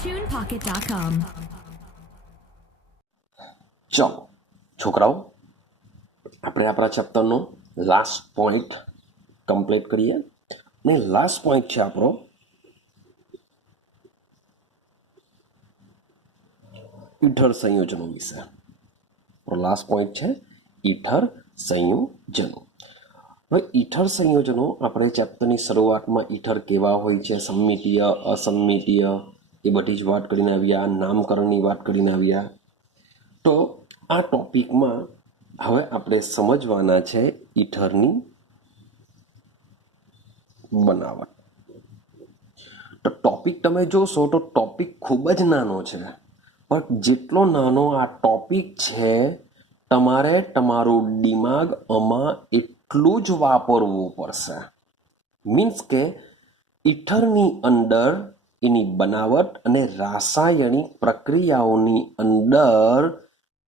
TunePocket.com. ચલો છોકરાઓ, આપણે આપણા ચેપ્ટરનો લાસ્ટ પોઈન્ટ કમ્પ્લીટ કરીએ. ને લાસ્ટ પોઈન્ટ છે આપણો ઈથર સંયોજનો વિશે. લાસ્ટ પોઈન્ટ છે ઈથર સંયોજનો. હવે ઈથર સંયોજનો આપણે ચેપ્ટરની શરૂઆતમાં ઈથર કેવા હોય છે, સમમિતીય, અસમમિતીય, એ બધી જ વાત કરીને આવ્યા, નામકરણની વાત કરીને આવ્યા. તો આ ટોપિકમાં હવે આપણે સમજવાના છે ઈથરની બનાવટ. તો ટોપિક તમે જોશો તો ટોપિક ખૂબ જ નાનો છે, પણ જેટલો નાનો આ ટોપિક છે તમારે તમારું દિમાગ આમાં એટલું જ વાપરવું પડશે. મીન્સ કે ઈથરની અંદર એની બનાવટ અને રાસાયણિક પ્રક્રિયાઓની અંદર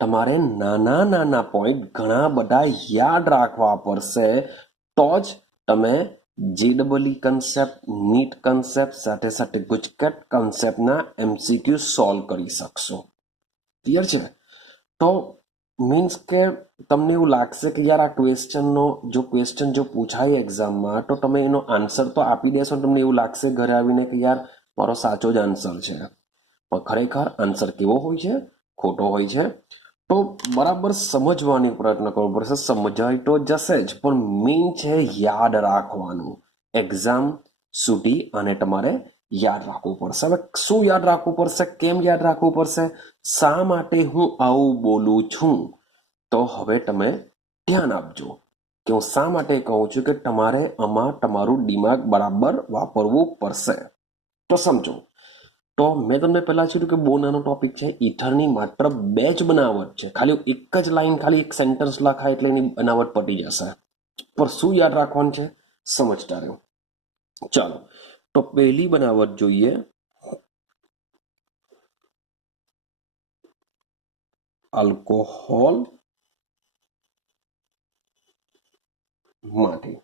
તમારે નાના નાના પોઈન્ટ ઘણા બધા યાદ રાખવા પડશે, તો જ તમે JEE કન્સેપ્ટ, નીટ કન્સેપ્ટ સાથે સાથે ગુજકેટ કન્સેપ્ટના MCQ સોલ્વ કરી શકશો. ક્લિયર છે? તો મીન્સ કે તમને એવું લાગશે કે યાર આ ક્વેશ્ચન જો પૂછાય એક્ઝામમાં તો તમે એનો આન્સર તો આપી દેશો, તમને એવું લાગશે ઘરે આવીને કે યાર મારો સાચો જ આન્સર છે. પણ ખરેખર આન્સર કેવો હોય છે? ખોટો હોય છે. તો બરાબર સમજવાની પ્રયત્ન કરવો પડશે. સમજાય તો જશે જ, પણ મેઇન છે યાદ રાખવાનું. એક્ઝામ સુધી અને તમારે યાદ રાખવું પડશે. હવે શું યાદ રાખવું પડશે, કેમ યાદ રાખવું પડશે, શા માટે હું આવું બોલું છું, તો હવે તમે ધ્યાન આપજો કે હું શા માટે કહું છું કે તમારે આમાં તમારું દિમાગ બરાબર વાપરવું પડશે. તો સમજો. તો મેં તમને પહેલા કીધું કે બહુ નાનો ટોપિક છે. ઈથરની માત્ર 2 જ બનાવટ છે. ખાલી એક જ લાઈન, ખાલી એક સેન્ટેન્સ લખાય એટલે એની બનાવટ પતી જશે. પણ શું યાદ રાખવાનું છે સમજતા રહ્યો. ચાલો, તો પહેલી બનાવટ જોઈએ. આલ્કોહોલ માંથી.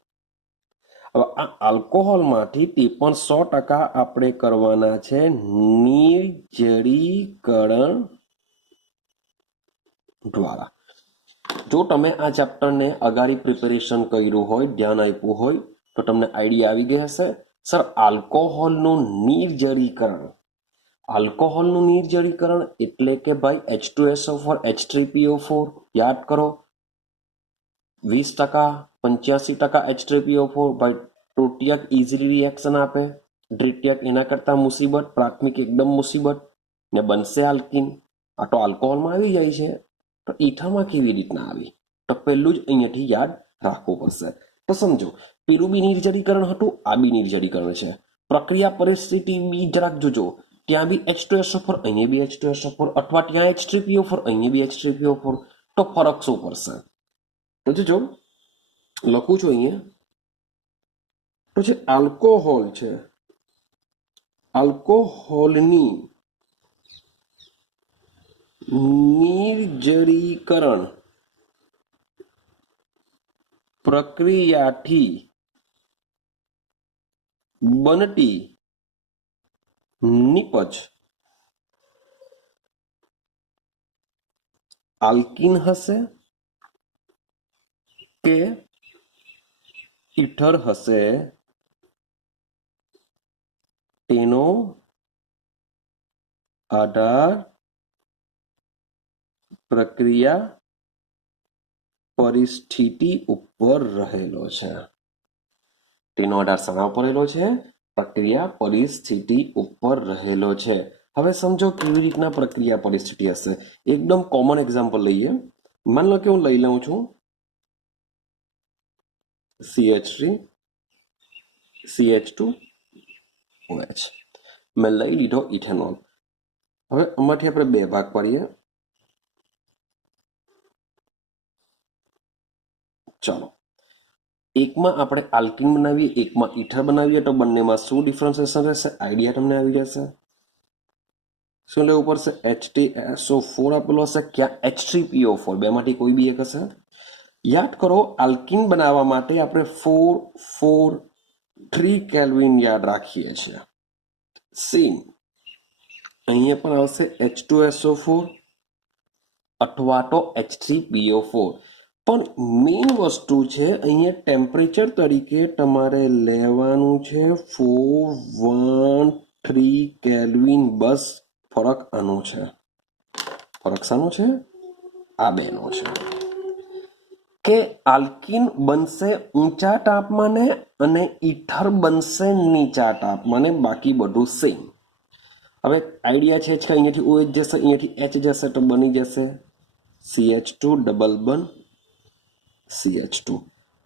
હવે આ આલ્કોહોલમાંથી તે પણ 100% આપણે કરવાના છે નિર્જલીકરણ દ્વારા. જો તમે આ ચેપ્ટરને અગાડી પ્રિપેરેશન કર્યું હોય, ધ્યાન આપ્યું હોય, તો તમને આઈડિયા આવી ગઈ હશે. સર, આલ્કોહોલનું નિર્જલીકરણ એટલે કે ભાઈ H2SO4 H3PO4 યાદ કરો. 20%, 85% H3PO4 ભાઈ તૃતીયક ઇઝીલી રિએક્શન આપે, દ્વિતીયક એના કરતા મુસીબત, પ્રાથમિક એકદમ મુસીબત, ને બનશે આલ્કીન. આ તો આલ્કોહોલમાં આવી જાય છે, તો ઈથરમાં કેવી રીતના આવી? તો પહેલું જ અહીંયાથી યાદ રાખવું પડશે. તો સમજો, પેલું બી નિર્જલીકરણ હતું, આ બી નિર્જલીકરણ છે. પ્રક્રિયા પરિસ્થિતિ બી જરાક જોજો. ત્યાં બી H2SO4, અહીંયા બી H2SO4, અથવા ત્યાં H3PO4, અહીંયા બી H3PO4. તો ફરક શું પડશે? તો જોજો, લખું છું અહીંયા. તો છે આલ્કોહોલ છે, આલ્કોહોલની નિર્જલીકરણ પ્રક્રિયાથી બનતી નિપજ આલ્કીન હશે કે ઈથર હશે, તેનો આધાર પ્રક્રિયા પરિસ્થિતિ ઉપર રહેલો છે. તેનો આધાર શાના ઉપર રહેલો છે? પ્રક્રિયા પરિસ્થિતિ ઉપર રહેલો છે. હવે સમજો કેવી રીતના પ્રક્રિયા પરિસ્થિતિ હશે. એકદમ કોમન એક્ઝામ્પલ લઈએ. માન લો કે હું લઈ લઉં છું CH3 CH2OH. મેં લઈ લીધો ઇથેનોલ. હવે આમાંથી આપણે 2 ભાગ પાડીએ. ચાલો, એકમાં આપણે આલ્કીન બનાવીએ, એકમાં ઈથર બનાવીએ, તો બંનેમાં શું ડિફરન્સિએશન રહેશે? આઈડિયા તમને આવી જશે. શું લેવું પડશે? HTSO4 આપેલો હશે, ક્યાં H3PO4, બેમાંથી કોઈ બી એક હશે. યાદ કરો, આલ્કીન બનાવવા માટે આપણે 443 કેલ્વિન યાદ રાખીએ છીએ. સેમ અહીંયા પણ આવશે H2SO4 અથવા તો H3PO4. પણ મેઇન વસ્તુ છે અહીંયા ટેમ્પરેચર તરીકે તમારે લેવાનું છે 413 કેલ્વિન. બસ ફરક આનો છે. ફરક શાનો છે? આ બેનો છે કે આલ્કીન બનશે ઊંચા તાપમાને અને ઈથર બનશે નીચા તાપમાને, બાકી બધું સેમ. હવે આઈડિયા છે કે અહીંયાથી OH જશે, અહીંયાથી H જશે તો બની જશે CH2 ડબલ બન CH2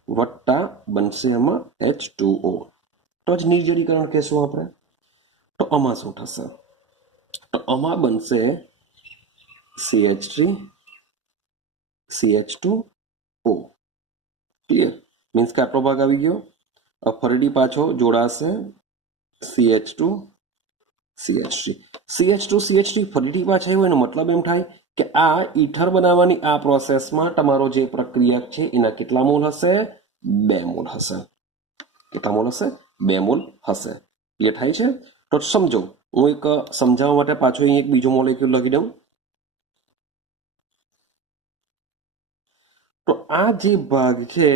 વત્તા બનશે એમાં H2O. તો જ નિર્જલીકરણ કહેશું આપણે. તો આમાં શું થશે? તો આમાં બનશે CH3 CH2O. ક્લિયર? મીન્સ કે આટલો ભાગ આવી ગયો. ફરીથી પાછો જોડાશે CH2 CH3 CH2 CH3 ફરીથી પાછા આવ્યો. એનો મતલબ એમ થાય કે આ ઈથર બનાવવાની આ પ્રોસેસમાં તમારો જે પ્રક્રિયક છે એના કેટલા મોલ હશે? 2 મોલ હશે. કેટલા મોલ હશે? 2 મોલ હશે. ક્લિયર થાય છે? તો સમજો, હું એક સમજાવવા માટે પાછો અહીં એક બીજો મોલેક્યુલ લખી દઉં. તો આ જે ભાગ છે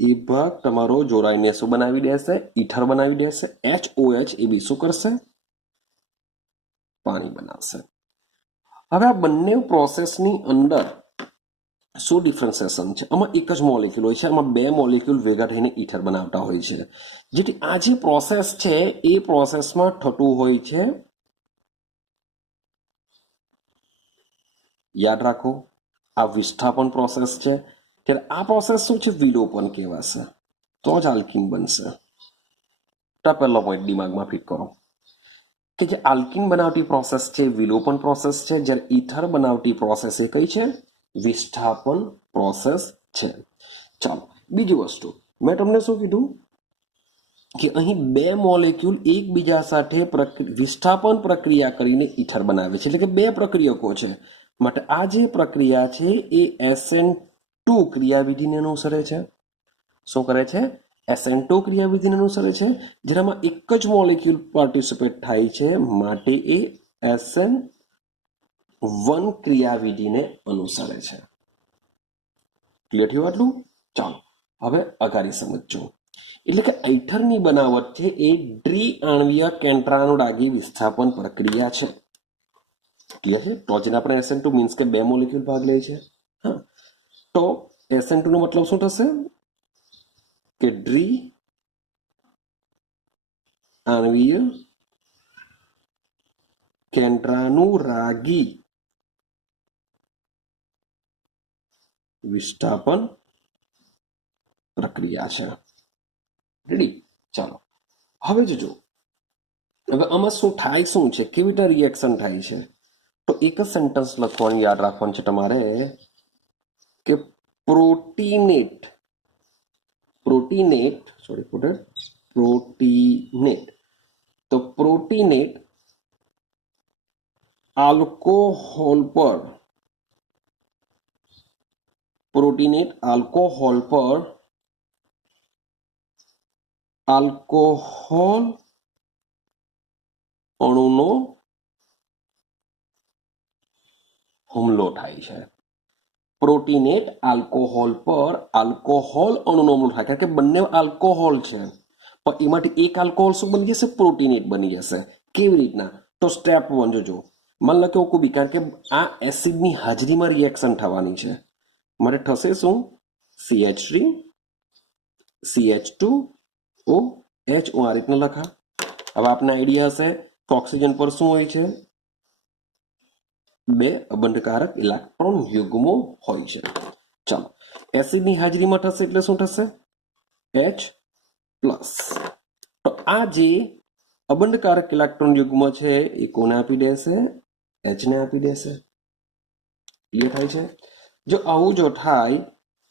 એ ભાગ તમારો જોડાઈને શું બનાવી દેશે? ઈથર બનાવી દેશે. HOH એ બી શું કરશે? પાણી બનાવશે. હવે આ બંને પ્રોસેસની અંદર શું ડિફરન્સિએશન છે? આમાં એક જ મોલેક્યુલ હોય છે, આમાં 2 મોલેક્યુલ ભેગા થઈને ઈથર બનાવતા હોય છે. જેથી આ જે પ્રોસેસ છે એ પ્રોસેસમાં થતું હોય છે, યાદ રાખો આ વિસ્થાપન પ્રોસેસ છે. ત્યારે આ પ્રોસેસ શું છે? વિલોપન કહેવાશે. તો જ આલ્કીન બનશે. તો પહેલો પોઈન્ટ દિમાગમાં ફિટ કરો કે જે આલ્કીન બનાવતી પ્રોસેસ છે વિલોપન પ્રોસેસ છે, જ્યારે ઈથર બનાવતી પ્રોસેસ એ કઈ છે? વિસ્થાપન પ્રોસેસ છે. ચાલો બીજી વસ્તુ, મેં તમને શું કીધું કે અહીં 2 મોલેક્યુલ એકબીજા સાથે વિસ્થાપન પ્રક્રિયા કરીને ઈથર બનાવે છે, એટલે કે 2 પ્રક્રિયકો છે. માટે આ જે પ્રક્રિયા છે એ SN2 ક્રિયાવિધિને અનુસરે છે. શું કરે છે? SN2 ક્રિયાવિધિને અનુસરે છે, જેનામાં એક જ મોલેક્યુલ પાર્ટિસિપેટ થાય છે, માટે એ SN1 ક્રિયાવિધિને અનુસરે છે. ક્લિયર થયું આટલું? ચાલો હવે અગાડી સમજો. એટલે કે ઈથરની બનાવટ છે એ દ્વિઆણવીય કેન્દ્રાનુરાગી વિસ્થાપન પ્રક્રિયા છે. ક્લિયર છે? તો જેને આપણે SN2 મીન્સ કે 2 મોલેક્યુલ ભાગ લે છે. હા, તો SN2 નો મતલબ શું થશે? કે દ્વિઆણવીય કેન્દ્રાનુરાગી વિસ્થાપન પ્રક્રિયા છે. રેડી? ચાલો હવે જોજો, હવે આમાં શું થાય, શું છે, કેવી રીતે રિએક્શન થાય છે. તો એક જ સેન્ટેન્સ લખવાનું યાદ રાખવાનું છે તમારે કે પ્રોટીનેટ તો પ્રોટીનેટ આલ્કોહોલ પર આલ્કોહોલ અણુનો હુમલો થાય છે. પ્રોટીનેટ આલ્કોહોલ પર આલ્કોહોલ અણુનો હુમલો થાય, કારણ કે બંને આલ્કોહોલ છે, પણ એમાંથી એક આલ્કોહોલ શું બની જશે? પ્રોટીનેટ બની જશે. કેવી રીતના? તો સ્ટેપ 1 જોજો. માન લો કે ઓકુબી, કારણ કે આ એસિડની હાજરીમાં રિએક્શન થવાની છે, મારે થશે શું? CH3 CH2O H આ રીતના લખા. હવે આપને આઈડિયા હશે કે ઓક્સિજન પર શું હોય છે? 2 અબંધકારક ઇલેક્ટ્રોન યુગ્મો હોય છે. ચાલો એસિડની હાજરીમાં થશે એટલે શું થશે? H+. તો આ જે અબંધકારક ઇલેક્ટ્રોન યુગ્મ છે એ કોને આપી દેશે? H ને આપી દેશે. ક્લિયર થાય છે? જો આવું જો થાય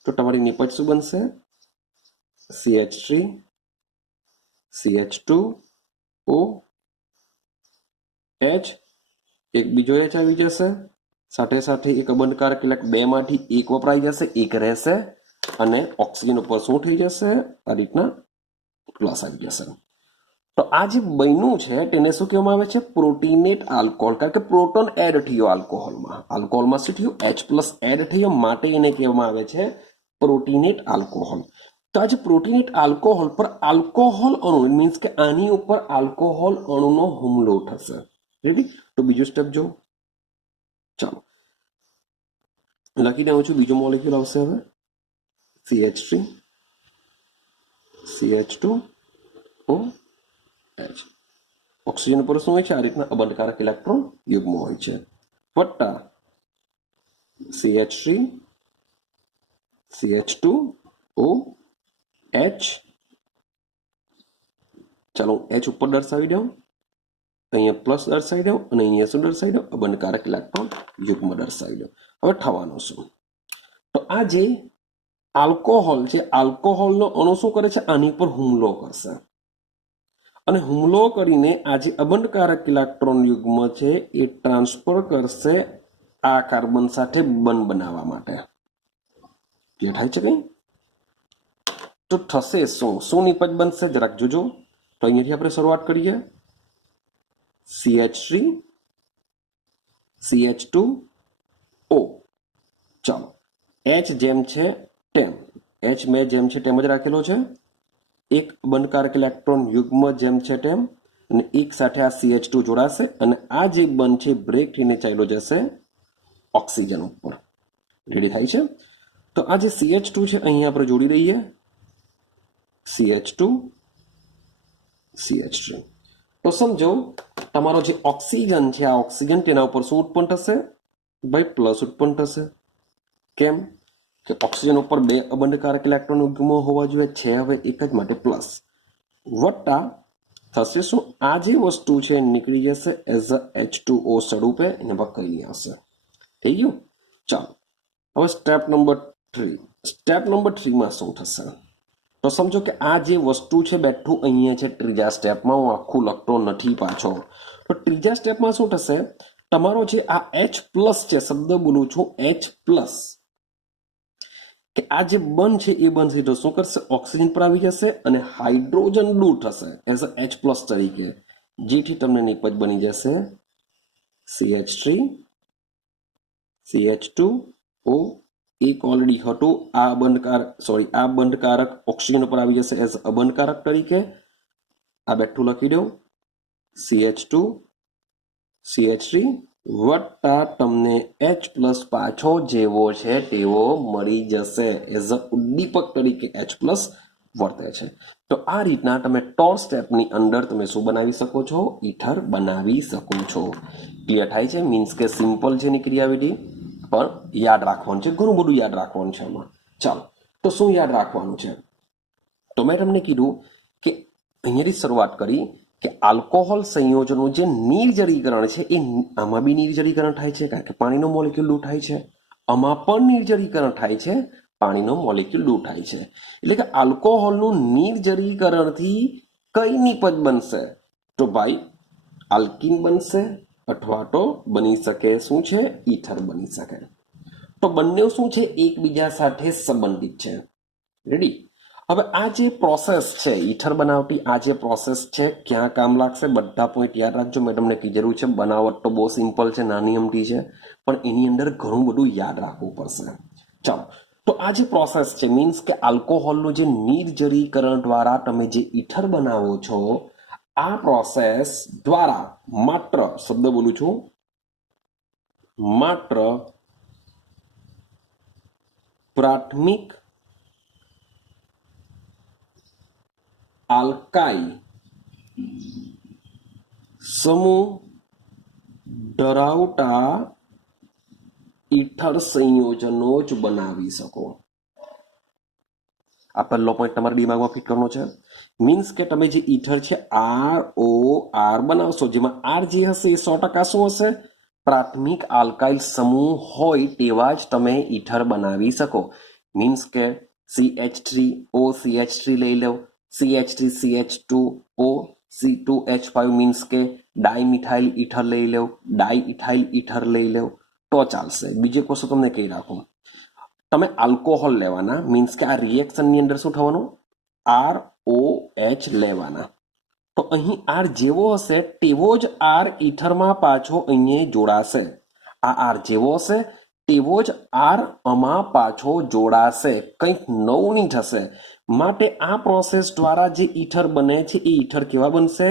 તો તમારી નિપજ શું બનશે? CH3 CH2O H, એક બીજો H આવી જશે, સાથે સાથે એક અબંધકારક ઇલેક્ટ્રોન 2 માંથી એક વપરાઈ જશે, એક રહેશે, અને ઓક્સિજન ઉપર શું થઈ જશે? આ રીતના પ્લસ આવી જશે. તો આ જે બન્યું છે તેને શું કહેવામાં આવે છે? પ્રોટીનેટ આલ્કોહોલ. કારણ કે પ્રોટોન એડ થયો આલ્કોહોલમાં. આલ્કોહોલમાં શું થયું? H+ એડ થયો, માટે એને કહેવામાં આવે છે પ્રોટીનેટ આલ્કોહોલ. તો આ જે પ્રોટીનેટ આલ્કોહોલ પર આલ્કોહોલ અણુ મીન્સ કે આની ઉપર આલ્કોહોલ અણુનો હુમલો થશે. રેડી? તો બીજું સ્ટેપ જો, ચાલો લખી દઉં છું. બીજો મોલેક્યુલ આવશે હવે CH3 CH2OH. ઓક્સિજન ઉપર શું હોય છે? આ રીતના અબંધકારક ઇલેક્ટ્રોન યુગ્મ હોય છે, વત્તા CH3 CH2OH. ચાલો H ઉપર દર્શાવી દઉં, અહીંયા પ્લસ દર્શાવી દઉં અને અહીંયા શું દર્શાવી દઉં? અબંધકારક ઇલેક્ટ્રોન યુગ્મ દર્શાવી દઉં. હવે થવાનું શું? તો આ જે આલ્કોહોલ છે, આલ્કોહોલનો અણુ શું કરે છે? આની પર હુમલો કરશે અને હુમલો કરીને આ જે અબંધકારક ઇલેક્ટ્રોન યુગ્મ છે એ ટ્રાન્સફર કરશે આ કાર્બન સાથે બંધ બનાવવા માટે. જે થાય છે કઈ? તો થશે શું નિપજ બનશે? જરાક જોજો. તો અહીંયાથી આપણે શરૂઆત કરીએ. CH3 CH2O. ચાલો H જેમ છે તેમ, H મેં જેમ છે તેમ જ રાખેલો છે. એક બંધકારક ઇલેક્ટ્રોન યુગ્મ જેમ છે તેમ, અને એક સાથે આ CH2 જોડાશે અને આ જે બંધ છે બ્રેક થઈને ચાલ્યો જશે ઓક્સિજન ઉપર. રેડી થાય છે? તો આ જે CH2 છે અહીંયા આપણે જોડી દઈએ CH2 CH3. તો સમજો તમારો જે ઓક્સિજન છે, આ ઓક્સિજન તેના ઉપર શું ઉત્પન્ન થશે? ભાઈ પ્લસ ઉત્પન્ન થશે. કેમ કે ઓક્સિજન ઉપર બે અબંધકારક ઇલેક્ટ્રોન યુગ્મો હોવા જોઈએ છે, હવે એક જ માટે પ્લસ. વત્તા થશે શું? આ જે વસ્તુ છે નીકળી જશે એઝ અ H2O સ્વરૂપે, એને કંઈ આવશે. થઈ ગયું? ચાલો હવે સ્ટેપ નંબર 3. સ્ટેપ નંબર 3માં શું થશે? તો સમજો કે આ જે વસ્તુ છે બેઠું અહીંયા છે ત્રીજા સ્ટેપમાં. હું આખું લખતો નથી પાછો. તો ત્રીજા સ્ટેપમાં શું થશે? તમારો જે આ H+ છે, શબ્દ બોલું છું H+, કે આ જે બંધ છે એ બંધ સીધો શું કરશે? ઓક્સિજન પર આવી જશે અને હાઇડ્રોજન દૂર થશે એઝ અ H+ તરીકે, જેથી તમને નિપજ બની જશે CH3 CH2O. એક ઓલરેડી હતું, આ બંધકારક ઓક્સિજન ઉપર આવી જશે એઝ અબંધકારક તરીકે. આ બેઠું લખી દઉં CH2 CH3 વત્તા તમને H+ પાછો જેવો છે તેવો મળી જશે એઝ અ ઉદ્દીપક તરીકે H+ વર્તે છે. તો આ રીતના તમે 3 સ્ટેપની અંદર તમે શું બનાવી શકો છો? ઈથર બનાવી શકો છો. ક્લિયર થાય છે? મીન્સ કે સિમ્પલ છે એની ક્રિયાવિધિ, પણ યાદ રાખવાનું છે, ઘણું બધું યાદ રાખવાનું છે આમાં. ચાલો તો શું યાદ રાખવાનું છે? તો મેં તમને કીધું કે અહીંયાથી શરૂઆત કરી કે આલ્કોહોલ સંયોજનનું જે નિર્જલીકરણ છે એ આમાં બી નિર્જલીકરણ થાય છે, કારણ કે પાણીનો મોલેક્યુલ દૂર થાય છે. આમાં પણ નિર્જલીકરણ થાય છે, પાણીનો મોલેક્યુલ દૂર થાય છે. એટલે કે આલ્કોહોલનું નિર્જલીકરણથી કઈ નિપજ બનશે? તો ભાઈ આલ્કીન બનશે, અથવા તો બની શકે શું છે? ઈથર બની શકે. તો બંને શું છે? એકબીજા સાથે સંબંધિત છે. રેડી? હવે આ જે પ્રોસેસ છે ઈથર બનાવટી, આ જે પ્રોસેસ છે ક્યાં કામ લાગશે? બધા પોઈન્ટ યાદ રાખજો. મેં તમને કીધેલું છે બનાવટ તો બહુ સિમ્પલ છે, નાની અમથી છે, પણ એની અંદર ઘણું બધું યાદ રાખવું પડશે. ચાલો તો આ જે પ્રોસેસ છે મીન્સ કે આલ્કોહોલનું જે નિર્જલીકરણ દ્વારા તમે જે ઈથર બનાવો છો, આ પ્રોસેસ દ્વારા માત્ર, શબ્દ બોલું છું, માત્ર પ્રાથમિક આલ્કાઇલ સમૂહ ધરાવતા ઈથર સંયોજનો જ બનાવી શકો. આ પહેલો પોઈન્ટ તમારા દિમાગમાં ફિટ કરવાનો છે. મીન્સ કે તમે જે ઈથર છે ROR બનાવશો, જેમાં R જે હશે એ 100% શું હશે? પ્રાથમિક આલ્કાઇલ સમૂહ હોય તેવા જ તમે ઈથર બનાવી શકો. મીન્સ કે CH3O CH3 લઈ લો, CH3 CH2O C2H5 મીન્સ કે ડાયમિથાઇલ ઈથર લઈ લો, ડાયઇથાઇલ ઈથર લઈ લો તો ચાલશે. બીજી એક વસ્તુ તમને કહી રાખું, તમે આલ્કોહોલ લેવાના, મીન્સ કે આ રિએક્શનની અંદર શું થવાનું? ROH લેવાના. તો તો અહીં આર જેવો હશે તેવો જ આર ઈથરમાં પાછો અહીંયા જોડાશે. આ આર જેવો હશે તેવો જ આર આમાં પાછો જોડાશે, કંઈક નવું નહીં થશે. માટે આ પ્રોસેસ દ્વારા જે ઈથર બને છે એ ઈથર કેવા બનશે?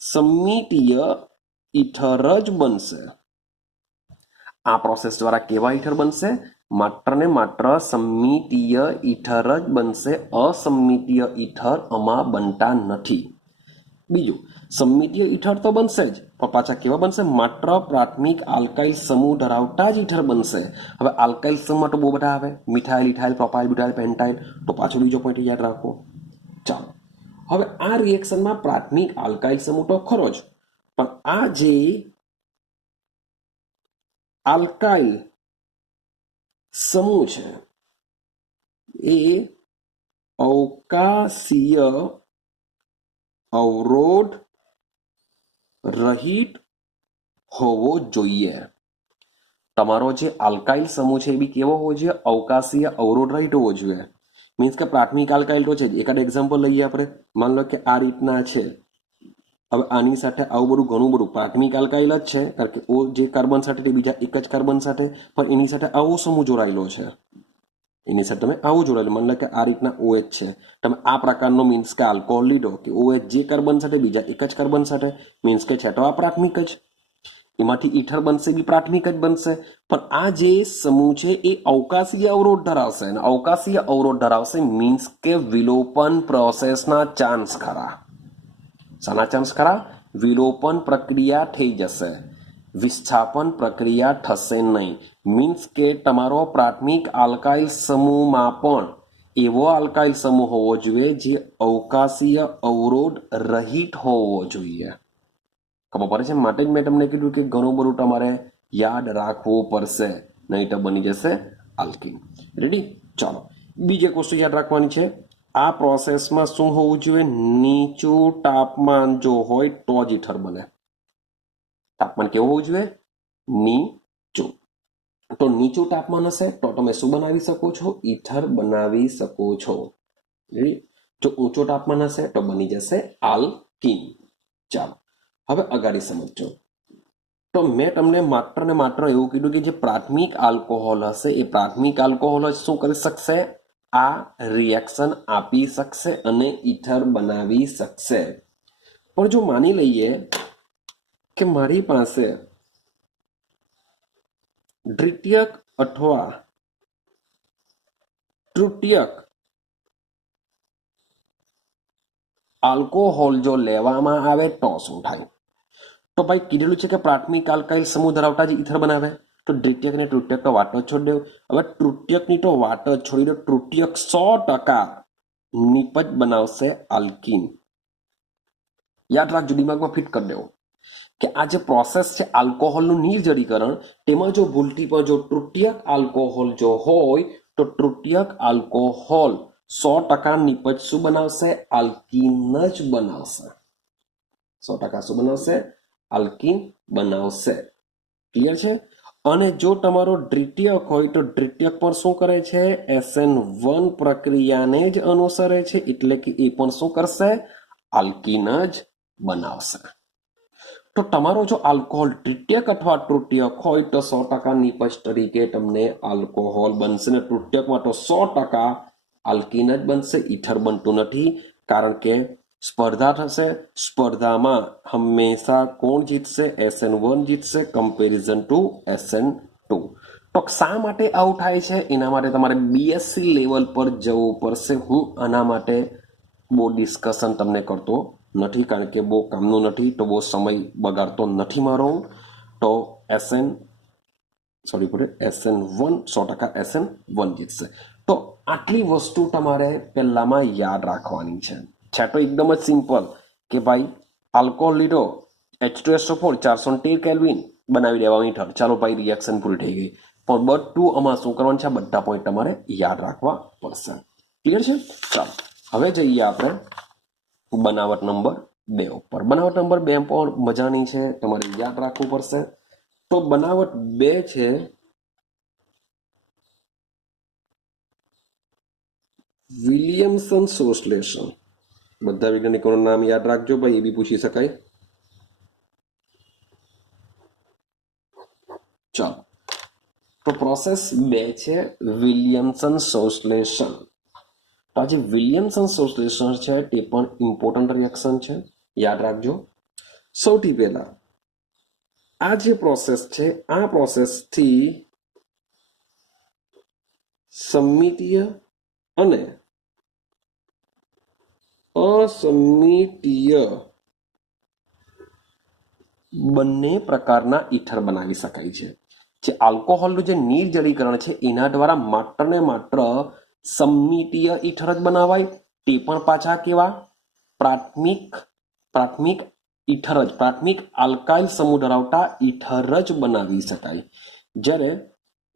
સમમિતીય ઈથર જ બનશે. આ પ્રોસેસ દ્વારા કેવા ઈથર બનશે? માત્ર ને માત્ર સમમિતીય ઈથર જ બનશે. અસમમિતીય ઈથર આમાં બનતા નથી. બીજું, સમમિતીય ઈથર તો બનશે જ, પણ પાછા કેવા બનશે? માત્ર પ્રાથમિક આલ્કાઇલ સમૂહ ધરાવતા જ ઈથર બનશે. હવે આલ્કાઇલ સમૂહમાં તો બહુ બધા આવે, મિથાઇલ, ઇથાઇલ, પ્રોપાઇલ, બ્યુટાઇલ, પેન્ટાઇલ. તો પાછો બીજો પોઈન્ટ યાદ રાખો. ચાલો, હવે આ રિએક્શનમાં પ્રાથમિક આલ્કાઇલ સમૂહ તો ખરો જ, પણ આ જે આલ્કાઇલ સમૂહ છે એ અવકાશીય અવરોધ રહિત હોવો જોઈએ. તમારો જે આલ્કાઇલ સમૂહ છે એ બી કેવો હોવો જોઈએ? અવકાશીય અવરોધ રહિત હોવો જોઈએ. મીન્સ કે પ્રાથમિક આલ્કાઇલ તો છે જ. એકાદ એક્ઝામ્પલ લઈએ આપણે. માન લો કે આ રીતના છે. હવે આની સાથે આવું બધું ઘણું બધું પ્રાથમિક આલ્કાઇલ જ છે, કારણ કે ઓ જે કાર્બન સાથે તે બીજા એક જ કાર્બન સાથે, પણ એની સાથે આવો સમૂહ જોડાયેલો છે. એની સાથે તમે આવું જોડાયેલું, માન લો કે આ રીતના OH છે. તમે આ પ્રકારનો મીન્સ કે આલ્કોહોલ લીધો કે OH જે કાર્બન સાથે બીજા એક જ કાર્બન સાથે, મીન્સ કે છે તો આ પ્રાથમિક જ, એમાંથી ઈથર બનશે બી પ્રાથમિક જ બનશે. પણ આ જે સમૂહ છે એ અવકાશીય અવરોધ ધરાવશે, અને અવકાશીય અવરોધ ધરાવશે મીન્સ કે વિલોપન પ્રોસેસના ચાન્સ ખરા. શાના ચાન્સ ખરા? વિલોપન પ્રક્રિયા થઈ જશે, વિસ્થાપન પ્રક્રિયા થશે નહીં. મીન્સ કે તમારો પ્રાથમિક આલ્કાઇલ સમૂહમાં પણ એવો આલ્કાઇલ સમૂહ હોવો જોઈએ જે અવકાશીય અવરોધ રહિત હોવો જોઈએ. ખબર પડે છે? માટે જ મેં તમને કીધું કે ઘણું બધું તમારે યાદ રાખવું પડશે, નહીં તો બની જશે આલ્કીન. રેડી? ચાલો, બીજી એક વસ્તુ યાદ રાખવાની છે. આ પ્રોસેસમાં શું હોવું જોઈએ? નીચું તાપમાન જો હોય તો જ ઈથર બને. તાપમાન કેવું હોવું જોઈએ? નીચું. તો નીચું તાપમાન હશે તો તમે શું બનાવી શકો છો? ઈથર બનાવી શકો છો. જો ઊંચું તાપમાન હશે તો બની જશે આલ્કીન. ચાલો, હવે અગાડી સમજો. તો મેં તમને માત્ર ને માત્ર એવું કીધું કે જે પ્રાથમિક આલ્કોહોલ હશે એ પ્રાથમિક આલ્કોહોલ જ શું કરી શકશે? આ રિએક્શન આપી શકશે અને ઈથર બનાવી શકશે. પણ જો માની લઈએ કે મારી પાસે દ્વિતીયક અથવા તૃતીયક આલ્કોહોલ જો લેવામાં આવે તો શું થાય? તો ભાઈ કીધેલું છે કે પ્રાથમિક આલ્કાઇલ સમૂહ ધરાવતા જ ઈથર બનાવે. તો દ્વિતીયક ને તૃતીયક તો વાટ જ છોડી દો. હવે તૃતીયકની તો વાટ જ છોડી દો. તૃતીયક 100% નિપજ બનાવશે આલ્કીન. યાદ રાખજો, દિમાગમાં ફિટ કરી દેવો કે આ જે પ્રોસેસ છે આલ્કોહોલનું નિર્જલીકરણ, તેમાં જો ભૂલથી પણ જો તૃતીયક આલ્કોહોલ જો હોય તો તૃતીયક આલ્કોહોલ 100% નિપજ શું બનાવશે? આલ્કીન જ બનાવશે. 100% શું બનાવશે? આલ્કીન બનાવશે. ક્લિયર છે? અને જો તમારો દ્વિતીયક હોય તો દ્વિતીયક પણ શું કરે છે? SN1 પ્રક્રિયાને જ અનુસરે છે, એટલે કે એ પણ શું કરશે? આલ્કીન જ બનાવશે. તો તમારો જો આલ્કોહોલ દ્વિતીયક અથવા તૃતીયક હોય તો 100% નિપજ તરીકે તમને આલ્કોહોલ બનશે, ને તૃતીયકમાં તો 100% આલ્કીન જ બનશે. ઈથર બનતું નથી, કારણ કે સ્પર્ધા થશે. સ્પર્ધામાં હંમેશા કોણ જીતશે? SN1 જીતશે કમ્પેરિઝન ટુ SN2. તો શા માટે આવું થાય છે? એના માટે તમારે BSc લેવલ પર જવું પડશે. હું આના માટે બહુ ડિસ્કશન તમને કરતો નથી, કારણ કે બહુ કામનું નથી, તો બહુ સમય બગાડતો નથી મારો. તો SN1 100% SN1 જીતશે. તો આટલી વસ્તુ તમારે પહેલામાં યાદ રાખવાની છે. તો એકદમ જ સિમ્પલ કે ભાઈ આલ્કોહોલ લીધો, H2SO4 413 કેલ્વિન બનાવી દેવાનું ઈથર. ચાલો ભાઈ, રિએક્શન પૂરી થઈ ગઈ. પણ બધું આમાં શું કરવાનું છે? બધા પોઈન્ટ તમારે યાદ રાખવા પડશે. ક્લિયર છે? ચાલો, હવે જઈએ આપણે બનાવટ નંબર 2 ઉપર. બનાવટ નંબર 2 પણ મજાની છે, તમારે યાદ રાખવું પડશે. તો બનાવટ 2 છે વિલિયમસન સંશ્લેષણ. બધા વૈજ્ઞાનિકોનું નામ યાદ રાખજો ભાઈ, એ બી પૂછી શકાય. ચાલો, તો પ્રોસેસ 2 છે વિલિયમસન સંશ્લેષણ. તો આ જે વિલિયમસન સંશ્લેષણ છે તે પણ ઇમ્પોર્ટન્ટ રિએક્શન છે, યાદ રાખજો. સૌથી પહેલા આ જે પ્રોસેસ છે, આ પ્રોસેસથી સમમિતીય અને અસમિતીય બંને પ્રકારના ઈથર બનાવી શકાય છે. જે આલ્કોહોલનું જે નિર્જલીકરણ છે એના દ્વારા માત્ર ને માત્ર સમમિતીય ઈથર જ બનાવાય, તે પણ પાછા કેવા? પ્રાથમિક ઈથર જ, પ્રાથમિક આલ્કાઇલ સમૂહ ધરાવતા ઈથર જ બનાવી શકાય. જ્યારે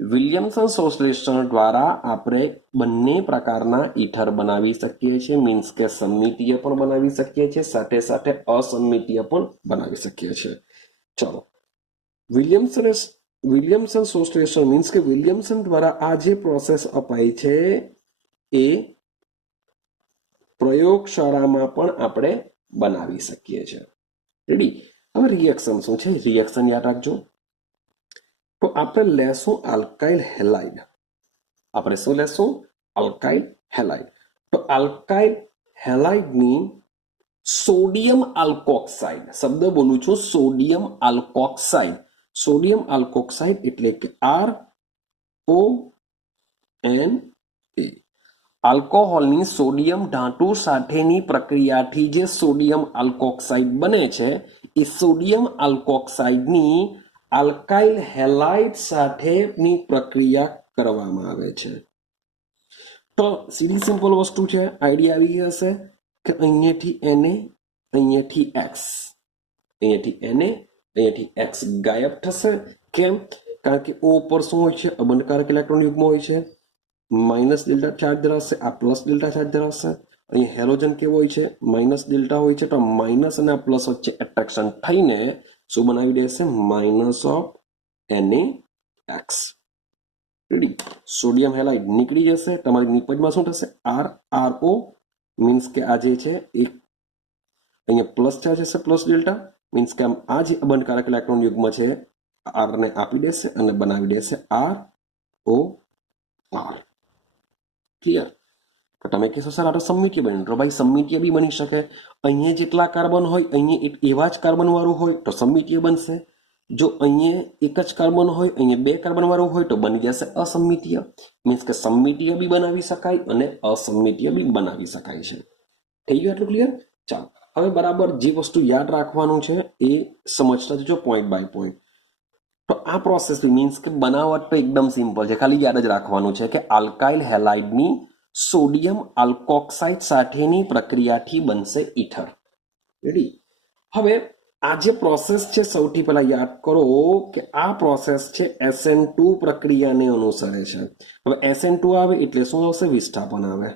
વિલિયમસન સંશ્લેષણ દ્વારા આપણે બંને પ્રકારના ઈથર બનાવી શકીએ છીએ, મીન્સ કે સમમિતીય પણ બનાવી શકીએ છીએ, સાથે સાથે અસમિતીય પણ બનાવી શકીએ છીએ. ચલો, વિલિયમસન સંશ્લેષણ મીન્સ કે વિલિયમસન દ્વારા આ જે પ્રોસેસ અપાય છે એ પ્રયોગશાળામાં પણ આપણે બનાવી શકીએ છીએ. રેડી? હવે રિએક્શન શું છે? રિએક્શન યાદ રાખજો. તો આપણે લેશું આલ્કાઇલ હેલાઇડ. આપણે શું લેશું? Alkyl halide. તો આલ્કાઇલ હેલાઇડની સોડિયમ આલ્કોક્સાઇડ, શબ્દ બોલું છું, સોડિયમ આલ્કોક્સાઇડ. સોડિયમ આલ્કોક્સાઇડ એટલે કે RONA. આલ્કોહોલની સોડિયમ ધાતુ સાથેની પ્રક્રિયાથી જે સોડિયમ આલ્કોક્સાઇડ બને છે એ સોડિયમ આલ્કોક્સાઇડની આલ્કાઇલ હેલાઇડ સાથેની પ્રક્રિયા કરવામાં આવે છે. તો સીધી સિમ્પલ વસ્તુ છે, આઈડિયા આવી ગઈ હશે કે અહીંયાથી Na, અહીંયાથી X, અહીંયાથી Na, અહીંયાથી X ગાયબ થશે. કેમ? કારણ કે O પર શું હોય છે? અબંધકારક ઇલેક્ટ્રોન યુગ્મ હોય છે, માઇનસ ડેલ્ટા ચાર્જ ધરાવશે, આ પ્લસ ડેલ્ટા ચાર્જ ધરાવશે. અહીં હેલોજન કેવો હોય છે? માઇનસ ડેલ્ટા હોય છે. તો માઇનસ અને આ પ્લસ વચ્ચે એટ્રેક્શન થઈને શું બનાવી દેશે? Minus of NaX. Ready? Sodium halide નીકળી જશે. તમારી નિપજમાં શું થશે? RO, મીન્સ કે આ જે છે એક અહીંયા પ્લસ ચાર્જ હશે, પ્લસ ડેલ્ટા, મીન્સ કે આ જે અબંધકારક ઇલેક્ટ્રોન યુગ્મ છે R ને આપી દેશે અને બનાવી દેશે ROR. ક્લિયર? તો તમે કહેશો સર આ તો સમમિતીય બન્યું. તો ભાઈ સમમિતીય બી બની શકે. અહીંયા જેટલા કાર્બન હોય અહીંયા એવા જ કાર્બન વાળું હોય તો સમમિતીય બનશે. જો અહીંયા એક જ કાર્બન હોય, અહીંયા 2 કાર્બન વાળું હોય તો બની જશે અસમિતીય. મીન્સ કે સમમિતીય બી બનાવી શકાય અને અસમિતીય બી બનાવી શકાય છે. થઈ ગયું આટલું ક્લિયર? ચાલો, હવે બરાબર જે વસ્તુ યાદ રાખવાનું છે એ સમજતા જજો પોઈન્ટ બાય પોઈન્ટ. તો આ પ્રોસેસ મીન્સ કે બનાવટ તો એકદમ સિમ્પલ છે, ખાલી યાદ જ રાખવાનું છે કે આલ્કાઇલ હેલાઇડની સોડિયમ આલ્કોક્સાઇડ સાથેની પ્રક્રિયાથી બનશે ઈથર. રેડી? હવે આ જે પ્રોસેસ છે સૌથી પહેલા યાદ કરો કે આ પ્રોસેસ છે SN2 પ્રક્રિયાને અનુસરે છે. હવે SN2 આવે એટલે શું આવશે? વિસ્થાપન આવે.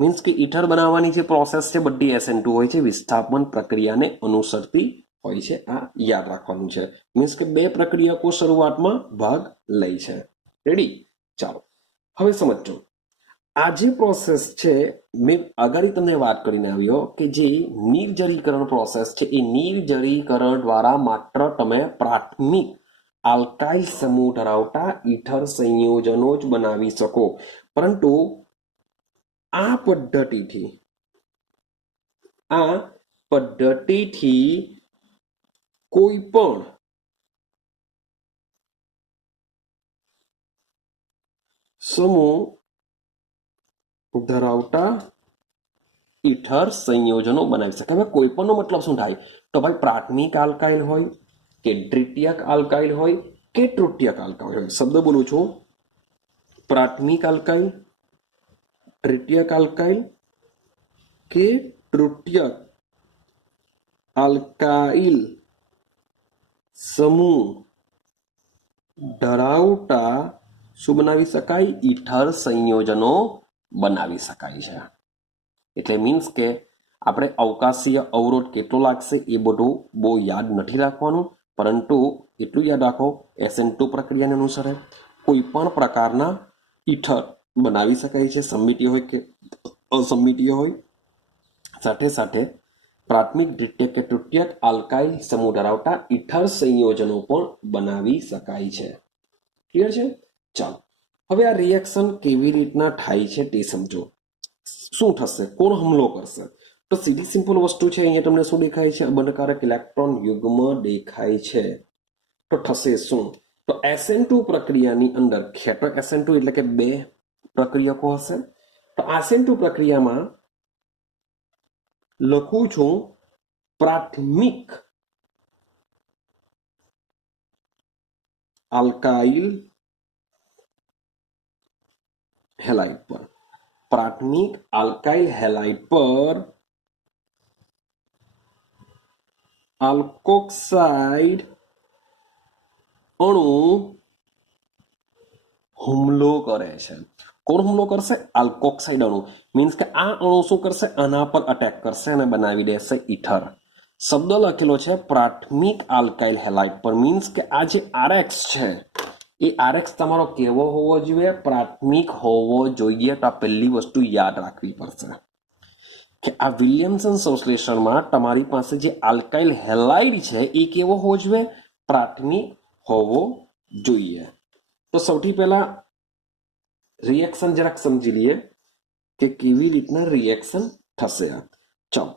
મીન્સ કે ઈથર બનાવવાની જે પ્રોસેસ છે બધી SN2 હોય છે, વિસ્થાપન પ્રક્રિયાને અનુસરતી હોય છે. આ યાદ રાખવાનું છે. મીન્સ કે 2 પ્રક્રિયકો શરૂઆતમાં ભાગ લે છે. રેડી? ચાલો, હવે સમજો. આ જે પ્રોસેસ છે મેં આગળ તમને વાત કરીને આવ્યો કે જે નિર્જલીકરણ પ્રોસેસ છે એ નિર્જલીકરણ દ્વારા માત્ર તમે પ્રાથમિક આલ્કાઇલ સમૂહ ધરાવતા ઈથર સંયોજનો જ બનાવી શકો. પરંતુ આ પદ્ધતિથી કોઈ પણ સમૂહ ધરાવતા ઈથર સંયોજનો બનાવી શકે. હવે કોઈ પણનો મતલબ શું થાય? તો ભાઈ પ્રાથમિક આલ્કાઇલ હોય કે દ્વિતીયક આલ્કાઇલ હોય કે તૃતીયક આલ્કાઇલ હોય. શબ્દ બોલું છું, પ્રાથમિક આલ્કાઇલ, દ્વિતીયક આલ્કાઇલ કે તૃતીયક આલ્કાઇલ સમૂહ ધરાવતા શું બનાવી શકાય? ઈથર સંયોજનો બનાવી શકાય છે. એટલે મીન્સ કે આપણે અવકાશીય અવરોધ કેટલો લાગશે એ બધું બહુ યાદ નથી રાખવાનું, પરંતુ એટલું યાદ રાખો SN2 પ્રક્રિયાને અનુસરે કોઈ પણ પ્રકારના ઈથર બનાવી શકાય છે, સમમિતીય હોય કે અસમિતીય હોય, સાથે સાથે પ્રાથમિક દ્વિતીયક કે તૃતીયક આલ્કાઇલ સમૂહ ધરાવતા ઇથર સંયોજનો પણ બનાવી શકાય છે. ક્લિયર છે? ચાલો હવે આ રિએક્શન કેવી રીતના થાય છે તે સમજો. શું થશે? કોણ હુમલો કરશે? તો સીધી સિમ્પલ વસ્તુ છે. અહીંયા તમને શું દેખાય છે? અબંધકારક ઇલેક્ટ્રોન યુગ્મ દેખાય છે. તો થશે શું? તો SN2 પ્રક્રિયાની અંદર ખેતો SN2 એટલે કે બે પ્રક્રિયકો હશે. તો SN2 પ્રક્રિયામાં લખું છું પ્રાથમિક આલ્કાઇલ હેલાઇડ પર, પ્રાથમિક આલ્કાઇલ હેલાઇડ પર આલ્કોક્સાઇડ અણુ હુમલો કરે છે. કોણ હુમલો કરશે? આલ્કોક્સાઇડ અણુ. મીન્સ કે આ અણુ શું કરશે? આના પર અટેક કરશે અને બનાવી દેશે ઇથર. શબ્દ લખેલો છે પ્રાથમિક આલ્કાઇલ હેલાઇડ પર. મીન્સ કે આ જે RX છે એ RX તમારો કેવો હોવો જોઈએ? પ્રાથમિક હોવો જોઈએ. તો આ પહેલી વસ્તુ યાદ રાખવી પડશે કે આ વિલિયમસન સંશ્લેષણમાં તમારી પાસે જે આલ્કાઇલ હેલાઇડ છે એ કેવો હોવો જોઈએ? પ્રાથમિક હોવો જોઈએ. તો સૌથી પહેલા રિએક્શન જરાક સમજી લઈએ કે કેવી રીતના રિએક્શન થશે. ચાલો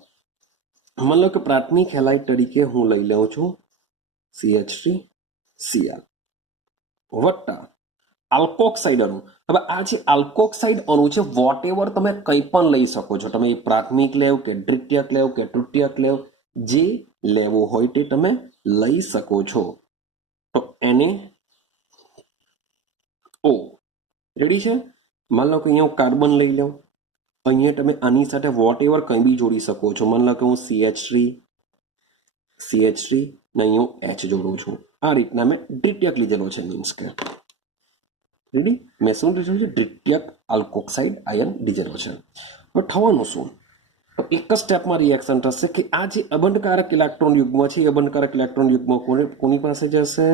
માની લો કે પ્રાથમિક હેલાઇડ તરીકે હું લઈ લઉં છું CH3Cl વત્તા આલ્કોક્સાઇડ અણુ. હવે આ જે આલ્કોક્સાઇડ અણુ છે વોટ એવર તમે કંઈ પણ લઈ શકો છો. તમે પ્રાથમિક લેવ કે દ્વિતીયક લેવ કે તૃતીયક લેવ, જે લેવું હોય તે તમે લઈ શકો છો. તો NaO રેડી છે. માની લો કે અહીંયા હું કાર્બન લઈ લઉં, અહીંયા તમે આની સાથે વોટ એવર કંઈ બી જોડી શકો છો. માની લો કે હું CH3 ને અહીંયા હું H જોડું છું. આ રીતના મેં દ્વિતીયક લીધેલો છે. મીન્સ કે રેડી મેં શું લીધેલું છે? દ્વિતીયક આલ્કોક્સાઇડ આયન લીધેલો છે. હવે થવાનું શું? તો એક જ સ્ટેપમાં રિએક્શન થશે કે આ જે અબંધકારક ઇલેક્ટ્રોન યુગ્મ છે એ અબંધકારક ઇલેક્ટ્રોન યુગ્મ કોની પાસે જશે?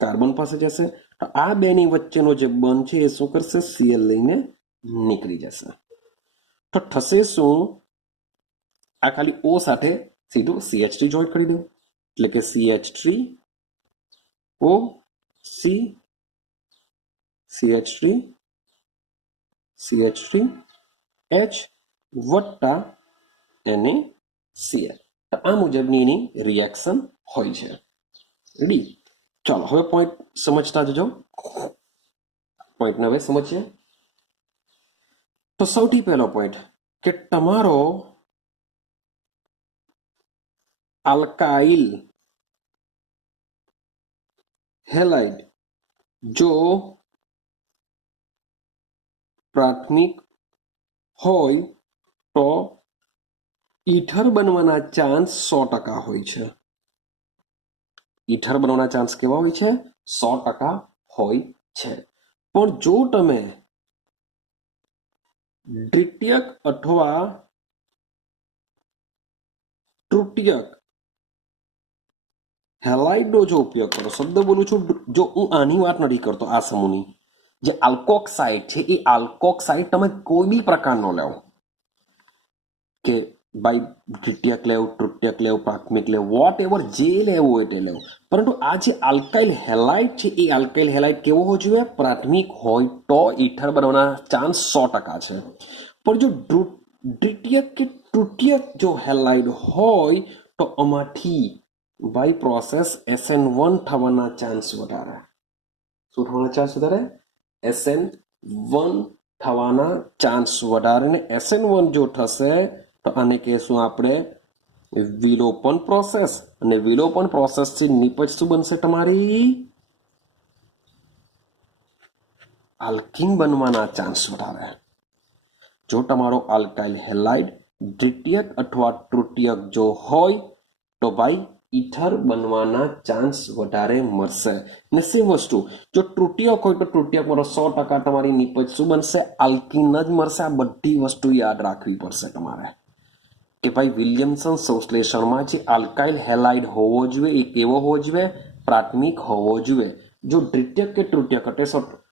કાર્બન પાસે જશે. તો આ બેની વચ્ચેનો જે બંધ છે એ શું કરશે? Cl લઈને નીકળી જશે. તો થશે શું? આ ખાલી O સાથે સીધું CH3 જોઈન્ટ કરી દઉં એટલે કે CH3O C CH3H વત્તા NaCl. તો આ મુજબની એની રિએક્શન હોય છે. રેડી? ચાલો હવે પોઈન્ટ સમજતા જજો. પોઈન્ટને હવે સમજીએ. તો સૌથી પહેલો પોઈન્ટ કે તમારો આલ્કાઇલ હેલાઇડ જો પ્રાથમિક હોય તો ઇથર બનવાના ચાન્સ 100% હોય છે. ઇથર બનવાના ચાન્સ કેવા હોય છે? 100% હોય છે. પણ જો તમે દ્વિતીયક અથવા તૃતીયક હેલાઇડનો જો ઉપયોગ કરો, શબ્દ બોલું છું, જો હું આની વાત નથી કરતો, આ સમૂહની જે આલ્કોક્સાઇડ છે એ આલ્કોક્સાઇડ તમે કોઈ બી પ્રકારનો લેવો કે ભાઈ દ્વિતીયક લેવ, તૃતીયક લેવ, પ્રાથમિક લેવ, વોટ એવર જે લેવું હોય તે લેવું. પરંતુ આ જે આલ્કાઇલ હેલાઇડ છે એ આલ્કાઇલ હેલાઇડ કેવો હોવો જોઈએ? પ્રાથમિક હોય તો ઇથર બનવાના ચાન્સ 100% છે. પણ જો દ્વિતીયક કે તૃતીયક જો હેલાઇડ હોય તો આમાંથી ભાઈ પ્રોસેસ SN1 થવાના ચાન્સ વધારે. શું થવાના ચાન્સ વધારે? SN1 થવાના ચાન્સ વધારે. ને SN1 જો થશે તો આને કહેશું આપણે વિલોપન પ્રોસેસ. અને વિલોપન પ્રોસેસથી નીપજ શું બનશે? તમારી આલ્કીન બનવાના ચાન્સ વધારે. જો તમારો આલ્કાઇલ હેલાઇડ દ્વિતીયક અથવા તૃતીયક જો હોય તો ભાઈ ઇથર બનવાના ચાન્સ વધારે મળશે. ને સેમ વસ્તુ જો તૃતીયક હોય તો તૃતીયક પર 100% તમારી નીપજ શું બનશે? આલ્કીન જ મળશે. આ બધી વસ્તુ યાદ રાખવી પડશે તમારે કે ભાઈ વિલિયમસન સંશ્લેષણમાં જે આલ્કાઇલ હેલાઇડ હોવો જોઈએ એ કેવો હોવો જોઈએ? પ્રાથમિક હોવો જોઈએ. જો દ્વિતીયક કે તૃતીયક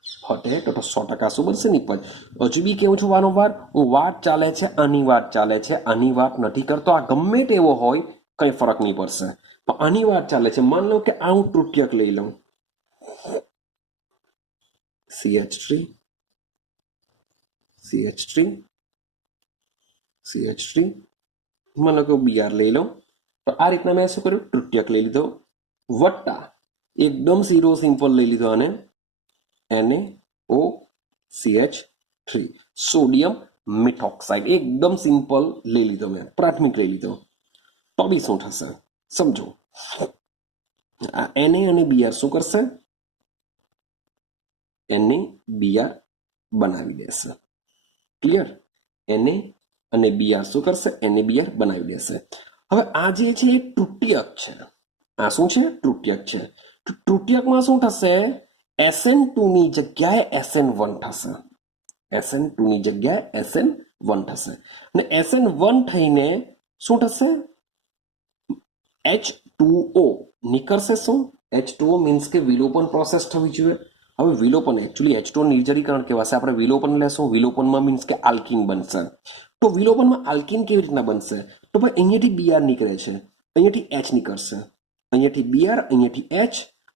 ફટે તો 100% શું બનશે? નિપજ. હજુ બી કેવું છું વારંવાર, હું વાત ચાલે છે આની વાત ચાલે છે, આની વાત નથી કરતો. આ ગમે તેવો હોય કંઈ ફરક નહીં પડશે, પણ આની વાત ચાલે છે. માન લો કે આ હું તૃતીયક લઈ લઉં, CH3 CH3 CH3, માન લો કે હું Br લઈ લઉં. તો આ રીતના મેં શું કર્યું? તૃતીયક લઈ લીધો, વત્તા એકદમ ઝીરો સિમ્પલ લઈ લીધો અને NaOCH3, સોડિયમ મિથોક્સાઇડ એકદમ સિમ્પલ લઈ લીધો મેં, પ્રાથમિક લઈ લીધો. તો બી શું થશે સમજો. આ Na અને Br શું કરશે? NaBr બનાવી દેશે. ક્લિયર? Na અને Br શું કરશે? NaBr બનાવી દેશે. હવે આ જે છે એ તૃતીયક છે. આ શું છે? તૃતીયક છે. તો તૃતીયકમાં શું થશે? SN2 ની જગ્યાએ SN1 થશે. SN2 ની જગ્યાએ SN1 થશે. અને SN1 થઈને શું થશે? H2O નીકળશે. શું? H2O મીન્સ કે વિલોપન પ્રોસેસ થવી જોઈએ. હવે વિલોપન એકચ્યુઅલી H2O નિર્જરીકરણ કહેવાશે. આપણે વિલોપન લેશું. વિલોપનમાં મીન્સ કે આલ્કીન બનશે. તો વિલોપનમાં આલ્કીન કેવી રીતના બનશે? તો ભાઈ અહીંયાથી Br નીકળે છે, અહીંયાથી H નીકળશે, અહીંયાથી Br, અહીંયાથી H,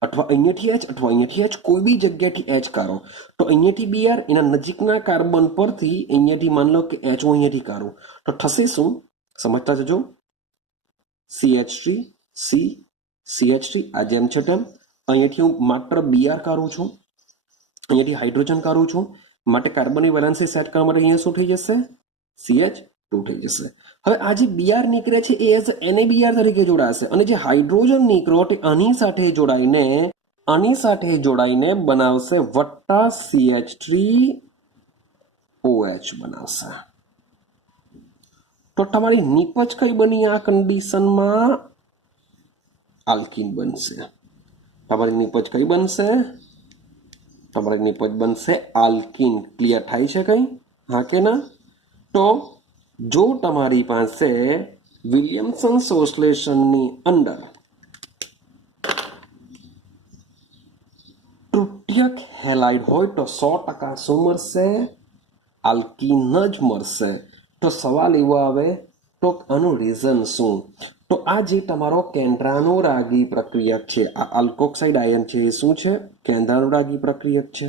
અથવા અહીંયાથી H અથવા અહીંયાથી H, કોઈ બી જગ્યાએથી H કાઢો. તો અહીંયાથી Br એના નજીકના કાર્બન પરથી અહીંયાથી માન લો કે H હું અહીંયાથી કાઢું તો થશે શું? સમજતા જજો. CH3 C CH3 આ જેમ છે તેમ. અહીંયાથી હું માત્ર Br કાઢું છું, અહીંયાથી હાઇડ્રોજન કાઢું છું, માટે કાર્બનની વેલેન્સી સેટ કરવા માટે અહીંયા શું થઈ જશે? CH2 થઈ જશે. હવે આ જે Br નીકળે છે એ એઝ NaBr તરીકે જોડાશે, અને જે હાઇડ્રોજન નીકળ્યો તે આની સાથે જોડાઈને બનાવશે વત્તા CH3OH બનાવશે. તો તમારી નિપજ કઈ બની? આ કન્ડિશનમાં આલ્કીન બનશે. તમારી નિપજ કઈ બનશે? તમારી નિપજ બનશે આલ્કીન. ક્લિયર થાય છે કઈ? હા કે ના? તો જો તમારી પાસે વિલિયમસન સંશ્લેષણની અંદર તૃતીયક હેલાઇડ હોય તો 100% શું મળશે? આલ્કીન જ મળશે. તો સવાલ એવો આવે તો આનું રીઝન શું? તો આ જે તમારો કેન્દ્રાનુરાગી પ્રક્રિયક છે, આ આલ્કોક્સાઇડ આયન છે, એ શું છે? કેન્દ્રાનુરાગી પ્રક્રિયક છે.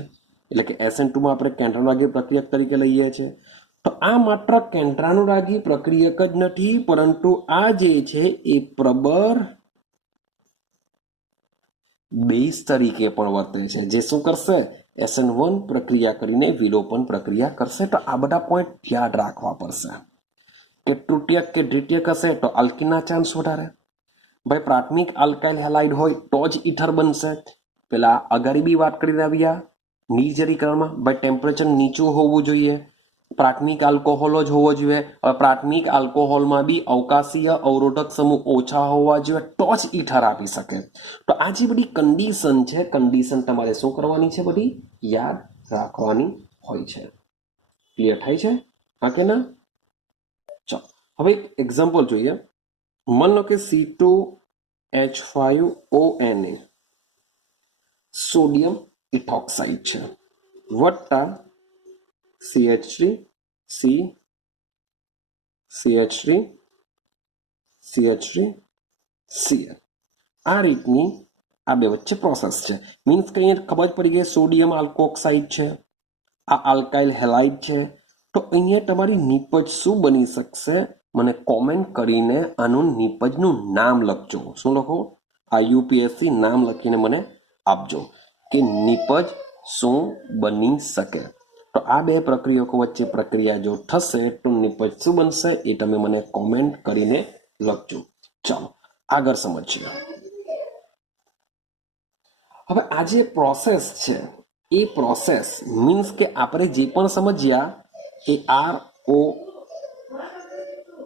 એટલે કે SN2 માં આપણે કેન્દ્રાનુરાગી પ્રક્રિયક તરીકે લઈએ છીએ. તો આ માત્ર કેન્દ્રાનુરાગી પ્રક્રિયક જ નથી, પરંતુ આ જે છે એ પ્રબર બેઝ તરીકે પણ વર્તે છે, જે શું કરશે? SN1 પ્રક્રિયા કરીને વિલોપન પ્રક્રિયા કરશે. તો આ બધા પોઈન્ટ યાદ રાખવા પડશે કે તૃતીયક કે દ્વિતીયક હશે તો આલ્કીનના ચાન્સ વધારે. ભાઈ પ્રાથમિક આલ્કાઇલ હેલાઇડ હોય તો જ ઇથર બનશે. પેલા અગાડી બી વાત કરીને આવ્યા નિર્જરીકરણમાં, ભાઈ ટેમ્પરેચર નીચું હોવું જોઈએ, પ્રાથમિક આલ્કોહોલ જ હોવો જોઈએ. હવે પ્રાથમિક આલ્કોહોલમાં બી અવકાશીય અવરોધક સમૂહ ઓછા હોવા જોઈએ તો જ ઇથર આપી શકે. તો આ જે બધી કન્ડિશન છે, કન્ડિશન તમારે શું કરવાની છે? બધી યાદ રાખવાની હોય છે. ક્લિયર થાય છે? હા કે ના? ચાલો હવે એક એક્ઝામ્પલ જોઈએ. માન લો કે C2H5ONa સોડિયમ ઇથોક્સાઇડ છે, વત્તા CH3 C CH3 CH3 Cl. આ રીતની આ બે વચ્ચે પ્રોસેસ છે. મીન્સ કે અહીંયા ખબર પડી ગઈ સોડિયમ આલ્કોક્સાઇડ છે, આ આલ્કાઇલ હેલાઇડ છે. તો અહીંયા તમારી નિપજ શું બની શકશે? મને કોમેન્ટ કરીને આનું નિપજનું નામ લખજો. શું લખો? આ UPSC નામ લખીને મને આપજો કે નિપજ શું બની શકે. તો આ બે પ્રક્રિયકો વચ્ચે પ્રક્રિયા જો થશે તો નિપજ શું બનશે એ તમે મને કોમેન્ટ કરીને લખજો. ચાલો આગળ સમજીએ. હવે આ જે પ્રોસેસ છે એ પ્રોસેસ મીન્સ કે આપણે જે પણ સમજ્યા એ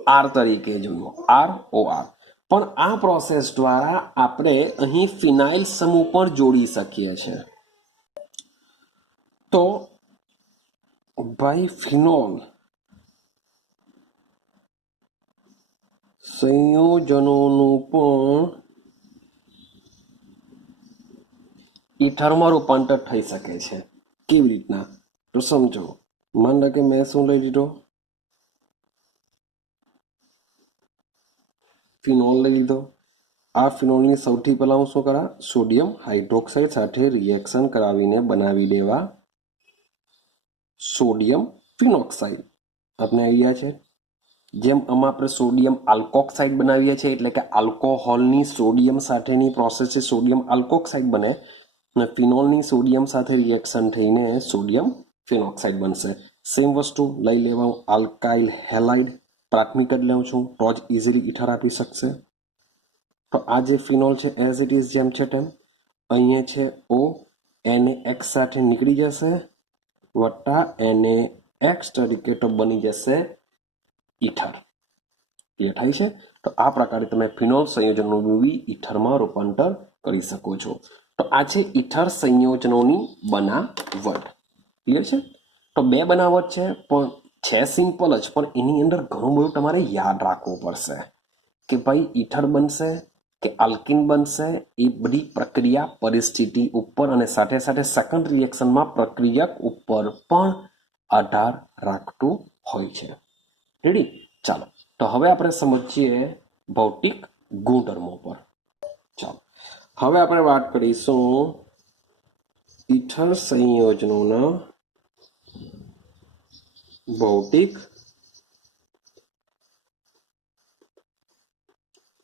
ROR તરીકે જોયું, ROR. પણ આ પ્રોસેસ દ્વારા આપણે અહીં ફિનાઇલ સમૂહ પણ જોડી શકીએ છીએ. તો ભાઈ ફિનોલ સંયોજનોનું પણ ઇથરમાં રૂપાંતર થઈ શકે છે. કેવી રીતના? તો સમજો, માન લો કે મેં શું લઈ લીધો, ફિનોલ લઈ લીધો. આ ફિનોલની સૌથી પહેલા હું શું કરા, સોડિયમ હાઇડ્રોક્સાઇડ સાથે રિએક્શન કરાવીને બનાવી દેવા સોડિયમ ફિનોક્સાઇડ. આપને આઈડિયા છે? જેમ આમાં આપણે સોડિયમ આલ્કોક્સાઇડ બનાવીએ છીએ, એટલે કે આલ્કોહોલની સોડિયમ સાથેની પ્રોસેસ છે સોડિયમ આલ્કોક્સાઇડ બને, અને ફિનોલની સોડિયમ સાથે રિએક્શન થઈને સોડિયમ ફિનોક્સાઇડ બનશે. સેમ વસ્તુ લઈ લેવા હું આલ્કાઇલ હેલાઇડ, પ્રાથમિક જ લઉં છું તો જ ઇઝીલી ઇથર આપી શકશે. તો આ જે ફિનોલ છે એઝ ઇટ ઇઝ જેમ છે તેમ અહીંયા છે ઓ, NaX સાથે નીકળી જશે વત્તા NaX તરીકે તો બની જશે ઇથર. ક્લિયર થાય છે? તો આ પ્રકારે તમે ફિનોલ સંયોજનોનું બી ઇથરમાં રૂપાંતર કરી શકો છો. તો આ છે ઇથર સંયોજનોની બનાવટ. ક્લિયર છે? તો બે બનાવટ છે, પણ છે સિમ્પલ જ, પણ એની અંદર ઘણું બધું તમારે યાદ રાખવું પડશે કે ભાઈ ઇથર બનશે કે આલ્કિન બનશે, એ બધી પ્રક્રિયા પરિસ્થિતિ ઉપર અને સાથે સાથે સેકન્ડ રિએક્શનમાં પ્રક્રિયક ઉપર પણ આધાર રાખતું હોય છે. રેડી? ચાલો, તો હવે આપણે સમજીએ ભૌતિક ગુણધર્મો પર. ચાલો, હવે આપણે વાત કરીશું ઇથર સંયોજનોના ભૌતિક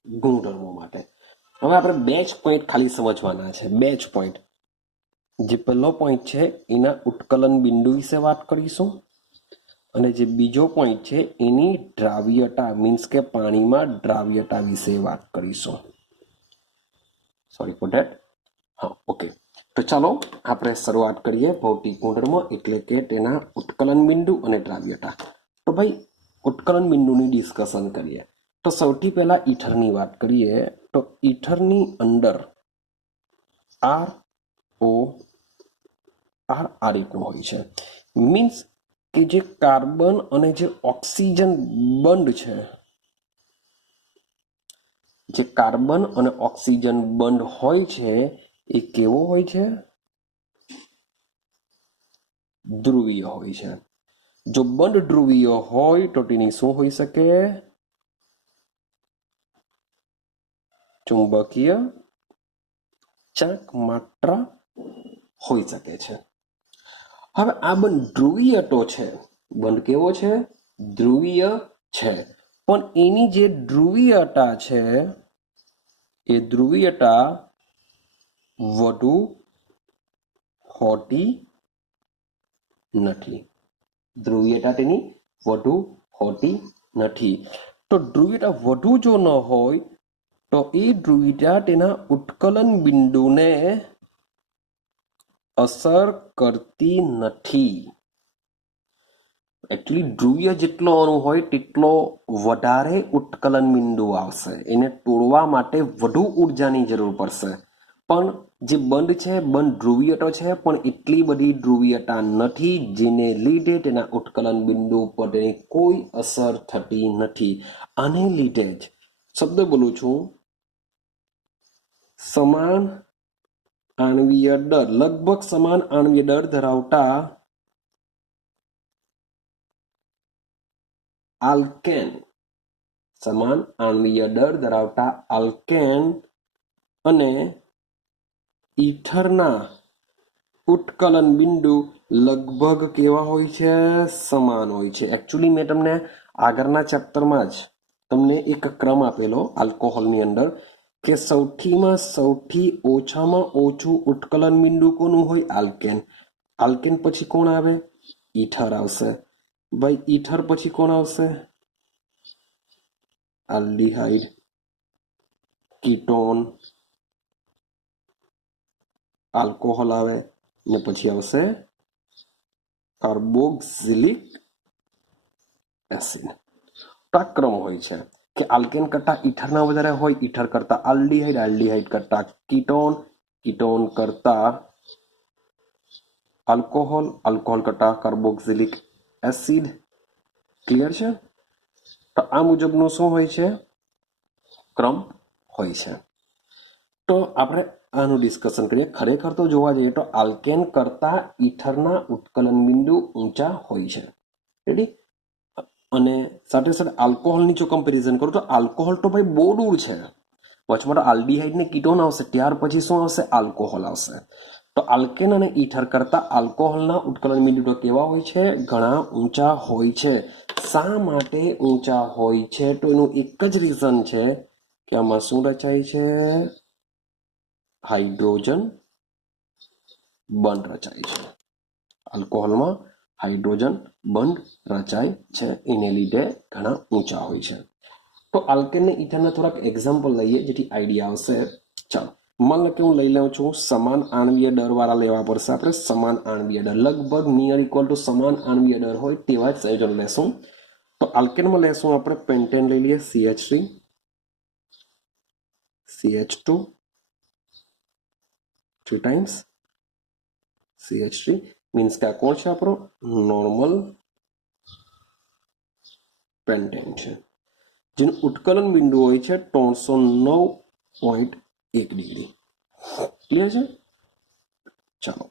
ગુણધર્મો માટે. હવે આપણે બે જ પોઈન્ટ ખાલી સમજવાના છે, બે જ પોઈન્ટ. જે પહેલો પોઈન્ટ છે એના ઉત્કલન બિંદુ વિશે વાત કરીશું, અને જે બીજો પોઈન્ટ છે એની દ્રાવ્યતા મીન્સ કે પાણીમાં દ્રાવ્યતા વિશે વાત કરીશું. Sorry for that. હા, ઓકે. તો ચાલો આપણે શરૂઆત કરીએ ભૌતિક ગુણધર્મો, એટલે કે તેના ઉત્કલન બિંદુ અને દ્રાવ્યતા. તો ભાઈ ઉત્કલન બિંદુની ડિસ્કશન કરીએ. તો સૌથી પહેલા ઇથરની વાત કરીએ. તો ઇથરની અંદર આર ઓ આર આ રીતનું હોય છે. મીન્સ કે જે કાર્બન અને જે ઓક્સિજન બંધ છે, જે કાર્બન અને ઓક્સિજન બંધ હોય છે એ કેવો હોય છે? ધ્રુવીય હોય છે. જો બંધ ધ્રુવીય હોય તો તેની શું હોઈ શકે? ચુંબકીય ચાક માત્રા હોઈ શકે છે. હવે આ બંધ ધ્રુવીય તો છે, બંધ કેવો છે? ધ્રુવીય છે, પણ એની જે ધ્રુવીયતા છે એ ધ્રુવીયતા વધુ હોતી નથી. ધ્રુવીયતા તેની વધુ હોતી નથી. તો ધ્રુવીયતા વધુ જો ન હોય તો એ ધ્રુવીયતા તેના ઉત્કલન બિંદુને અસર કરતી નથી. એટલી ધ્રુવીય જેટલો અણુ હોય તેટલો વધારે ઉત્કલન બિંદુ આવશે. એને તોડવા માટે વધુ ઉર્જાની જરૂર પડશે. પણ જે બંધ છે, બંધ ધ્રુવીય તો છે, પણ એટલી બધી ધ્રુવીયતા નથી, જેને લીધે તેના ઉત્કલન બિંદુ પર તેની કોઈ અસર થતી નથી. આને લીધે જ શબ્દ બોલું છું, સમાન આણ્વીય દળ, લગભગ સમાન આણ્વીય દળ ધરાવતા આલ્કેન, સમાન આણ્વીય દળ ધરાવતા આલ્કેન અને ઇથરના ઉત્કલન બિંદુ લગભગ કેવા હોય છે? સમાન હોય છે. એકચ્યુઅલી મેં તમને આગળના ચેપ્ટરમાં જ તમને એક ક્રમ આપેલો આલ્કોહોલની અંદર કે સૌથી ઓછામાં ઓછું ઉત્કલન બિંદુ કોનું હોય? આલ્કેન. આલ્કેન પછી કોણ આવે? ઇથર આવશે. ભાઈ ઇથર પછી કોણ આવશે? આલ્ડીહાઇડ, કીટોન, આલ્કોહોલ આવે, ને પછી આવશે કાર્બોક્સિલિક એસિડ. તો આ ક્રમ હોય છે કે આલ્કેન કરતા ઇથરના વધારે હોય, ઇથર કરતા આલ્ડીહાઇડ, આલ્ડીહાઇડ કરતા કીટોન, કીટોન કરતા આલ્કોહોલ, આલ્કોહોલ કરતા કાર્બોક્સિલિક એસિડ. ક્લિયર છે? તો આ મુજબનું શું હોય છે? ક્રમ હોય છે. તો આપણે આનું ડિસ્કશન કરીએ. ખરેખર તો જોવા જઈએ તો આલ્કેન કરતા ઈથરના ઉત્કલન બિંદુ ઊંચા હોય છે. રેડી? અને સાથે સાથે આલ્કોહોલની જો કમ્પેરિઝન કરું તો આલ્કોહોલ તો ભાઈ બહુ દૂર છે. વચમાં તો આલ્ડીહાઇડ ને કીટોન આવશે, ત્યાર પછી શું આવશે? આલ્કોહોલ આવશે. તો આલ્કેન અને ઈથર કરતા આલ્કોહોલના ઉત્કલન બિંદુ તો કેવા હોય છે? ઘણા ઊંચા હોય છે. શા માટે ઊંચા હોય છે? તો એનું એક જ રીઝન છે કે આમાં શું રચાય છે? હાઇડ્રોજન બંધ રચાય છે. આલ્કોહોલમાં હાઇડ્રોજન બંધ રચાય છે, એને લીધે ઘણા ઊંચા હોય છે. તો આલ્કેન ને ઈથરના થોડાક એક્ઝામ્પલ લઈએ જેથી આઈડિયા આવશે. ચાલો, માન લો કે હું લઈ લઉં છું, સમાન આણવીય દર વાળા લેવા પડશે આપણે. સમાન આણવીય દર લગભગ નિયર ઇક્વલ ટુ સમાન આણવીય દર હોય તેવા જ સંયોજન લેશું. તો આલ્કેનમાં લેશું આપણે પેન્ટેન લઈ લઈએ, CH3 CH2 3 times CH3 means કે આ કોણ છે? આપણો નોર્મલ પેન્ટેન છે, જેનું ઉત્કલન બિંદુ હોય છે 309.1 ડિગ્રી. ક્લિયર છે? ચાલો,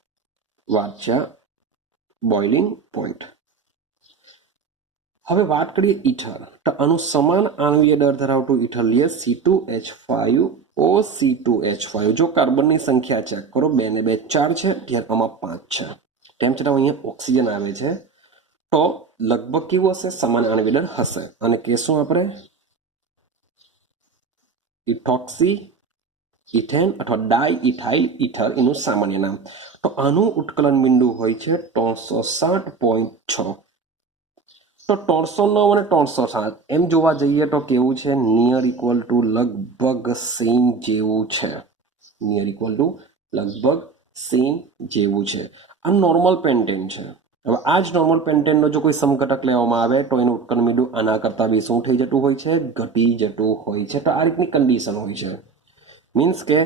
વાંચ્યા બોઇલિંગ પોઈન્ટ. હવે વાત કરીએ ઈથર. તો આનું સમાન આણવીય દર ધરાવતું ઈથર લઈએ, C2H5OC2H5. જો કાર્બનની સંખ્યા ચેક કરો, 2 ને 2 4 છે, ત્યારે આમાં 5 છે. તેમ છતાં અહીંયા ઓક્સિજન આવે છે. તો લગભગ કેવું હશે? સમાન આણવીય દર હશે. અને કહેશું આપણે ઇથોક્સી ઇથેન અથવા ડાઈ ઇથાઇલ ઇથર, એનું સામાન્ય નામ. તો આનું ઉત્કલન બિંદુ હોય છે 360.6. તો 309 અને 360 એમ જોવા જઈએ તો કેવું છે? નિયર ઇક્વલ ટુ લગભગ સેમ જેવું છે. નિયર ઇક્વલ ટુ લગભગ સેમ જેવું છે. આ નોર્મલ પેન્ટેન છે. હવે આ જ નોર્મલ પેન્ટેનનો જો કોઈ સમઘટક લેવામાં આવે તો એનું ઉત્કલન બિંદુ આના કરતા બી શું થઈ જતું હોય છે? ઘટી જતું હોય છે. તો આ રીતની કન્ડિશન હોય છે. મીન્સ કે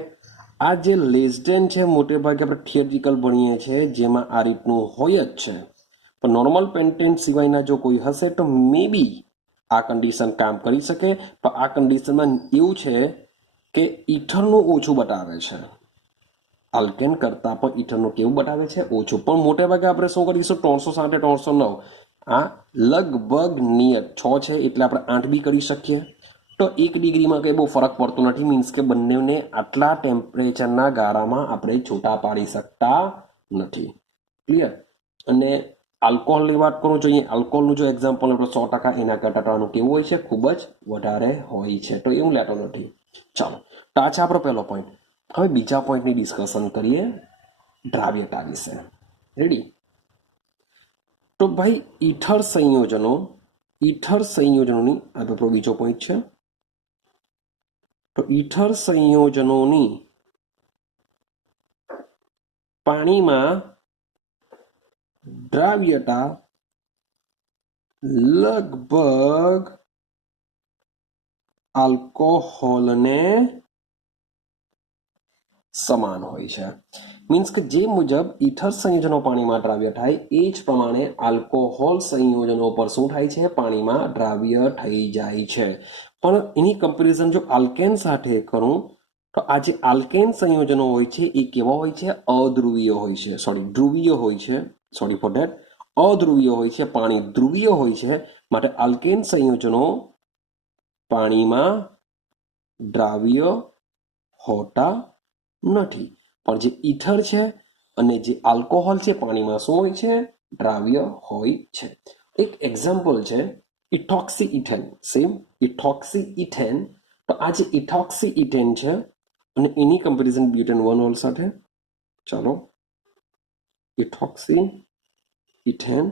આ જે લેસ ધેન છે, મોટે ભાગે આપણે થિયરિટિકલ ભણીએ છીએ, જેમાં આ રીતનું હોય જ છે. પણ નોર્મલ પેન્ટેન સિવાયના જો કોઈ હશે તો મે બી આ કન્ડિશન કામ કરી શકે. પણ આ કન્ડિશનમાં એવું છે કે ઈથરનું ઓછું બતાવે છે. આલ્કેન કરતા પણ ઈથરનું કેવું બતાવે છે? ઓછું. પણ મોટે ભાગે આપણે શું કરીશું? 360 309 આ લગભગ નિયર 6 છે એટલે આપણે 8 બી કરી શકીએ. તો 1 ડિગ્રીમાં કંઈ બહુ ફરક પડતો નથી. મીન્સ કે બંનેને આટલા ટેમ્પરેચરના ગાળામાં આપણે છૂટા પાડી શકતા નથી. ક્લિયર? અને આલ્કોહોલની વાત કરું જોઈએ, આલ્કોહોલનું જો એક્ઝામ્પલ આપણે 100%, એના કરતાં આનું કેવું હોય છે? ખૂબ જ વધારે હોય છે. તો એવું લેતો નથી. ચાલો, તો આ છે આપણો પહેલો પોઈન્ટ. હવે બીજા પોઈન્ટની ડિસ્કશન કરીએ, દ્રાવ્યતા વિશે. રેડી? તો ભાઈ ઈથર સંયોજનોની આ આપણો બીજો પોઈન્ટ છે. તો ઈથર સંયોજનોની પાણીમાં દ્રાવ્યતા લગભગ આલ્કોહોલને સમાન હોય છે. મીન્સ કે જે મુજબ ઈથર સંયોજનો પાણીમાં દ્રાવ્ય થાય એ જ પ્રમાણે આલ્કોહોલ સંયોજનો પર શું થાય છે? પાણીમાં દ્રાવ્ય થઈ જાય છે. પણ એની કમ્પેરિઝન જો આલ્કેન સાથે કરું તો આ જે આલ્કેન સંયોજનો હોય છે એ કેવા હોય છે? અધ્રુવીય હોય છે. ધ્રુવીય હોય છે. Sorry for that. અધ્રુવીય હોય છે. પાણી ધ્રુવીય હોય છે. માટે આલ્કેન સંયોજનો પાણીમાં દ્રાવ્ય હોતા નથી. પણ જે ઈથર છે અને જે આલ્કોહોલ છે, પાણીમાં શું હોય છે? દ્રાવ્ય હોય છે. એક એક્ઝામ્પલ છે ethoxy ethane. Same ethoxy ethane. તો આ જે ઇથોક્સી ઇથેન છે અને એની કમ્પેરિઝન બ્યુટેન 1 ઓલ સાથે. ચાલો, ઇથોક્સી ઇથેન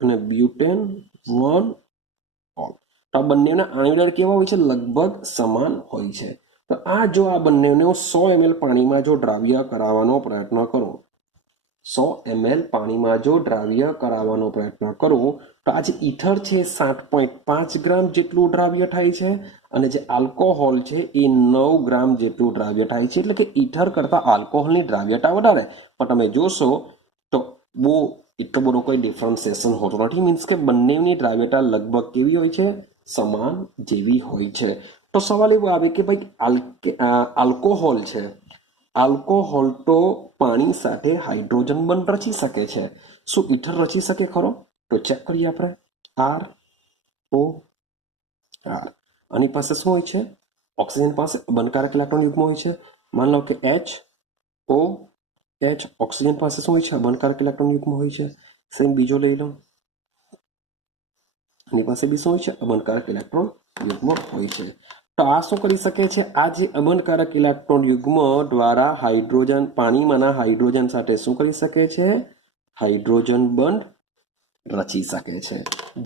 અને બ્યુટેન 1 ઓલ. તો આ બંનેના આણ્વિક દળ કેવા હોય છે? લગભગ સમાન હોય છે. તો આ જો આ બંનેને 100 ml પાણીમાં જો દ્રાવ્ય કરાવવાનો પ્રયત્ન કરું, 100 ml પાણીમાં જો દ્રાવ્ય કરાવવાનો પ્રયત્ન કરું તો આ જે ઈથર છે 7.5 ગ્રામ જેટલું દ્રાવ્ય થાય છે અને જે આલ્કોહોલ છે એ 9 ગ્રામ જેટલું દ્રાવ્ય થાય છે. એટલે કે ઈથર કરતા આલ્કોહોલની દ્રાવ્યતા વધારે. પણ તમે જોશો તો બહુ એટલો બધો કોઈ ડિફરન્સિએશન હોતો નથી. મીન્સ કે બંનેની દ્રાવ્યતા લગભગ કેવી હોય છે? સમાન જેવી હોય છે. તો સવાલ એવો આવે કે ભાઈ આલ્કોહોલ છે, આલ્કોહોલ તો પાણી સાથે હાઇડ્રોજન બંધ રચી શકે છે, શું ઇથર રચી શકે ખરો? તો ચેક કરીએ આપણે. આર ઓ આર, આની પાસે શું હોય છે? ઓક્સિજન પાસે બંધકારક ઇલેક્ટ્રોન યુગ્મ હોય છે. માન લો કે એચ ઓ એચ, ઓક્સિજન પાસે શું હોય છે? બંધકારક ઇલેક્ટ્રોન યુગ્મ હોય છે. સેમ બીજો લઈ લો, એની પાસે બી શું હોય છે? અબંધકારક ઇલેક્ટ્રોન યુગ્મ હોય છે. તો આ શું કરી શકે છે? આ જે અબંધકારક ઇલેક્ટ્રોન યુગ્મ દ્વારા હાઇડ્રોજન, પાણીમાંના હાઇડ્રોજન સાથે શું કરી શકે છે? હાઇડ્રોજન બંધ રચી શકે છે,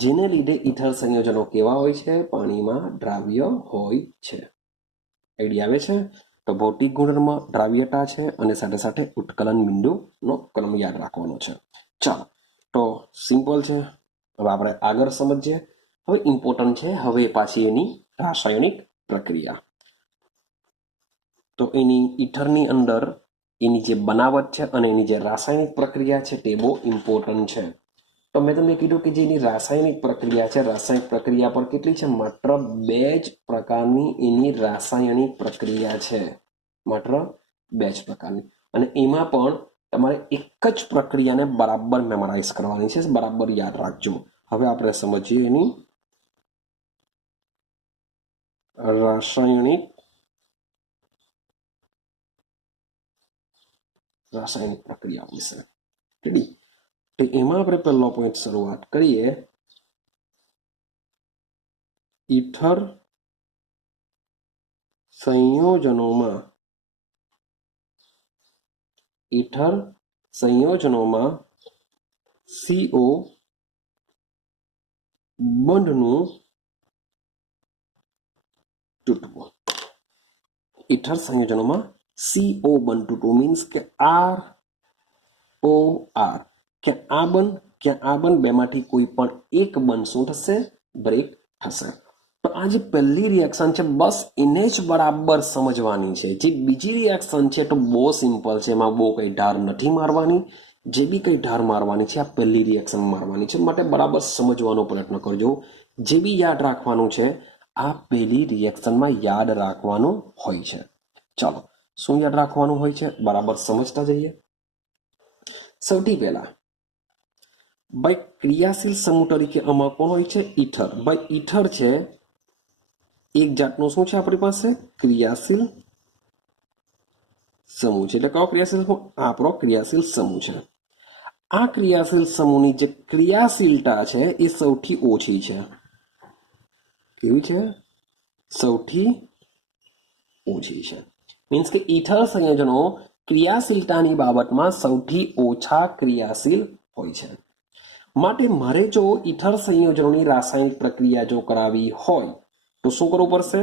જેને લીધે ઇથર સંયોજનો કેવા હોય છે? પાણીમાં દ્રાવ્ય હોય છે. આઈડિયા આવે છે? તો ભૌતિક ગુણધર્મ દ્રાવ્યતા છે અને સાથે સાથે ઉત્કલન બિંદુનો ક્રમ યાદ રાખવાનો છે. ચાલો, તો સિમ્પલ છે. હવે આપણે આગળ સમજીએ. હવે ઇમ્પોર્ટન્ટ છે હવે પાછી એની રાસાયણિક પ્રક્રિયા. તો એની ઇથરની અંદર એની જે બનાવટ છે અને એની જે રાસાયણિક પ્રક્રિયા છે તે બહુ ઇમ્પોર્ટન્ટ છે. તો મેં તમને કીધું કે જે એની રાસાયણિક પ્રક્રિયા છે, રાસાયણિક પ્રક્રિયા પર કેટલી છે? માત્ર 2 જ પ્રકારની એની રાસાયણિક પ્રક્રિયા છે, માત્ર 2 જ પ્રકારની. અને એમાં પણ તમારે એક જ પ્રક્રિયાને બરાબર મેમોરાઇઝ કરવાની છે, બરાબર યાદ રાખજો. હવે આપણે સમજીએ એની રાસાયણિક પ્રક્રિયા વિશે. રેડી? તો એમાં આપણે પહેલો પોઈન્ટ શરૂઆત કરીએ. ઇથર સંયોજનોમાં CO બંધનું તૂટવું. ઇથર સંયોજનોમાં CO બંધ તૂટવું મીન્સ કે ROR, કે આ બંધ બેમાંથી કોઈ પણ એક બંધ શું થશે? બ્રેક થશે. તો આ જે પહેલી રિએક્શન છે બસ એને જ બરાબર સમજવાની છે. જે બીજી રિએક્શન છે તો બહુ સિમ્પલ છે, એમાં બહુ કઈ ધાર નથી મારવાની. જે બી કઈ ધાર મારવાની છે આ પહેલી રિએક્શન મારવાની છે, માટે બરાબર સમજવાનો પ્રયત્ન કરજો. જે બી યાદ રાખવાનું છે આ પહેલી રિએક્શનમાં યાદ રાખવાનું હોય છે. ચાલો, શું યાદ રાખવાનું હોય છે? બરાબર સમજતા જઈએ. સૌથી પહેલા ભાઈ ક્રિયાશીલ સમૂહ તરીકે આમાં કોણ હોય છે? ઇથર. ભાઈ ઇથર છે એક જાતનું શું છે આપણી પાસે? ક્રિયાશીલ સમૂહ છે. એટલે કયો ક્રિયાશીલ સમૂહ? આપણો ક્રિયાશીલ સમૂહ છે. આ ક્રિયાશીલ સમૂહની જે ક્રિયાશીલતા છે એ સૌથી ઓછી છે. કેવી છે? સૌથી ઓછી છે. મીન્સ કે ઇથર સંયોજનો ક્રિયાશીલતાની બાબતમાં સૌથી ઓછા ક્રિયાશીલ હોય છે. માટે મારે જો ઇથર સંયોજનોની રાસાયણિક પ્રક્રિયા જો કરાવી હોય તો શું કરવું પડશે?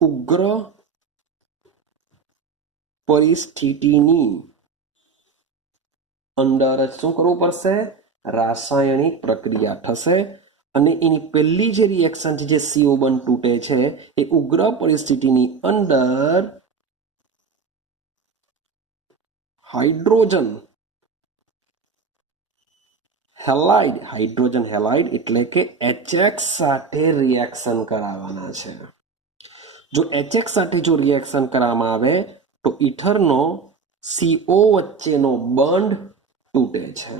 ઉગ્ર પરિસ્થિતિની અંદર જ શું કરવું પડશે? રાસાયણિક પ્રક્રિયા થશે. અને એની પહેલી જે રિએક્શન છે, જે CO બંધ તૂટે છે, એ ઉગ્ર પરિસ્થિતિની અંદર હાઇડ્રોજન હેલાઇડ એટલે કે HX સાથે રિએક્શન કરાવવાના છે. જો HX સાથે જો રિએક્શન કરવામાં આવે તો ઇથરનો CO વચ્ચેનો બંધ તૂટે છે.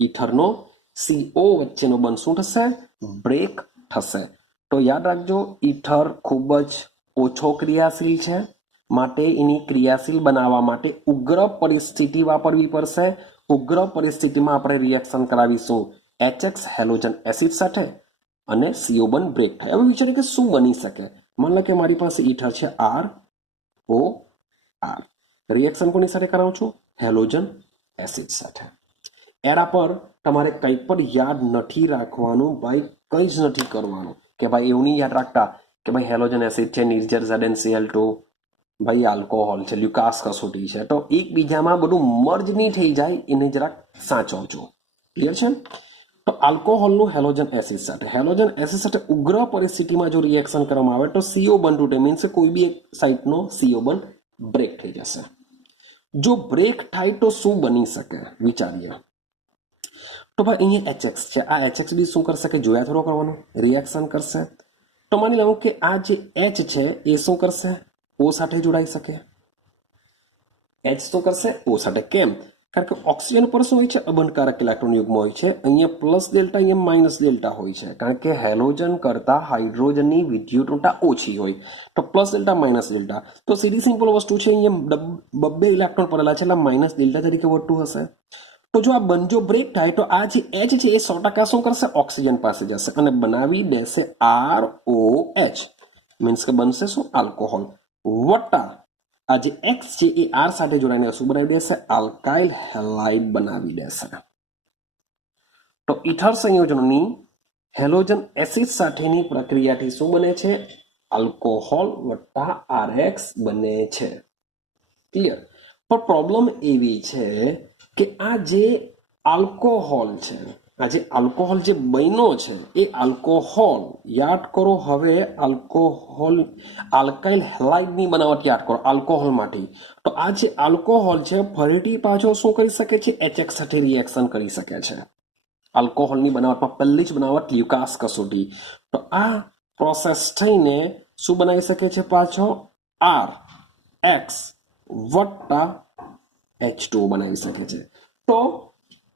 ઇથરનો CO વચ્ચેનો બંધ શું થશે? બ્રેક થશે. તો યાદ રાખજો, ઇથર ખૂબ જ ઓછો ક્રિયાશીલ છે, માટે એની ક્રિયાશીલ બનાવવા માટે ઉગ્ર પરિસ્થિતિ વાપરવી પડશે. ઉગ્ર પરિસ્થિતિમાં આપણે રિએક્શન કરાવીશું HX હેલોજન એસિડ સાથે અને CO બંધ બ્રેક થાય. હવે વિચારીએ કે શું બની શકે? માન લો કે મારી પાસે ઇથર છે ROR. રિએક્શન કોની સાથે કરાવું છું? હેલોજન એસિડ સાથે. એના પર તમારે કંઈ પણ યાદ નથી રાખવાનું ભાઈ, કંઈ જ નથી કરવાનું. કે ભાઈ એવું નહીં યાદ રાખતા કે ભાઈ હેલોજન એસિડ છે, નિર્જર ZnCl2, ભાઈ આલ્કોહોલ છે, લ્યુકાસ કસોટી છે, તો એકબીજામાં બધું મર્જ નહીં થઈ જાય એને જરાક સાચવજો. ક્લિયર છે? તો આલ્કોહોલનું હેલોજન એસિડ સાથે ઉગ્ર પરિસ્થિતિમાં જો રિએક્શન કરવામાં આવે તો CO બંધ તૂટે. મીન્સ કોઈ બી એક સાઇડનો CO બંધ બ્રેક થઈ જશે. જો બ્રેક થાય તો શું બની શકે? વિચારીએ. તો ભાઈ અહીંયા HX છે, આ HX બી શું કરશે કે જોયા થોડો કરવાનું, રિએક્શન કરશે. તો માની લો કે આ જે H છે એ શું કરશે, O સાથે જોડાઈ શકે. H શું કરશે, O સાથે. કેમ? કારણ કે ઓક્સિજન પર શું હોય છે, અબંધકારક ઇલેક્ટ્રોન યુગ્મ હોય છે. અહીંયા પ્લસ ડેલ્ટા, અહીંયા માઇનસ ડેલ્ટા હોય છે, કારણ કે હેલોજન કરતા હાઇડ્રોજનની વિદ્યુતઋણતા ઓછી હોય. તો પ્લસ ડેલ્ટા માઇનસ ડેલ્ટા, તો સીધી સિમ્પલ વસ્તુ છે, અહીંયા બબ્બે ઇલેક્ટ્રોન પડેલા છે એટલે માઇનસ ડેલ્ટા તરીકે વધતું હશે. તો જો આ બંજો બ્રેક થાય તો આ જે H છે એ 100% શું કરશે, ઓક્સિજન પાસે જશે અને બનાવી દેશે ROH, મીન્સ કે બનશે શું, આલ્કોહોલ. વત્તા આ જે X છે એ R સાથે જોડાઈને શું બનાવી દેશે, આલ્કાઇલ હેલાઇડ બનાવી દેશે. તો ઇથર સંયોજનની હેલોજન એસિડ સાથેની પ્રક્રિયાથી શું બને છે, આલ્કોહોલ વત્તા RX બને છે. ક્લિયર? પણ પ્રોબ્લેમ એવી છે કે આ જે આલ્કોહોલ છે, આ જે આલ્કોહોલ જે બન્યો છે એ આલ્કોહોલ, યાદ કરો હવે, આલ્કોહોલ આલ્કાઇલ હેલાઇડની બનાવટ યાદ કરો, આલ્કોહોલમાંથી. તો આ જે આલ્કોહોલ છે ફરીથી પાછો શું કરી શકે છે, HX સાથે રિએક્શન કરી શકે છે. આલ્કોહોલની બનાવટમાં પહેલી જ બનાવટ લ્યુકાસ કસોટી. તો આ પ્રોસેસ થઈને શું બનાવી શકે છે, પાછો RX વત્તા H2O બનાવી શકે છે. તો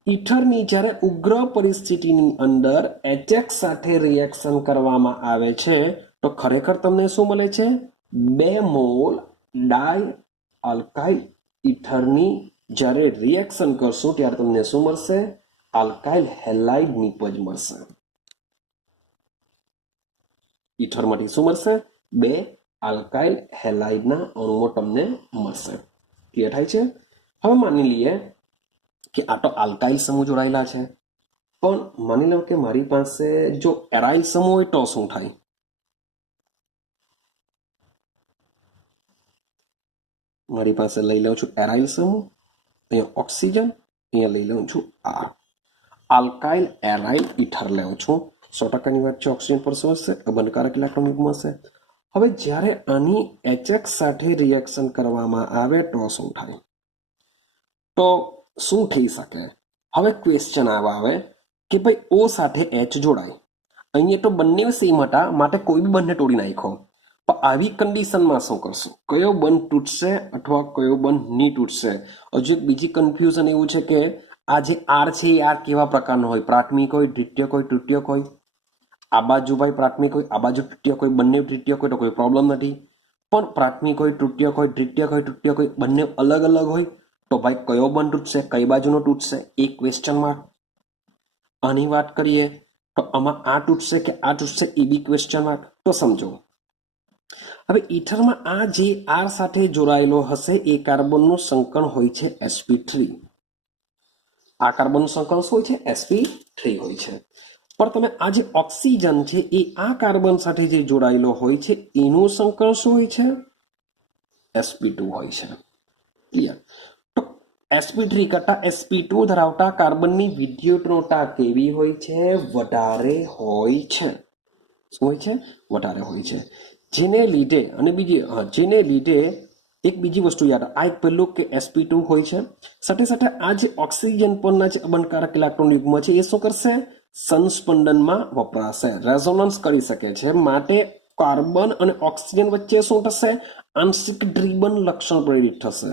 ઇથરની જ્યારે ઉગ્ર પરિસ્થિતિની અંદર HX સાથે રિએક્શન કરવામાં આવે છે તો ખરેખર તમને શું મળે છે, 2 મોલ ડાય આલ્કાઇલ ઇથરની જ્યારે રિએક્શન કરશું ત્યારે તમને શું મળશે, આલ્કાઇલ હેલાઇડ નિપજ મળશે. ઇથરમાંથી શું મળશે, 2 આલ્કાઇલ હેલાઇડના અણુઓ તમને મળશે. ક્લિયર થાય છે? હવે માની લઈએ કે આ તો આલ્કાઇલ સમૂહ જોડાયેલા છે, પણ માની લો કે મારી પાસે જો એરાઇલ સમૂહ હોય તો શું થાય, મારી પાસે લઈ લઉં છું એરાઇલ સમૂહ, અહીંયા ઓક્સિજન, અહીંયા લઈ લઉં છું આલ્કાઇલ એરાઇલ ઇથર લઉં છું. 100%ની વાત છે, ઓક્સિજન પર શું હશે, અબંધકારક ઇલેક્ટ્રોન યુગ્મ હશે. હવે જ્યારે આની HX સાથે રિએક્શન કરવામાં આવે તો શું થાય, તો શું થઈ શકે. હવે ક્વેશ્ચન આવે કે ભાઈ O સાથે H જોડાય, અહીંયા તો બંને સેમ હતા માટે કોઈ બી બંને તોડી નાખો. પણ આવી કન્ડિશનમાં શું કરશું, કયો બંધ તૂટશે અથવા કયો બંધ નહીં તૂટશે. હજુ એક બીજી કન્ફ્યુઝન એવું છે કે આ જે R છે એ R કેવા પ્રકારનો હોય, પ્રાથમિક હોય, દ્વિતીયક હોય, તૃતીયક હોય. આ બાજુ ભાઈ પ્રાથમિક હોય, આ બાજુ તૃતીયક હોય, બંને તૃતીયક હોય તો કોઈ પ્રોબ્લેમ નથી. પણ પ્રાથમિક હોય, તૃતીયક હોય, દ્વિતીયક હોય, તૃતીયક હોય, બંને અલગ અલગ હોય તો ભાઈ કયો બંધ તૂટશે, કઈ બાજુનો તૂટશે, એ ક્વેશ્ચન માર્ક. આની વાત કરીએ તો આમાં આ તૂટશે કે આ તૂટશે, એ બી ક્વેશ્ચન માર્ક. તો સમજો હવે ઇથરમાં આ જે R સાથે જોડાયેલો હશે એ કાર્બનનું સંકરણ હોય છે sp3. આ કાર્બનનું સંકરણ શું હોય છે, sp3 હોય છે. પણ તમે આ જે ઓક્સિજન છે એ આ કાર્બન સાથે જે જોડાયેલો હોય છે એનું સંકરણ શું હોય છે, sp2 હોય છે. ક્લિયર? તો sp3 કરતા sp2 ધરાવતા કાર્બનની વિદ્યુતઋણતા કેવી હોય છે, વધારે હોય છે. શું હોય છે, વધારે હોય છે. જેને લીધે અને જેને લીધે એક બીજી વસ્તુ યાદ, આ એક પહેલું કે sp2 હોય છે, સાથે સાથે આ જે ઓક્સિજન પરના જે અબંધકારક ઇલેક્ટ્રોન યુગ્મ છે એ શું કરશે, સંસ્પંદનમાં વપરાશે, રેઝોનન્સ કરી શકે છે. માટે કાર્બન અને ઓક્સિજન વચ્ચે શું થશે, આંશિક દ્વિબંધ લક્ષણ પ્રેરિત થશે.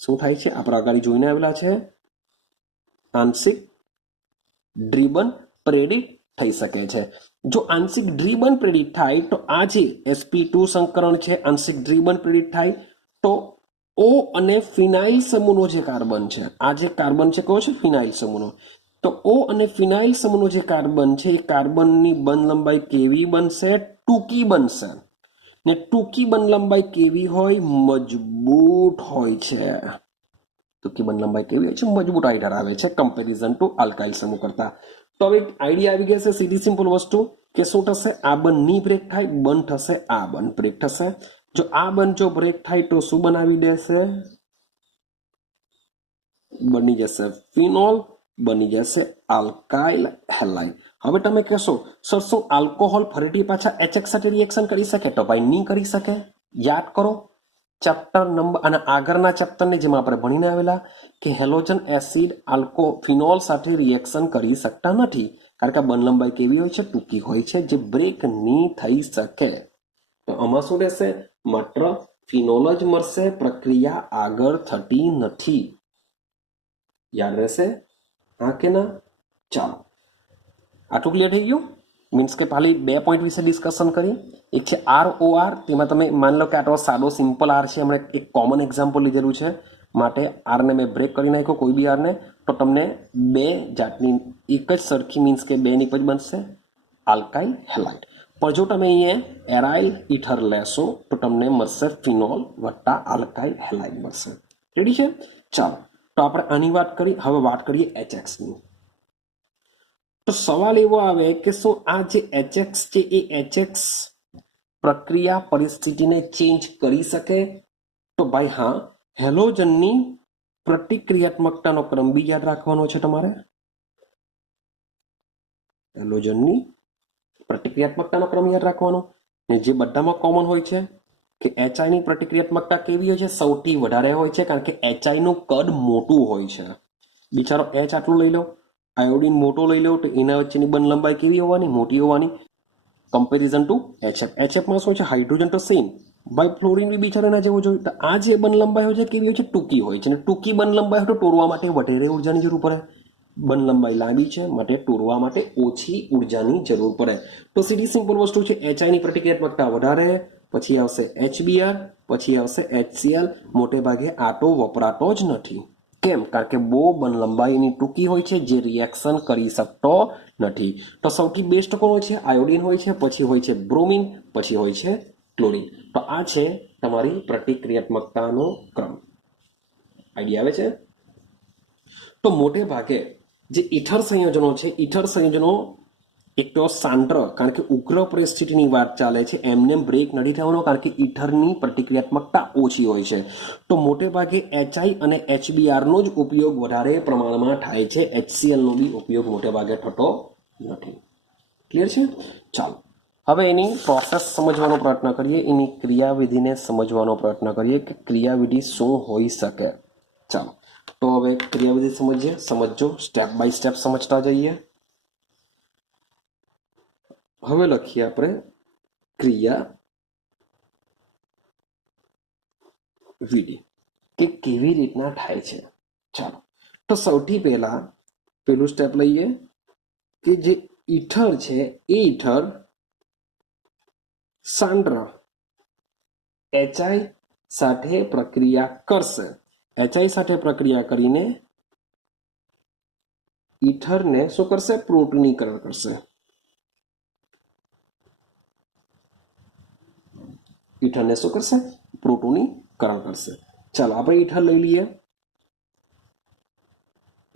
શું થાય છે, આપણે આગળ જોઈને આવેલા છે, આંશિક દ્વિબંધ પ્રેરિત થઈ શકે છે. જો આંશિક દ્વિબંધ પ્રેરિત થાય તો આ જે sp2 સંકરણ છે આંશિક દ્વિબંધ પ્રેરિત થાય તો O અને ફિનાઇલ સમૂહનો જે કાર્બન છે, આ જે કાર્બન છે કયો છે, ફિનાઇલ સમૂહનો. તો O અને ફિનાઇલ સમૂહનો જે કાર્બન છે એ કાર્બનની બંધ લંબાઈ કેવી બનશે, ટૂંકી બનશે. ને ટૂંકી બંધ લંબાઈ કેવી હોય, મજબૂત હોય છે. ટૂંકી બંધ લંબાઈ કેવી હોય છે, મજબૂતાઈ ધરાવે છે કમ્પેરિઝન ટુ આલ્કાઇલ સમૂહ કરતા. તો હવે આઈડિયા આવી ગયા છે, સીધી સિમ્પલ વસ્તુ કે શું થશે, આ બંધ ની બ્રેક થાય, બંધ થશે, આ બંધ બ્રેક થશે. જો આ બંધ જો બ્રેક થાય તો શું બનાવી દેશે, બની જશે ફિનોલ, બની જશે આલ્કાઇલ હેલાઇડ. હવે તમે કહેશો સર શું આલ્કોહોલ ફરીથી પાછા HX સાથે રિએક્શન કરી શકે, તો ભાઈ નહીં કરી શકે. યાદ કરો ચેપ્ટર નંબર અને આગળના ચેપ્ટરને જેમાં આપણે ભણીને આવેલા કે હેલોજન એસિડ આલ્કો ફિનોલ સાથે રિએક્શન કરી શકતા નથી કારણ કે બંધ લંબાઈ કેવી હોય છે, ટૂંકી હોય છે, જે બ્રેક નહીં થઈ શકે. તો આમાં શું રહેશે? માત્ર ફિનોલ જ મળશે, પ્રક્રિયા આગળ થતી નથી. યાદ રહેશે? હા કે ના? ચાલો, આટલું ક્લિયર થઈ ગયું? મીન્સ કે ખાલી 2 પોઈન્ટ વિશે ડિસ્કશન કરી. એક છે ROR, તેમાં તમે માની લો કે આટલો સાદો સિમ્પલ આર છે, હમણાં એક કોમન એક્ઝામ્પલ લીધેલું છે, માટે આરને મેં બ્રેક કરી નાખ્યો, કોઈ બી આરને, તો તમને 2 જાતની એક જ સરખી મીન્સ કે 2 નિપજ બનશે, આલ્કાઇલ હેલાઇડ. પણ જો તમે અહીંયા એરાઇલ ઇથર લેશો તો તમને મળશે ફિનોલ વત્તા આલ્કાઇલ હેલાઇડ મળશે. રેડી છે? ચાલો, તો આપણે આની વાત કરી. હવે વાત કરીએ HXની. તો સવાલ એવો આવે કે શું આ જે HX છે એ HX પ્રક્રિયા પરિસ્થિતિને ચેન્જ કરી શકે? તો ભાઈ હા, હેલોજનની પ્રતિક્રિયાત્મકતાનો ક્રમ બી યાદ રાખવાનો છે તમારે. હેલોજનની પ્રતિક્રિયાત્મકતાનો ક્રમ યાદ રાખવાનો, ને જે બધામાં કોમન હોય છે કે HI ની પ્રતિક્રિયાત્મકતા કેવી હોય છે? સૌથી વધારે હોય છે, કારણ કે HI નું કદ મોટું હોય છે. બિચારો H આટલું લઈ લો, આયોડિન મોટો લઈ લો, તો એના વચ્ચેની બંધ લંબાઈ કેવી હોવાની? મોટી હોવાની, કમ્પેરિઝન ટુ HF. HFમાં શું છે? હાઇડ્રોજન તો સેમ. ભાઈ ફ્લોરિન બી બિચારાના જેવું જોયું. તો આ જે બંધ લંબાઈ હોય છે કેવી હોય છે? ટૂંકી હોય છે. અને ટૂંકી બંધ લંબાઈ હોય તો તોડવા માટે વધારે ઉર્જાની જરૂર પડે. બંધ લંબાઈ લાંબી છે માટે તોડવા માટે ઓછી ઉર્જાની જરૂર પડે. તો સીધી સિમ્પલ વસ્તુ છે, HI ની પ્રતિક્રિયાત્મકતા વધારે, પછી આવશે HBr, પછી આવશે HCl. મોટે ભાગે આટો વપરાતો જ નથી. કેમ? કારણ કે બહુ બંધ લંબાઈની ટૂંકી હોય છે, જે રિએક્શન કરી શકતો નથી. તો સૌથી બેસ્ટ કોણ હોય છે? આયોડિન હોય છે, પછી હોય છે બ્રોમિન, પછી હોય છે ક્લોરિન. તો આ છે તમારી પ્રતિક્રિયાત્મકતાનો ક્રમ. આઈડિયા આવે છે? તો મોટે ભાગે જે ઇથર સંયોજનો છે, ઇથર સંયોજનો એક તો સાંદ્ર, કારણ કે ઉગ્ર પરિસ્થિતિની વાત ચાલે છે, એમને બ્રેક નથી થવાનો, કારણ કે ઇથરની પ્રતિક્રિયાત્મકતા ઓછી હોય છે. તો મોટે ભાગે HI અને HBr નો જ ઉપયોગ વધારે પ્રમાણમાં થાય છે. HCl નો બી ઉપયોગ મોટે ભાગે થતો નથી. ક્લિયર છે? ચાલો, હવે એની પ્રોસેસ સમજવાનો પ્રયત્ન કરીએ, એની ક્રિયાવિધિને સમજવાનો પ્રયત્ન કરીએ કે ક્રિયાવિધિ શું હોઈ શકે. ચાલો, તો હવે ક્રિયાવિધિ સમજીએ. સમજો, સ્ટેપ બાય સ્ટેપ સમજતા જઈએ. હવે લખીએ આપણે ક્રિયાવિધિ કે કેવી રીતના થાય છે. ચાલો, તો સૌથી પહેલા પેલું સ્ટેપ લઈએ કે જે ઇથર છે એ ઇથર સાંદ્ર HI સાથે પ્રક્રિયા કરશે. HI સાથે પ્રક્રિયા કરીને ઇથરને શું કરશે? પ્રોટોનીકરણ કરશે. ઇથરને શું કરશે? પ્રોટોનીકરણ કરશે. ચાલો, આપણે ઇથર લઈ લઈએ.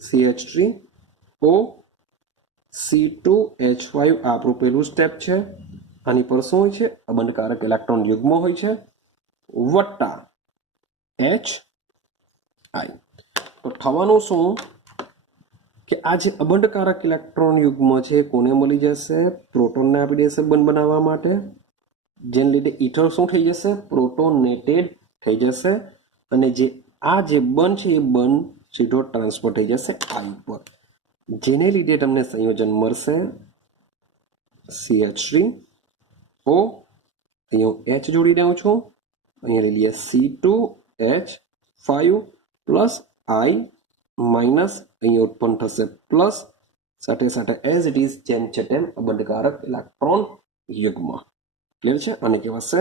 CH3O C2H5 આપણું પહેલું સ્ટેપ છે. આની પર શું હોય છે? અબંધકારક ઇલેક્ટ્રોન યુગ્મ હોય છે, વત્તા HI. તો થવાનું શું કે આ જે અબંધકારક ઇલેક્ટ્રોન યુગ્મ છે કોને મળી જશે? પ્રોટોનને આપી દેશે બંધ બનાવવા માટે, જેને લીધે ઇથર શું થઈ જશે? પ્રોટોનેટેડ થઈ જશે. અને જે આ જે બંધ છે એ બંધ સીધો ટ્રાન્સફર થઈ જશે I ઉપર, જેને લીધે તમને સંયોજન મળશે CH3O. અહીંયા H જોડી દઉં છું, અહીંયા લઈ લઈએ C2H5 પ્લસ I માઇનસ, અહીંયા ઉત્પન્ન થશે પ્લસ, સાથે સાથે એઝ ઇટ ઇઝ જેમ છે તેમ અબંધકારક ઇલેક્ટ્રોન યુગ્મ. ક્લિયર છે? અને કહેવાશે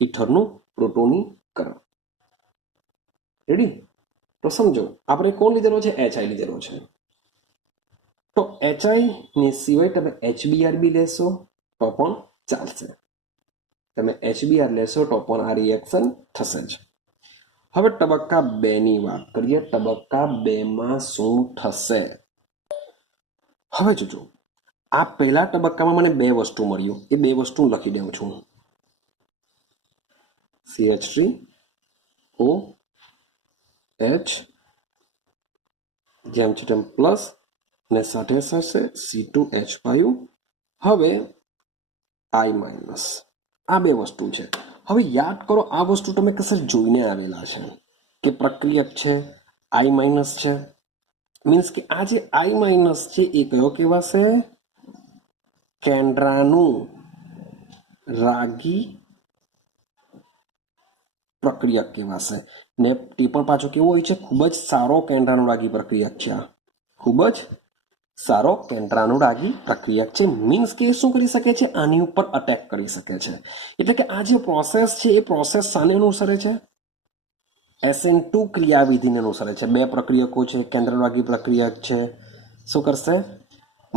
ઇથરનું પ્રોટોનીકરણ. રેડી? તો સમજો, આપણે કોણ લીધેલો છે? HI લીધેલો છે. તો HI ને સિવાય તમે HBr બી લેશો તો પણ ચાલશે. તમે HBr લેશો તો પણ આ રિએક્શન થશે જ. હવે તબક્કા 2 ની વાત કરીએ. તબક્કા 2 માં શું થશે? હવે જોજો, આ પહેલા તબક્કામાં મને 2 વસ્તુ મળ્યું, એ 2 વસ્તુ લખી દઉં છું. CH3O H જેમ છે તેમ પ્લસ, અને સાથે થશે C2H5, હવે I માઇનસ. આ 2 વસ્તુ છે. હવે યાદ કરો આ વસ્તુ તમે કશે જોઈને આવેલા છે કે પ્રક્રિયક છે આઈ માઇનસ છે, મીન્સ કે આ જે આઈ માઇનસ છે એ કયો કહેવાશે? કેન્દ્રાનું રાગી પ્રક્રિયક કહેવાશે. ને તે પણ પાછો કેવો હોય છે? ખૂબ જ સારો કેન્દ્રાનુરાગી પ્રક્રિયક છે. આ ખૂબ જ સારો કેન્દ્રાનુરાગી પ્રક્રિયક છે. મીન્સ કે શું કરી શકે છે? આની ઉપર અટેક કરી શકે છે. એટલે કે આ જે પ્રોસેસ છે એ પ્રોસેસ શાને અનુસરે છે? SN2 ક્રિયાવિધિને અનુસરે છે. બે પ્રક્રિયકો છે, કેન્દ્રાનુરાગી પ્રક્રિયક છે. શું કરશે?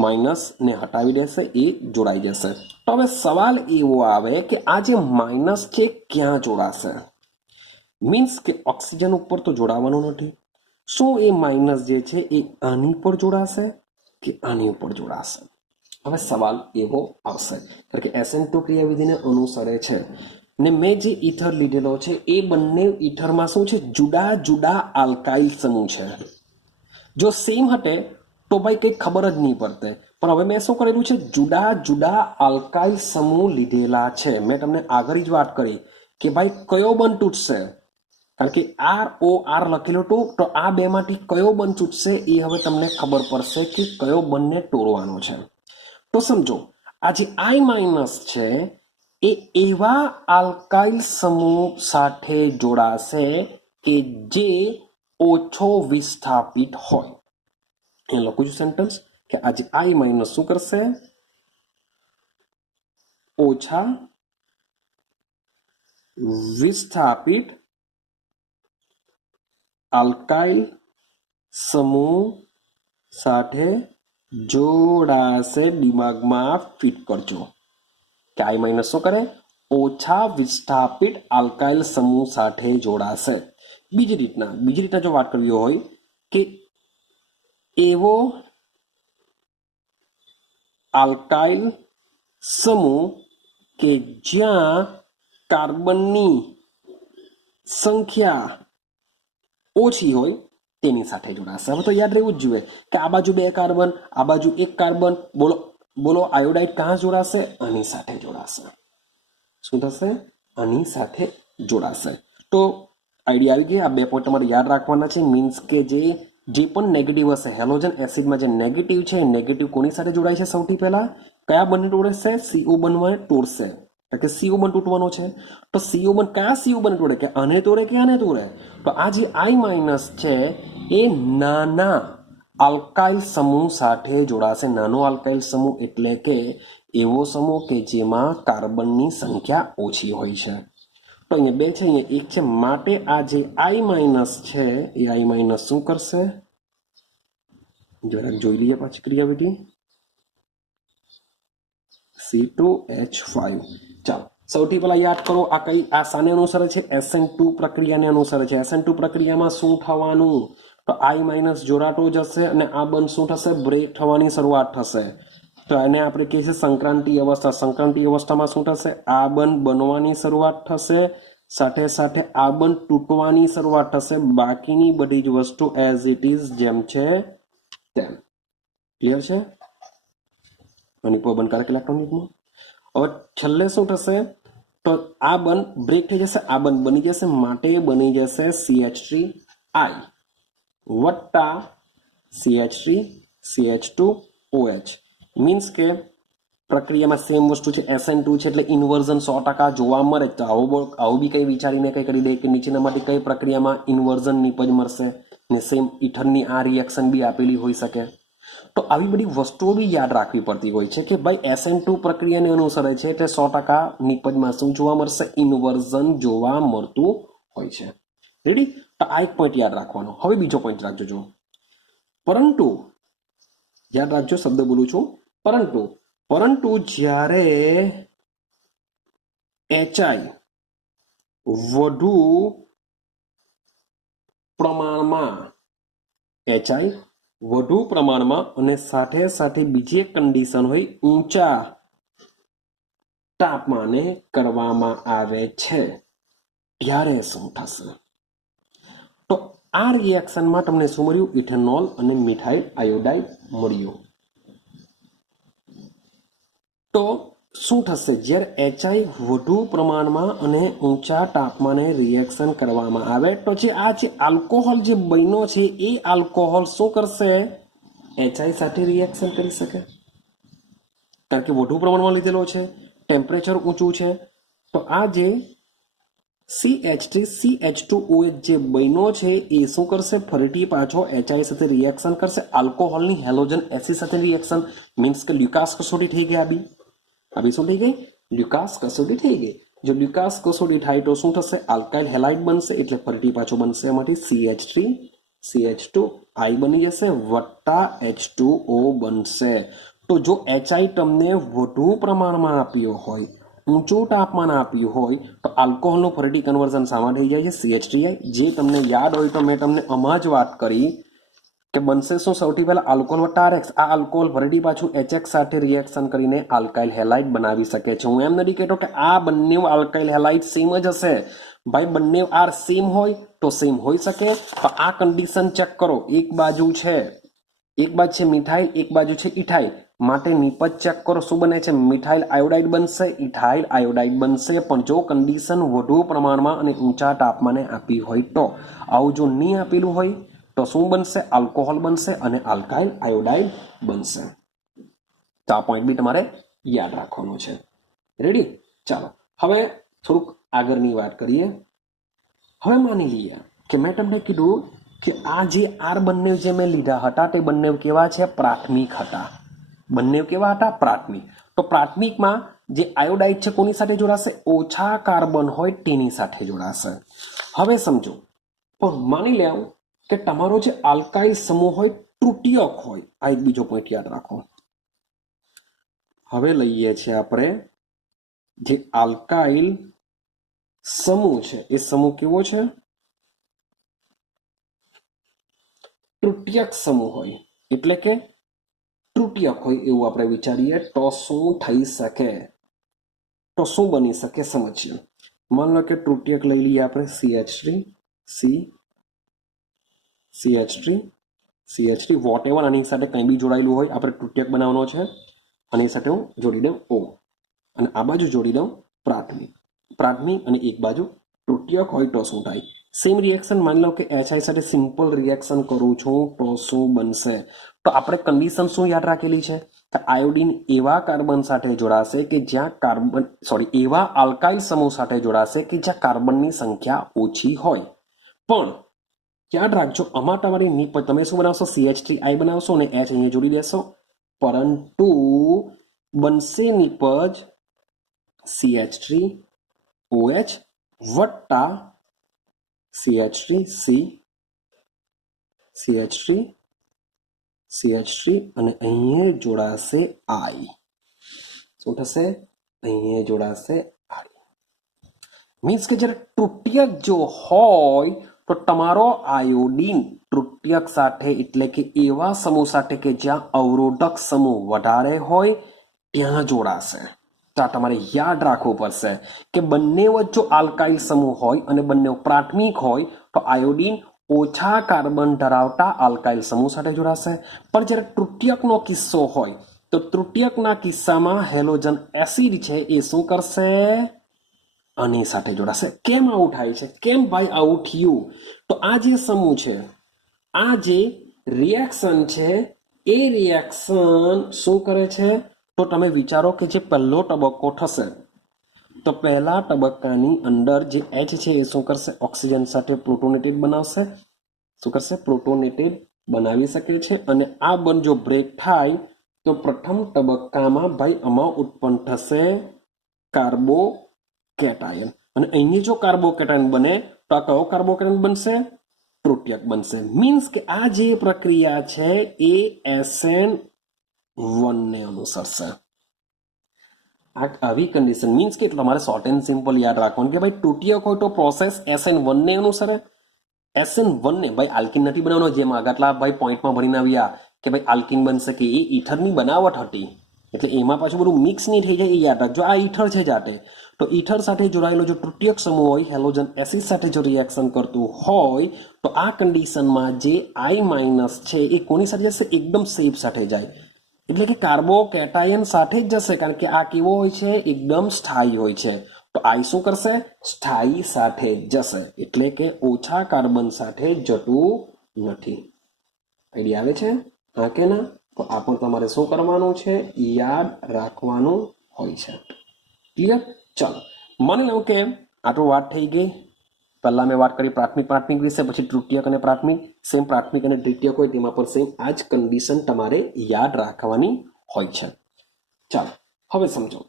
માઇનસ ને હટાવી દેશે, એ જોડાઈ જશે. તો હવે સવાલ એવો આવે કે આ જે માઇનસ છે ક્યાં જોડાશે? મીન્સ કે ઓક્સિજન ઉપર તો જોડાવાનું નથી. શું એ માઇનસ જે છે એ આની ઉપર જોડાશે કે આની ઉપર જોડાશે? હવે સવાલ એવો આવશે કારણ કે SN2 ક્રિયાવિધિને અનુસરે છે ને મેં જે ઈથર લીધેલો છે એ બંને ઈથરમાં શું છે? જુદા જુદા આલ્કાઇલ સમૂહ છે. જો સેમ હટે તો ભાઈ કંઈ ખબર જ નહીં પડતે, પણ હવે મેં શું કરેલું છે? જુદા જુદા આલ્કાઇલ સમૂહ લીધેલા છે. મેં તમને આગળ જ વાત કરી કે ભાઈ કયો બંધ તૂટશે, કારણ કે ROR લખેલું હતું, તો આ બેમાંથી કયો બંધ તૂટશે એ હવે તમને ખબર પડશે કે કયો બંધને તોડવાનો છે. તો સમજો આ જે આઈ માઇનસ છે એ એવા આલ્કાઇલ સમૂહ સાથે જોડાશે કે જે ઓછો વિસ્થાપિત હોય. એ લખું છું સેન્ટેન્સ કે આજે આઈ માઇનસ શું કરશે? ઓછા વિસ્થાપિત આલ્કાઇલ સમૂહ સાથે જોડાશે. દિમાગમાં ફિટ કરજો કે આઈ માઇનસ શું કરે? ઓછા વિસ્થાપિત આલ્કાઇલ સમૂહ સાથે જોડાશે. બીજી રીતના જો વાત કરવી હોય કે એવો આલ્કાઇલ સમૂહ કે જ્યાં કાર્બનની સંખ્યા ઓછી હોય તેની સાથે જોડાશે. હવે તો યાદ રહેવું જ જોઈએ કે આ બાજુ 2 કાર્બન, આ બાજુ 1 કાર્બન. બોલો આયોડાઇડ ક્યાં જોડાશે? આની સાથે જોડાશે. શું થશે? આની સાથે જોડાશે. તો આઈડિયા આવી ગઈ. આ 2 પોઈન્ટ તમારે યાદ રાખવાના છે. મીન્સ કે જે પણ નેગેટિવ હશે, હેલોજન એસિડમાં જે નેગેટિવ છે એ નેગેટિવ કોની સાથે જોડાય છે? સૌથી પહેલા કયા બંને તોડશે? CO બંને તોડશે. કે CO બંધ તૂટવાનો છે. તો CO બંધ કયા CO બંધ તોડે? કે આને તોડે કે આને તોડે? તો આ જે આઈ માઇનસ છે એ નાના આલ્કાઇલ સમૂહ સાથે જોડાશે. નાનો આલ્કાઇલ સમૂહ એટલે કે એવો સમૂહ કે જેમાં કાર્બનની સંખ્યા ઓછી હોય છે. તો અહીંયા 2 છે, અહીંયા 1 છે. માટે આ જે આઈ માઇનસ છે એ આઈ માઇનસ શું કરશે? જરાક જોઈ લઈએ પાછી ક્રિયાવિધિ. C2H5. ચાલો સૌથી પહેલા યાદ કરો આ શાને અનુસરે છે? SN2 પ્રક્રિયાને અનુસરે છે. SN2 પ્રક્રિયામાં શું થવાનું? તો આઈ માઇનસ જોડાતો જશે અને આ બંધ શું થશે? બ્રેક થવાની શરૂઆત થશે. તો એને આપણે કહીએ છીએ સંક્રાંતિ અવસ્થા. સંક્રાંતિ અવસ્થામાં શું થશે? આ બંધ બનવાની શરૂઆત થશે, સાથે સાથે આ બંધ તૂટવાની શરૂઆત થશે. બાકીની બધી જ વસ્તુ એઝ ઇટ ઇઝ જેમ છે તેમ. ક્લિયર છે? આની પર બંધકારક ઇલેક્ટ્રોનિકમાં હવે છેલ્લે શું થશે? તો આ બંધ બ્રેક થઈ જશે, આ બંધ બની જશે, માટે બની જશે CH3I વત્તા CH3 CH2OH. મીન્સ કે પ્રક્રિયામાં સેમ વસ્તુ છે, SN2 છે એટલે ઇન્વર્ઝન 100% જોવા મળે. તો આવું બી કંઈ વિચારીને કંઈ કરી દે કે નીચેનામાંથી કઈ પ્રક્રિયામાં ઇન્વર્ઝન નિપજ મળશે ને સેમ ઇથરની આ રિએક્શન બી આપેલી હોઈ શકે. તો આવી બધી વસ્તુઓ બી યાદ રાખવી પડતી હોય છે કે ભાઈ SN2 પ્રક્રિયાને અનુસરે છે એટલે 100% નિપજમાં શું જોવા મળશે? ઇન્વર્ઝન જોવા મળતું હોય છે. રેડી? તો આ એક પોઈન્ટ યાદ રાખવાનો. હવે બીજો પોઈન્ટ રાખજો. જો પરંતુ યાદ રાખજો, શબ્દ બોલું છું પરંતુ જ્યારે HI વધુ પ્રમાણમાં અને સાથે સાથે બીજી એક કન્ડિશન હોય, ઊંચા તાપમાને કરવામાં આવે છે ત્યારે શું થશે? તો આ રિએક્શનમાં તમને શું મળ્યું? ઇથેનોલ અને મિથાઇલ આયોડાઇડ મળ્યું. તો શું થશે જ્યારે એચઆઈ વધુ પ્રમાણમાં અને ઊંચા તાપમાને રિએક્શન કરવામાં આવે તો જે આ જે આલ્કોહોલ જે બન્યો છે એ આલ્કોહોલ શું કરશે એચઆઈ સાથે રિએક્શન કરી શકે કારણ કે વધુ પ્રમાણમાં લીધેલો છે ટેમ્પરેચર ઊંચું છે તો આ જે CH3CH2OH જે બન્યો છે એ શું કરશે ફરીથી પાછો એચઆઈ સાથે રિએક્શન કરશે આલ્કોહોલની હેલોજન એસિડ સાથે રિએક્શન મીન્સ કે લ્યુકાસ કસોટી થઈ ગઈ અભી શું થઈ ગઈ લ્યુકાસ કસોટી થઈ ગઈ જો લ્યુકાસ કસોટી થાય તો શું થશે આલ્કાઇલ હેલાઇડ બનશે એટલે ફરીથી પાછો બનશે એમાંથી CH3CH2I બની જશે વત્તા H2O બનશે તો જો એચઆઈ તમને વધુ પ્રમાણમાં આપ્યો હોય ઊંચું તાપમાન આપ્યું હોય તો આલ્કોહોલનું ફરીથી કન્વર્ઝન શામાં થઈ જાય છે CH3I જે તમને યાદ હોય તો મેં તમને આમાં જ વાત કરી કે બનશે શું સૌથી પહેલા આલ્કોહોલ વત્તા RX આ આલ્કોહોલ ફરીથી પાછું HX સાથે રિએક્શન કરીને આલ્કાઇલ હેલાઇડ બનાવી શકે છે હું એમ નથી કહેતો કે આ બંને આલ્કાઇલ હેલાઇડ સેમ જ હશે ભાઈ બંને આર સેમ હોય તો સેમ હોઈ શકે તો આ કન્ડિશન ચેક કરો એક બાજુ છે મિથાઇલ એક બાજુ છે ઇથાઇલ માટે નિપજ ચેક કરો શું બને છે મિથાઇલ આયોડાઇડ બનશે ઇથાઇલ આયોડાઇડ બનશે પણ જો કન્ડિશન વધુ પ્રમાણમાં અને ઊંચા તાપમાને આપી હોય તો આવું જો નહીં આપેલું હોય તો શું બનશે આલ્કોહોલ બનશે અને આલ્કાઇલ આયોડાઇડ બનશે તો આ પોઈન્ટ બી તમારે યાદ રાખવાનો છે રેડી ચાલો હવે થોડુંક આગળની વાત કરીએ હવે માની લઈએ કે મેં તમને કીધું કે આ જે આર બંને જે મેં લીધા હતા તે બંને કેવા છે પ્રાથમિક હતા બંને કેવા હતા પ્રાથમિક તો પ્રાથમિકમાં જે આયોડાઇડ છે કોની સાથે જોડાશે ઓછા કાર્બન હોય તેની સાથે જોડાશે હવે સમજો પણ માની લેવું કે તમારો જે આલ્કાઇલ સમૂહ હોય તૃતીયક હોય આ એક બીજો પોઈન્ટ યાદ રાખો હવે લઈએ છે આપણે જે આલ્કાઇલ સમૂહ છે એ સમૂહ કેવો છે તૃતીયક સમૂહ હોય એટલે કે તૃતીયક હોય એવું આપણે વિચારીએ તો શું થઈ શકે તો શું બની શકે સમજીએ માન લો કે તૃતીયક લઈ લઈએ આપણે CH3 વોટ એવર આની સાથે કંઈ બી જોડાયેલું હોય આપણે તૃતીયક બનાવવાનો છે આની સાથે હું જોડી દઉં O અને આ બાજુ જોડી દઉં પ્રાથમિક અને એક બાજુ તૃતીયક હોય તો શું થાય સેમ રિએક્શન માની લો કે HI સાથે સિમ્પલ રિએક્શન કરું છું તો શું બનશે તો આપણે કન્ડિશન શું યાદ રાખેલી છે કે આયોડિન એવા કાર્બન સાથે જોડાશે કે જ્યાં એવા આલ્કાઇલ સમૂહ સાથે જોડાશે કે જ્યાં કાર્બનની સંખ્યા ઓછી હોય પણ યાદ રાખજો આમાં તમારી નિપજ તમે શું બનાવશો CH3I બનાવશો અને H અહીંયા જોડી દેશો પરંતુ બનશે નિપજ CH3OH વત્તા CH3 અને અહીંયા જોડાશે I શું થશે અહીંયા જોડાશે I મીન્સ કે જ્યારે તૃતીયક જો હોય તો તમારો આયોડિન તૃતીયક સાથે એટલે કે એવા સમૂહ સાથે કે જ્યાં અવરોધક સમૂહ વધારે હોય ત્યાં જોડાશે તો આ તમારે યાદ રાખવું પડશે કે બંને જો આલ્કાઇલ સમૂહ હોય અને બંને પ્રાથમિક હોય તો આયોડિન ઓછા કાર્બન ધરાવતા આલ્કાઇલ સમૂહ સાથે જોડાશે પણ જ્યારે તૃતીયકનો કિસ્સો હોય તો તૃતીયકના કિસ્સામાં હેલોજન એસિડ છે એ શું કરશે આની સાથે જોડાશે કેમ આવું થાય છે કેમ ભાઈ આવું થયું તો આ જે સમૂહ છે આ જે રિએક્શન છે એ રિએક્શન શું કરે છે તો તમે વિચારો કે જે પહેલો તબક્કો થશે તો પહેલા તબક્કાની અંદર જે H છે એ શું કરશે ઓક્સિજન સાથે પ્રોટોનેટેડ બનાવશે શું કરશે પ્રોટોનેટેડ બનાવી શકે છે અને આ બંધ જો બ્રેક થાય તો પ્રથમ તબક્કામાં ભાઈ આમાં ઉત્પન્ન થશે કાર્બોકેટાયન અને અહીં જો કાર્બોકેટાયન બને તો આ કયો કાર્બોકેટાયન બનશે તૃતીયક બનશે મીન્સ કે આ જે પ્રક્રિયા છે એ SN1 ને અનુસરશે આવી કન્ડિશન મીન્સ કે તમારે શોર્ટ એન્ડ સિમ્પલ યાદ રાખવાનું કે ભાઈ તૃતીયક હોય તો પ્રોસેસ SN1 ને અનુસરે SN1 ને ભાઈ આલ્કિન નથી બનાવવાનો જેમ આગળના ભાઈ પોઈન્ટમાં ભણીને આવ્યા કે ભાઈ આલ્કિન બનશે કે એ ઈથરની બનાવટ હતી એટલે એમાં પાછું બધું મિક્સ નહીં થઈ જાય એ યાદ રાખજો આ ઈથર છે જાતે તો ઈથર સાથે જોડાયેલો જો તૃતીયક સમૂહ હોય હેલોજન એસિડ સાથે જો રિએક્શન કરતું હોય તો આ કન્ડિશનમાં જે I- છે એ કોની સાથે જશે એકદમ સેફ સાથે જાય એટલે કે કાર્બોકેટાયન સાથે જ જશે, કારણ કે આ કેવો હોય છે, એકદમ સ્થાયી હોય છે. તો આઈ શું કરશે, સ્થાયી સાથે જ જશે, એટલે કે ઓછા કાર્બન સાથે જતું નથી. આઈડિયા આવે છે, હા કે ના? તો આ પણ તમારે શું કરવાનું છે, યાદ રાખવાનું હોય છે. ક્લિયર? ચાલો, માની લો કે આ તો વાત થઈ ગઈ. પહેલા મેં વાત કરી પ્રાથમિક વિશે, પછી તૃતીયક અને પ્રાથમિક. સેમ પ્રાથમિક અને દ્વિતીયક હોય તેમાં પણ સેમ આ જ કન્ડિશન તમારે યાદ રાખવાની હોય છે. ચાલો, હવે સમજો.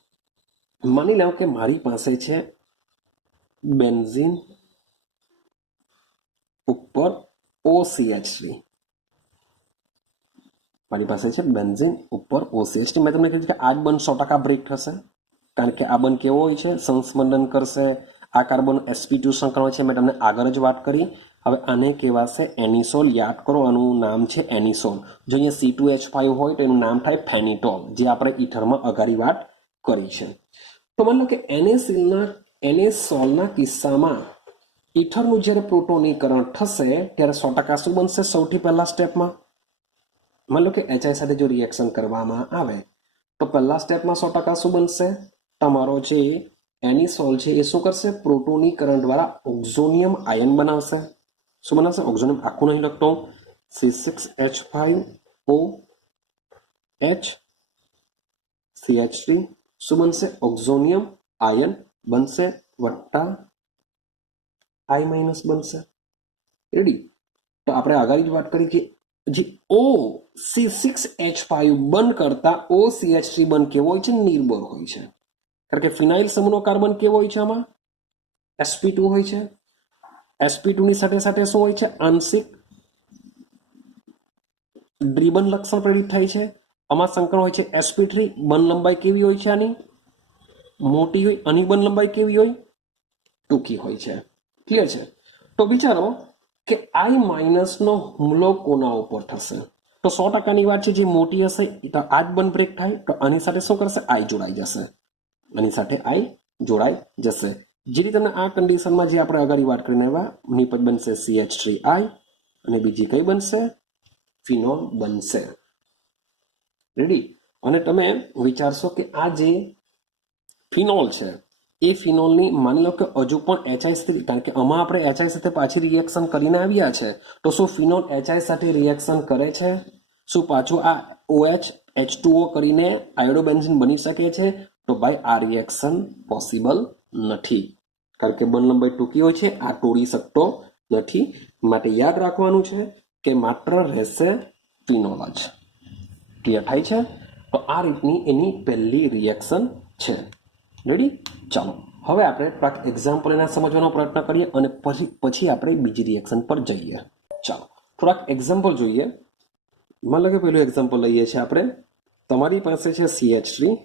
માની લો કે મારી પાસે છે બેન્ઝીન ઉપર OCH3. મારી પાસે છે બેન્ઝીન ઉપર OCH3. મેં તમને કીધું કે આ જ બંધ 100% બ્રેક થશે, કારણ કે આ બંધ કેવો હોય છે, સંસ્મંડન કરશે. આ કાર્બન sp2 સંકરણ છે, મેં તમને આગળ જ વાત કરી. હવે આને કહેવાશે એનિસોલ. યાદ કરો, આનું નામ છે એનિસોલ. જો અહીંયા C2H5 હોય તો એનું નામ થાય ફેનિટોલ, જે આપણે ઈથરમાં અગાડી વાત કરી છે. તો માની લો કે એનેસોલના કિસ્સામાં ઈથરનું જ્યારે પ્રોટોનીકરણ થશે ત્યારે 100% શું બનશે? સૌથી પહેલા સ્ટેપમાં માની લો કે HI સાથે જો રિએક્શન કરવામાં આવે તો પહેલા સ્ટેપમાં 100% શું બનશે? તમારો જે એનિસોલ છે એ શું કરશે? પ્રોટોનીકરણ દ્વારા ઓક્ઝોનિયમ આયન બનાવશે. શું બનાવશે? ઓક્ઝોનિયમ. આખું નહીં લખતો, C6H5OH CH3 શું બનશે? ઓક્ઝોનિયમ આયન બનશે વત્તા I- બનશે. રેડી? તો આપણે આગળ જ વાત કરી કે જે C6H5 બંધ કરતા OCH3 બંધ કેવો હોય છે? નિર્બળ હોય છે. કારણ કે ફિનાઇલ સમૂહનો કાર્બન કેવો હોય છે? આમાં sp2 હોય છે. sp2 ની સાથે સાથે શું હોય છે? આંશિક દ્વિબંધ લક્ષણ પ્રેરિત થાય છે. આમાં સંકરણ હોય છે sp3. બંધ લંબાઈ કેવી હોય છે? આની મોટી હોય. આની બંધ લંબાઈ કેવી હોય? ટૂંકી હોય છે. ક્લિયર છે? તો વિચારો કે I- નો હુમલો કોના ઉપર થશે? તો 100%ની વાત છે, જે મોટી હશે તો આ જ બંધ બ્રેક થાય. તો આની સાથે શું કરશે? I જોડાઈ જશે. આની સાથે I જોડાઈ જશે. જે રીતે તમને આ કન્ડિશનમાં જે આપણે આગળ વાત કરીને આવ્યા, નિપજ બનશે CH3I અને બીજી કઈ બનશે? ફિનોલ બનશે. રેડી? અને તમે વિચારશો કે આ જે ફિનોલ છે એ ફિનોલની માની લો કે હજુ પણ HI સાથે, કારણ કે આમાં આપણે HI સાથે પાછી રિએક્શન કરીને આવ્યા છે, તો શું ફિનોલ HI સાથે રિએક્શન કરે છે? શું પાછું આ OH H2O કરીને આયોડોબેન્ઝીન બની શકે છે? તો ભાઈ આ રિએક્શન પોસિબલ નથી, કારણ કે બંધ લંબાઈ ટૂંકી હોય છે, આ તોડી શકતો નથી. માટે યાદ રાખવાનું છે કે માત્ર રહેશે ફિનોલ જ. ક્લિયર થાય છે? તો આ રીતની એની પહેલી રિએક્શન છે. રેડી? ચાલો, હવે આપણે થોડાક એક્ઝામ્પલ એના સમજવાનો પ્રયત્ન કરીએ અને પછી આપણે બીજી રિએક્શન પર જઈએ. ચાલો, થોડાક એક્ઝામ્પલ જોઈએ. માની લો કે પહેલું એક્ઝામ્પલ લઈએ છીએ આપણે. તમારી પાસે છે CH3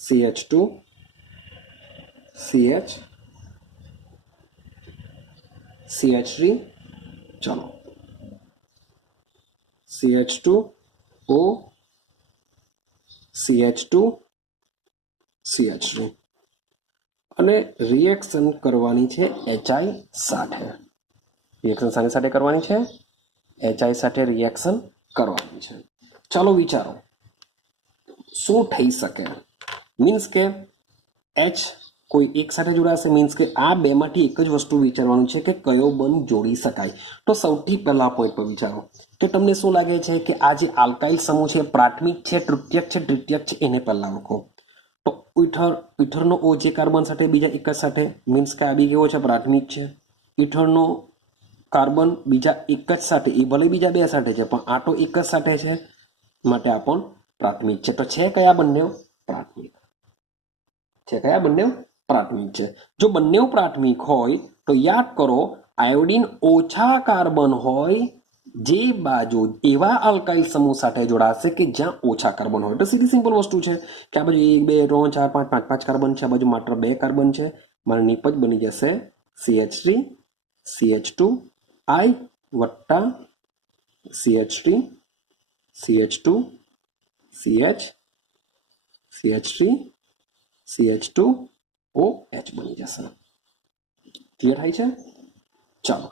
CH2 CH CH3. ચાલો, CH2O CH2 CH3 અને રિએક્શન કરવાની છે HI સાથે. રિએક્શન શાની સાથે કરવાની છે? HI સાથે રિએક્શન કરવાની છે. ચાલો વિચારો શું થઈ શકે. મીન્સ કે H કોઈ એક સાથે જોડાશે, મીન્સ કે આ બેમાંથી એક જ વસ્તુ વિચારવાનું છે કે કયો બંધ જોડી શકાય. તો સૌથી પહેલા પોઈન્ટ પર વિચારો કે તમને શું લાગે છે કે આ જે આલ્કાઇલ સમૂહ છે પ્રાથમિક છે, તૃતીયક છે, દ્વિતીયક છે? એને પહેલા લખો. તો ઈથરનો O જે કાર્બન સાથે બીજા એક જ સાથે, મીન્સ કે આ બી કેવો છે? પ્રાથમિક છે. ઈથરનો કાર્બન બીજા એક જ સાથે, એ ભલે બીજા બે સાથે છે પણ આ તો એક જ સાથે છે, માટે આ પણ પ્રાથમિક છે. તો છે કયા? બંને પ્રાથમિક છે. કયા? બંને પ્રાથમિક છે. જો બંને પ્રાથમિક હોય તો યાદ કરો, આયોડિન ઓછા કાર્બન હોય જે બાજુ એવા આલ્કાઇલ સમૂહ સાથે જોડાશે કે જ્યાં ઓછા કાર્બન હોય. તો સીધી સિમ્પલ વસ્તુ છે કે આ બાજુ 1 2 3 4 5 5 કાર્બન છે, આ બાજુ માત્ર 2 કાર્બન છે. મારી નિપજ બની જશે CH3 CH2I વત્તા CH3 CH2 CH CH3 CH2OH બની જશે. ક્લિયર થાય છે? ચાલો,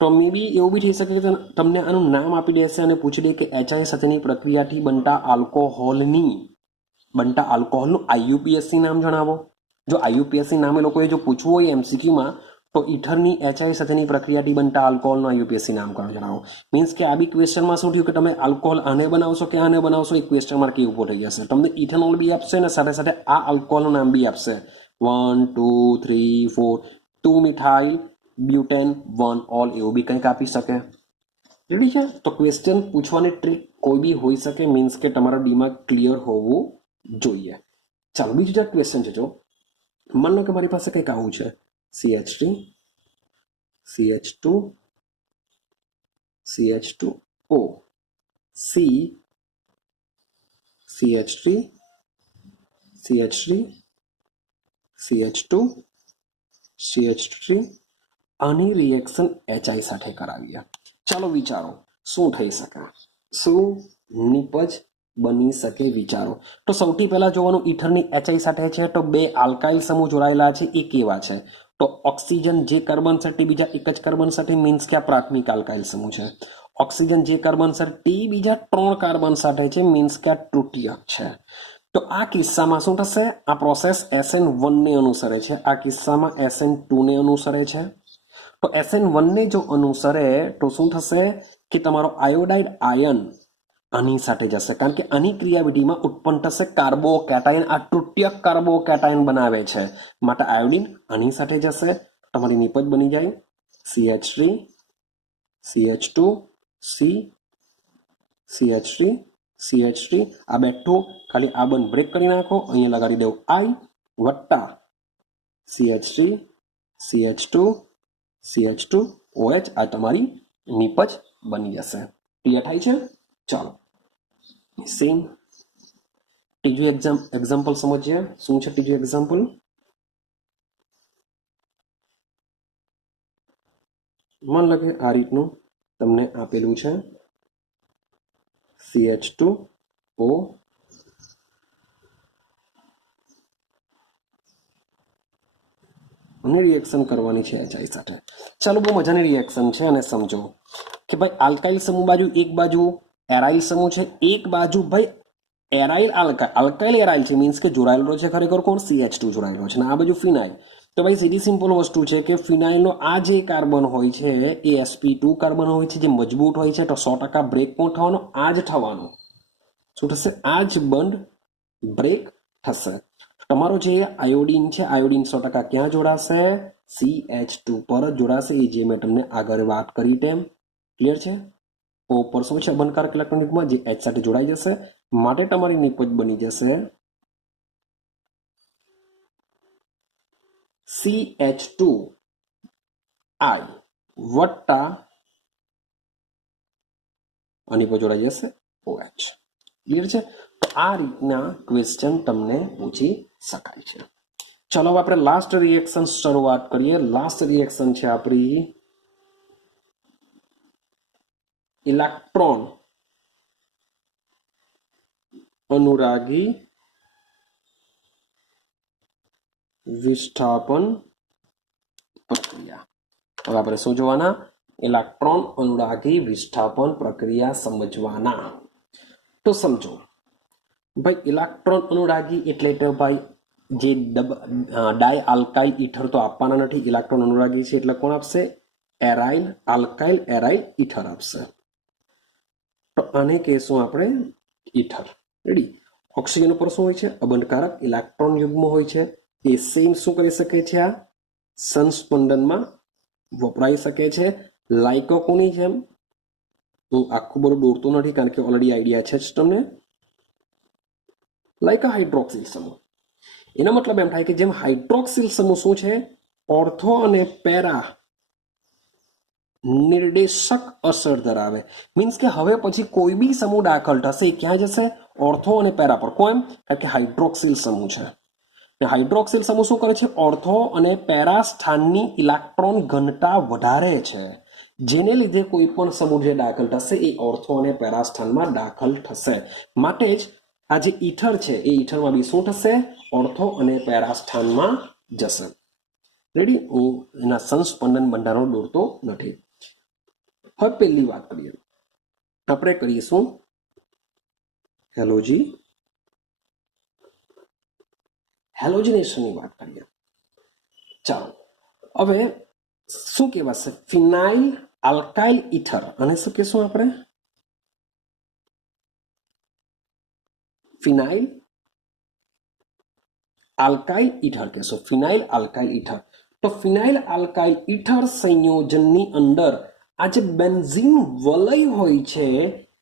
તો મે બી એવું બી થઈ શકે કે તમને આનું નામ આપી દેશે અને પૂછી દે કે HI સાથેની પ્રક્રિયાથી બનતા આલ્કોહોલનું IUPAC નામ જણાવો. જો IUPAC નામ એ લોકોએ જો પૂછવું હોય MCQમાં તો ઈથરની HI સાથેની પ્રક્રિયાથી બનતા આલ્કોહોલનું IUPAC નામ જણાવો. મીન્સ કે આ બી ક્વેશ્ચનમાં શું થયું કે તમે આલ્કોહોલ આને બનાવશો કે આને બનાવશો એક ક્વેશ્ચન માર્ક એ ઉભો થઈ જશે. તમને ઇથેનોલ બી આપશે ને સાથે સાથે આ આલ્કોહોલનું નામ બી આપશે 1 2 3 4 2 મિથાઇલ બ્યુટેન 1 ઓલ એવું બી કંઈક આપી શકે. રેડી છે? તો ક્વેશ્ચન પૂછવાની ટ્રીક કોઈ બી હોઈ શકે. મીન્સ કે તમારા દિમાગ ક્લિયર હોવું જોઈએ. ચાલો બીજું જે ક્વેશ્ચન છે, જો માન લો કે મારી પાસે કંઈક આવું છે CH3 CH2 CH2O C CH3 CH3 CH2 CH3 આની રિએક્શન HI સાથે કરાવીએ. ચાલો વિચારો શું થઈ શકે, શું નિપજ બની શકે વિચારો. તો સૌથી પહેલા જોવાનું ઈથરની HI સાથે છે તો બે આલ્કાઇલ સમૂહ જોડાયેલા છે એ કેવા છે. તો ઓક્સિજન જે કાર્બન સાથે બીજા એક જ કાર્બન સાથે મીન્સ કે આ પ્રાથમિક આલ્કાઇલ સમૂહ છે. ઓક્સિજન જે કાર્બન સાથે બીજા 3 કાર્બન સાથે છે મીન્સ કે આ તૃતીયક છે. તો આ કિસ્સામાં શું થશે, આ પ્રોસેસ SN1 ને અનુસરે છે, આ કિસ્સામાં SN2 ને અનુસરે છે. તો SN1 ને જો અનુસરે તો શું થશે કે તમારો આયોડાઇડ આયન આની સાથે જશે, કારણ કે આની ક્રિયાવિધિમાં ઉત્પન્ન થશે કાર્બોકેટાયન. આ તૃતીયક કાર્બોકેટાયન બનાવે છે માટે આયોડિન આની સાથે જશે. તમારી નિપજ બની જાય CH3 CH2 C CH3 CH3. આ બેઠું ખાલી આ બંધ બ્રેક કરી નાખો, અહીંયા લગાડી દેવું I વત્તા CH3 CH2 CH2 OH. આ તમારી નિપજ બની જશે. ક્લિયર થાય છે? ચાલો સેમ ત્રીજું એક્ઝામ્પલ સમજીએ. શું છે ત્રીજું એક્ઝામ્પલ? માન લો કે આ રીતનું તમને આપેલું છે CH2O અને રિએક્શન કરવાની છે HI સાથે. ચાલો બહુ મજાની રિએક્શન છે અને સમજો કે ભાઈ આલ્કાઇલ સમૂહ બાજુ એક બાજુ એરાઇલ સમૂહ છે, એક બાજુ ભાઈ એરાઇલ આલ્કાઇલ એરાઇલ છે મીન્સ કે જોડાયેલો છે ખરેખર કોણ CH2 જોડાયેલો છે, અને આ બાજુ ફિનાઇલ. તો ભાઈ સીધી સિમ્પલ વસ્તુ છે કે ફિનાઇલનો આ જે કાર્બન હોય છે એ sp2 કાર્બન હોય છે જે મજબૂત હોય છે. તો 100% બ્રેક કોણ થવાનો? આ જ થવાનો. શું થશે? આ જ બંધ બ્રેક થશે. તમારો જે આયોડિન છે, આયોડિન 100% ક્યાં જોડાશે? CH2 પર જ જોડાશે. એ જે મેં તમને આગળ વાત કરી તેમ. ક્લિયર છે? O પર શું છે બંધકારક ઇલેક્ટ્રોનિકમાં જે H સાથે જોડાઈ જશે. માટે તમારી નિપજ બની જશે CH2I વત્તા આની પર જોડાઈ જશે OH. ક્લિયર છે? તો આ રીતના ક્વેશ્ચન તમને પૂછી શકાય છે. ચલો હવે આપણે લાસ્ટ રિએક્શન શરૂઆત કરીએ. લાસ્ટ રિએક્શન છે આપણી ઇલેક્ટ્રોન અનુરાગી વિસ્થાપન પ્રક્રિયા. હવે આપણે શું જોવાના? ઇલેક્ટ્રોન અનુરાગી વિસ્થાપન પ્રક્રિયા સમજવાના. તો સમજો ભાઈ ઇલેક્ટ્રોન અનુરાગી એટલે તો ભાઈ જે ડાય આલ્કાઇલ ઈથર તો આપવાના નથી. ઇલેક્ટ્રોન અનુરાગી છે એટલે કોણ આપશે? એરાઇલ આલ્કાઇલ એરાઇલ ઈથર આપશે. તો આને કહેશું આપણે ઈથર. રેડી? ઓક્સિજન ઉપર શું હોય છે? અબંધકારક ઇલેક્ટ્રોન યુગ્મ હોય છે. એ સેમ શું કરી શકે છે? આ સંસ્પંદનમાં વપરાઈ શકે છે. લાઇકો કોની જેમ? હું આખું બધું દોરતો નથી કારણ કે ઓલરેડી આઈડિયા છે જ તમને. લાઇકા હાઇડ્રોક્સિલ સમૂહ. એનો મતલબ એમ થાય કે જેમ હાઇડ્રોક્સિલ સમૂહ શું છે? ઓર્થો અને પેરા નિર્દેશક અસર ધરાવે. મીન્સ કે હવે પછી કોઈ બી સમૂહ દાખલ થશે ક્યાં જશે? ઓર્થો અને પેરા પર. કોણ? કારણ કે હાઇડ્રોક્સિલ સમૂહ છે. હાઇડ્રોક્સિલ સમૂહ શું કરે છે? ઓર્થો અને પેરા સ્થાનની ઇલેક્ટ્રોન ઘનતા વધારે છે, જેને લીધે કોઈ પણ સમૂહ જે દાખલ થશે એ ઓર્થો અને પેરા સ્થાનમાં દાખલ થશે. માટે જ આ જે ઈથર છે એ ઈથરમાં બી શું થશે? ઓર્થો અને પેરા સ્થાનમાં જશે. રેડી? હું એના સંસ્પંદન બંધારણ દોરતો નથી. હવે પહેલી વાત કરીએ, આપણે કરીશું હેલોજિનેશનની વાત કરીએ. ચાલો હવે શું કહેવાશે? ફિનાઇલ આલ્કાઇલ ઇથર. અને શું કહેશું આપણે? ફિનાઇલ આલ્કાઇલ ઇથર કહેશું. ફિનાઇલ આલ્કાઇલ ઇથર. તો ફિનાઇલ આલ્કાઇલ ઇથર સંયોજનની અંદર આ જે બેન્ઝીન વલય હોય છે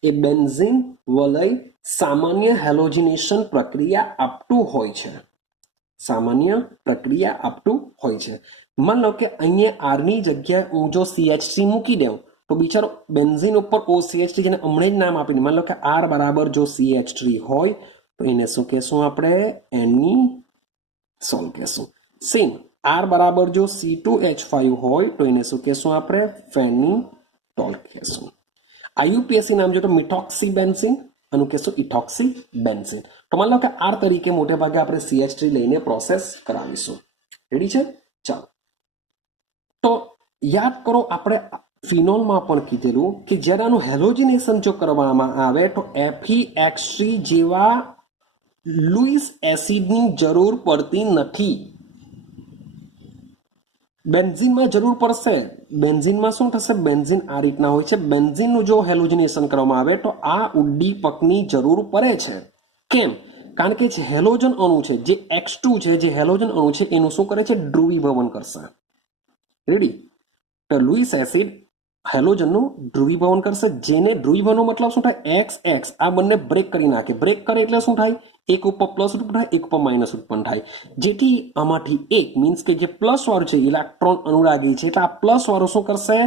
એ બેન્ઝીન વલય સામાન્ય હેલોજિનેશન પ્રક્રિયા આપતું હોય છે. સામાન્ય પ્રક્રિયા આપતું હોય છે. માન લો કે અહીંયા આરની જગ્યાએ હું જો CH3 મૂકી દઉં તો બિચારો બેન્ઝીન ઉપર OCH3 જેને હમણાં જ નામ આપીને, માન લો કે R બરાબર જો CH3 હોય તો એને શું કહેશું આપણે? એનિસોલ કહેશું. સેમ R બરાબર જો C2H5 હોય તો એને શું કહેશું આપણે? ફેનિટોલ કહેશું. IUPAC નામ જો તો મિથોક્સી બેન્ઝીન, આનું કહેશું ઇથોક્સી બેન્ઝીન. તો માન લો કે R તરીકે મોટે ભાગે આપણે CH3 લઈને પ્રોસેસ કરાવીશું. રેડી છે? ચાલો તો યાદ કરો, આપણે ફિનોલમાં પણ કીધેલું કે જ્યારે આનું હેલોજિનેશન જો કરવામાં આવે તો FeX3 જેવા લુઈસ એસિડની જરૂર પડતી નથી. બેન્ઝીનમાં જરૂર પડશે. બેન્ઝીનમાં શું થશે? બેન્ઝીન આ રીતના હોય છે. બેન્ઝીનનું જો હેલોજિનેશન કરવામાં આવે તો આ ઉદ્દીપકની જરૂર પડે છે. કેમ? કારણ કે જે હેલોજન અણુ છે, જે X2 છે, જે હેલોજન અણુ છે એનું શું કરે છે? ધ્રુવીભવન કરશે. રેડી? તો લુઈસ એસિડ હેલોજનનું ધ્રુવીભવન કરશે. જેને ધ્રુવીભવનનો મતલબ શું થાય? XX આ બંને બ્રેક કરી નાખે. બ્રેક કરે એટલે શું થાય? એક ઉપર પ્લસ ઉત્પન્ન થાય, એક ઉપર માઇનસ ઉત્પન્ન થાય. જેથી આમાંથી એક મીન્સ કે જે પ્લસ વાળું છે ઇલેક્ટ્રોન અનુરાગી છે, એટલે આ પ્લસ વાળું શું કરશે?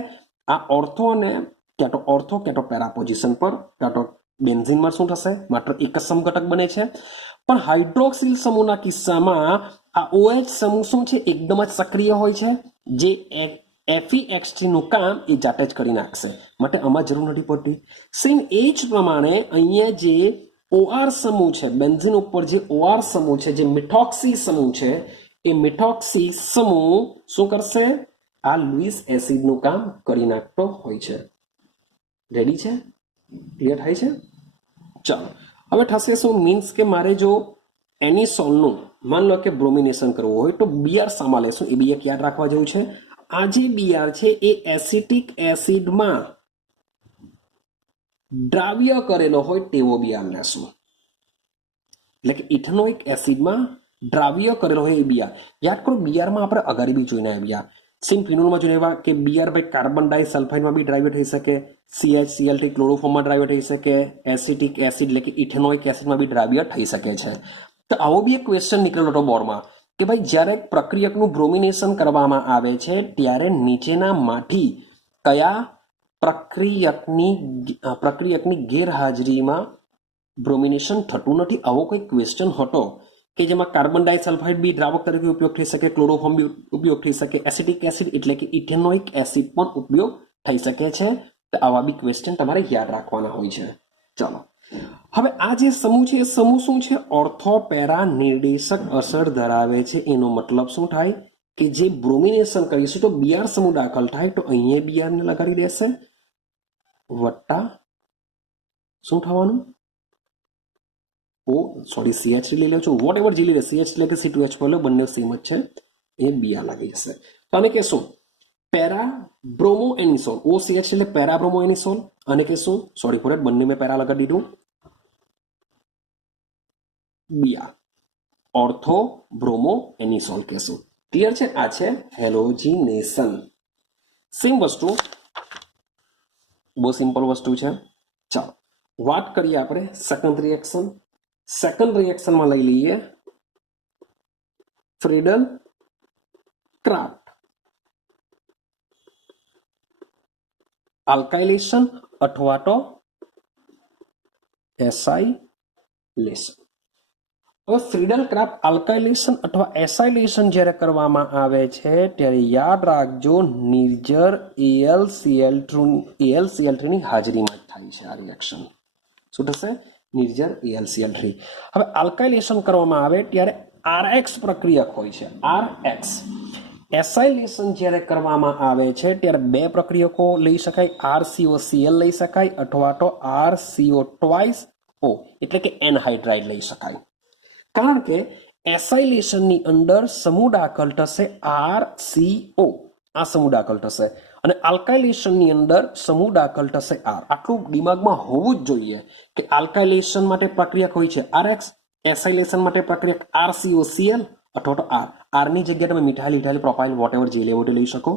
આ ઓર્થો અને ક્યાં તો ઓર્થો ક્યાં તો પેરા પોઝિશન પર ક્યાં તો બેન્ઝીનમાં શું થશે? માત્ર એક જ સમઘટક બને છે. પણ હાઇડ્રોક્સિલ સમૂહના કિસ્સામાં આ OH સમૂહ શું છે? એકદમ જ સક્રિય હોય છે. જે FeX3 નું કામ એ જાતે જ કરી નાખશે. માટે આમાં જરૂર નથી પડતી. સેમ એ જ પ્રમાણે અહીંયા જે OR સમૂહ છે, બેન્ઝીન ઉપર જે OR સમૂહ છે, જે મિથોક્સી સમૂહ છે, એ મિથોક્સી સમૂહ શું કરશે? આ લુઈસ એસિડનું કામ કરી નાખતો હોય છે. રેડી છે? ક્લિયર થાય છે? ચાલો હવે થશે શું? મીન્સ કે મારે જો એનિસોલનું માન લો કે બ્રોમિનેશન કરવું હોય તો BR સામા લેશું. એ બી એક યાદ રાખવા જેવું છે. આ જે BR છે એ એસિટિક એસિડમાં દ્રાવ્ય કરેલો હોય તેવો BR લેશું. એટલે કે ઇથેનોઇક એસિડમાં દ્રાવ્ય કરેલો હોય એ BR. યાદ કરો, BRમાં આપણે અગાડી બી જોઈને આવ્યા. સેમ ફિનોલમાં જોઈને આવ્યા કે BR ભાઈ કાર્બન ડાયસલ્ફાઇડમાં બી દ્રાવ્ય થઈ શકે, CHCl3 ક્લોરોફોર્મમાં દ્રાવ્ય થઈ શકે, એસિટિક એસિડ એટલે કે ઇથેનોઇક એસિડમાં બી દ્રાવ્ય થઈ શકે છે. તો આવો બી એક ક્વેશ્ચન નીકળેલો હતો બોર્ડમાં કે ભાઈ જ્યારે પ્રક્રિયકનું બ્રોમિનેશન કરવામાં આવે છે ત્યારે નીચેનામાંથી કયા પ્રક્રિયકની ગેરહાજરીમાં બ્રોમિનેશન થતું નથી? આવો કોઈ ક્વેશ્ચન હતો કે જેમાં કાર્બન ડાયસલ્ફાઇડ બી દ્રાવક તરીકે ઉપયોગ થઈ શકે, ક્લોરોફોર્મ બી ઉપયોગ થઈ શકે, એસિટિક એસિડ એટલે કે ઇથેનોઇક એસિડ પણ ઉપયોગ થઈ શકે છે. તો આવા બી ક્વેશ્ચન તમારે યાદ રાખવાના હોય છે. ચાલો હવે આ જે સમૂહ છે એ સમૂહ શું છે? ઓર્થોપેરા નિર્દેશક અસર ધરાવે છે. એનો મતલબ શું થાય? કે જે બ્રોમિનેશન કરીશું તો BR સમૂહ દાખલ થાય તો અહીંયા BR ને લગાડી દેશે, વત્તા શું થવાનું? CH3 લઈ લો છો, વોટ એવર જે લઈ લે, CH એટલે કે C2H5 લો, બંને સેમ જ છે. એ BR લાગી જશે. તો આને કહેશું પેરા બ્રોમો એનિસોલ. OCH એટલે પેરા બ્રોમો એનિસોલ. અને કહેશું બંને મેં પેરા લગાડી દીધું, BR ઓર્થો બ્રોમો એનિસોલ કહેશું. ક્લિયર છે? આ છે હેલોજિનેશન. સેમ વસ્તુ, બહુ સિમ્પલ વસ્તુ છે. ચાલો વાત કરીએ આપણે સેકન્ડ રિએક્શન. સેકન્ડ રિએક્શનમાં લઈ લઈએ ફ્રીડલ ક્રાફ્ટ આલ્કાઇલેશન અથવા તો એસાઇલેશન. હવે ફ્રીડલ ક્રાફ્ટ આલ્કાઇલેશન અથવા એસાઇલેશન જ્યારે કરવામાં આવે છે ત્યારે યાદ રાખજો નિર્જર AlCl3 ની હાજરીમાં જ થાય છે આ રિએક્શન. શું થશે? નિર્જર AlCl3. હવે આલ્કાઇલેશન કરવામાં આવે ત્યારે RX પ્રક્રિયક હોય છે. RX એસાઇલેશન જ્યારે કરવામાં આવે છે ત્યારે બે પ્રક્રિયકો લઈ શકાય, RCOCl લઈ શકાય અથવા તો RCO ટ્વાઇસ O એટલે કે એનહાઇડ્રાઇડ લઈ શકાય. કારણ કે એસાઇલેશનની અંદર સમૂહ દાખલ થશે RCO, આ સમૂહ દાખલ થશે, અને આલ્કાઇલેશનની અંદર સમૂહ દાખલ થશે R. આટલું દિમાગમાં હોવું જ જોઈએ કે આલ્કાઇલેશન માટે પ્રક્રિયક હોય છે RX, એસાઇલેશન માટે પ્રક્રિયક RCOCl અથવા તો R. R ની જગ્યાએ તમે મિથાઇલ ઇથાઇલ પ્રોપાઇલ વોટેવર જે લેવો તે લઈ શકો.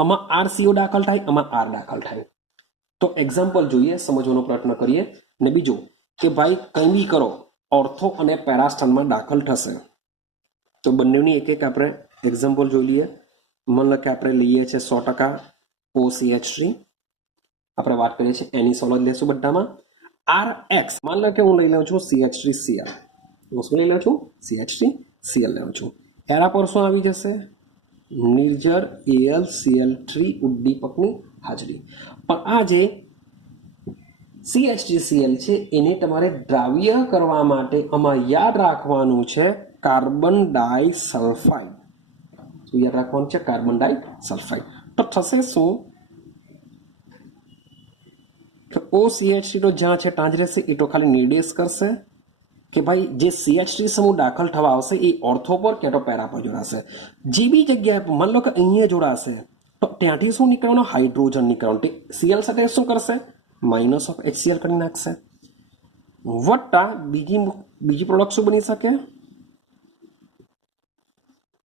આમાં RCO દાખલ થાય, આમાં R દાખલ થાય. તો એક્ઝામ્પલ જોઈએ, સમજવાનો પ્રયત્ન કરીએ. ને બીજું કે ભાઈ કંઈ બી કરો ઓર્થો અને પેરાસ્થાનમાં દાખલ થશે, તો બંનેની એક એક આપણે એક્ઝામ્પલ જોઈ લઈએ. મન લો કે આપણે લઈએ છીએ 100% OCH3, આપણે વાત કરીએ છીએ એની સોલો લેશું બધામાં. RX માન લો કે હું લઈ લઉં છું CH3Cl, હું શું લઈ લઉં છું CH3Cl લઉં છું. એના પર શું આવી જશે? નિર્જર AlCl3 ઉદ્દીપકની હાજરી. પણ આ જે CH3Cl છે એને તમારે દ્રાવ્ય કરવા માટે આમાં યાદ રાખવાનું છે કાર્બન ડાઈસલ્ફાઇડ. શું યાદ રાખવાનું છે? Carbon disulphide. તો થશે શું? તો OCH3 તો જ્યાં છે ત્યાં જ રહેશે. એ તો ખાલી નિર્દેશ કરશે કે ભાઈ જે CH3 સમૂહ દાખલ થવા આવશે એ ઓર્થો પર કે તો પેરા પર જોડાશે. જે બી જગ્યાએ માન લો કે અહીંયા જોડાશે તો ત્યાંથી શું નીકળવાનું? હાઇડ્રોજન નીકળવાનું. Cl સાથે શું કરશે? માઇનસ ઓફ HCl કરી નાખશે. વત્તા બીજી પ્રોડક્ટ શું બની શકે?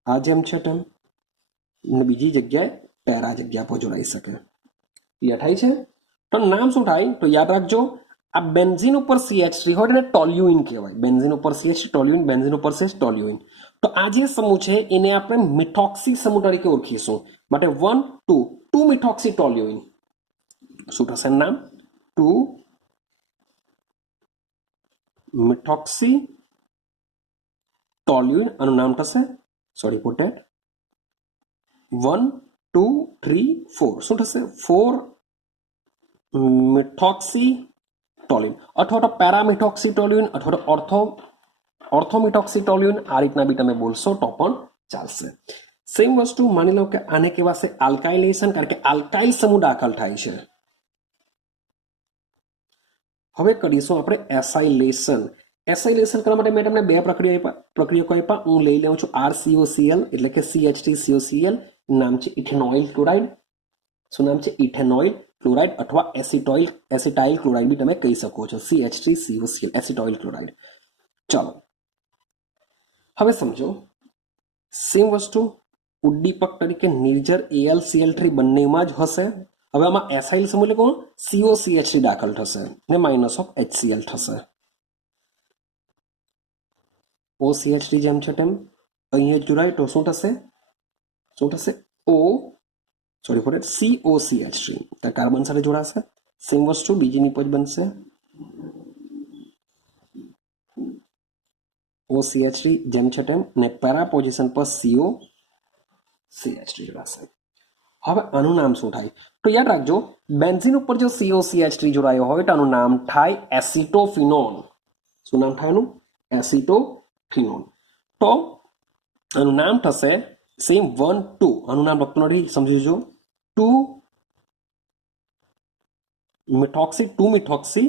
આ જેમ છે તેમ, બીજી જગ્યાએ પેરા જગ્યા પર જોડાઈ શકે. ક્લિયર થાય છે? તો નામ શું થાય? તો યાદ રાખજો, આ બેન્ઝીન ઉપર CH3 હોય એને ટોલ્યુઇન કહેવાય. બેન્ઝીન ઉપર CH3 ટોલ્યુઇન, બેન્ઝીન ઉપર CH ટોલ્યુઇન. તો આ જે સમૂહ છે એને આપણે મિથોક્સી સમૂહ તરીકે ઓળખીશું. માટે 1 2 મિથોક્સી ટોલ્યુઇન. શું થશે નામ? 2 મિથોક્સી ટોલ્યુઇન. આનું નામ થશે, સોરી ફોર ધેટ, 1 2 3 4. શું થશે? 4 મિથોક્સી ટોલ્યુઇન અથવા તો પેરામિથોક્સી ટોલ્યુઇન અથવા તો ઓર્થોમિથોક્સી ટોલ્યુઇન. આ રીતના બી તમે બોલશો તો પણ ચાલશે. સેમ વસ્તુ માની લો કે આને કહેવાશે આલ્કાઇલેશન, કારણ કે આલ્કાઇલ સમૂહ દાખલ થાય છે. હવે કરીશું આપણે એસાઇલેશન. એસાઇલેશન કરવા માટે મેં તમને બે પ્રક્રિયકો આપ્યા. હું લઈ લઉં છું RCOCl એટલે કે CH3COCl. નામ છે ઇથેનોઇલ ક્લોરાઇડ. શું નામ છે? ઇથેનોઇલ ક્લોરાઇડ અથવા એસિટાઇલ ક્લોરાઇડ બી તમે કહી શકો છો. CH3COCl acetyl chloride. ચાલો હવે સમજો, સેમ વસ્તુ ઉદ્દીપક તરીકે નિર્જર AlCl3 બંનેમાં જ હશે. હવે આમાં એસાઇલ સમૂહ એટલે કોણ? COCH3 દાખલ થશે ને માઇનસ ઓફ HCl થશે. OCH3 જેમ છે તેમ અહીંયા જોડાય તો શું થશે? COCH3 કાર્બન સાથે જોડાશે. સેમ વસ્તુ બીજી નિપજ બનશે, OCH3 જેમ છે તેમ ને પેરા પોઝિશન પર COCH3 જોડાશે. હવે આનું નામ શું થાય? તો યાદ રાખજો, બેન્ઝીન ઉપર જો COCH3 જોડાયો હોય તો આનું નામ થાય એસિટોફિનોન. શું નામ થાય આનું? એસિટોફિનોન. તો આનું નામ થશે સેમ 1 2. આનું નામ લખતું નથી, સમજી જો. 2 મિથોક્સી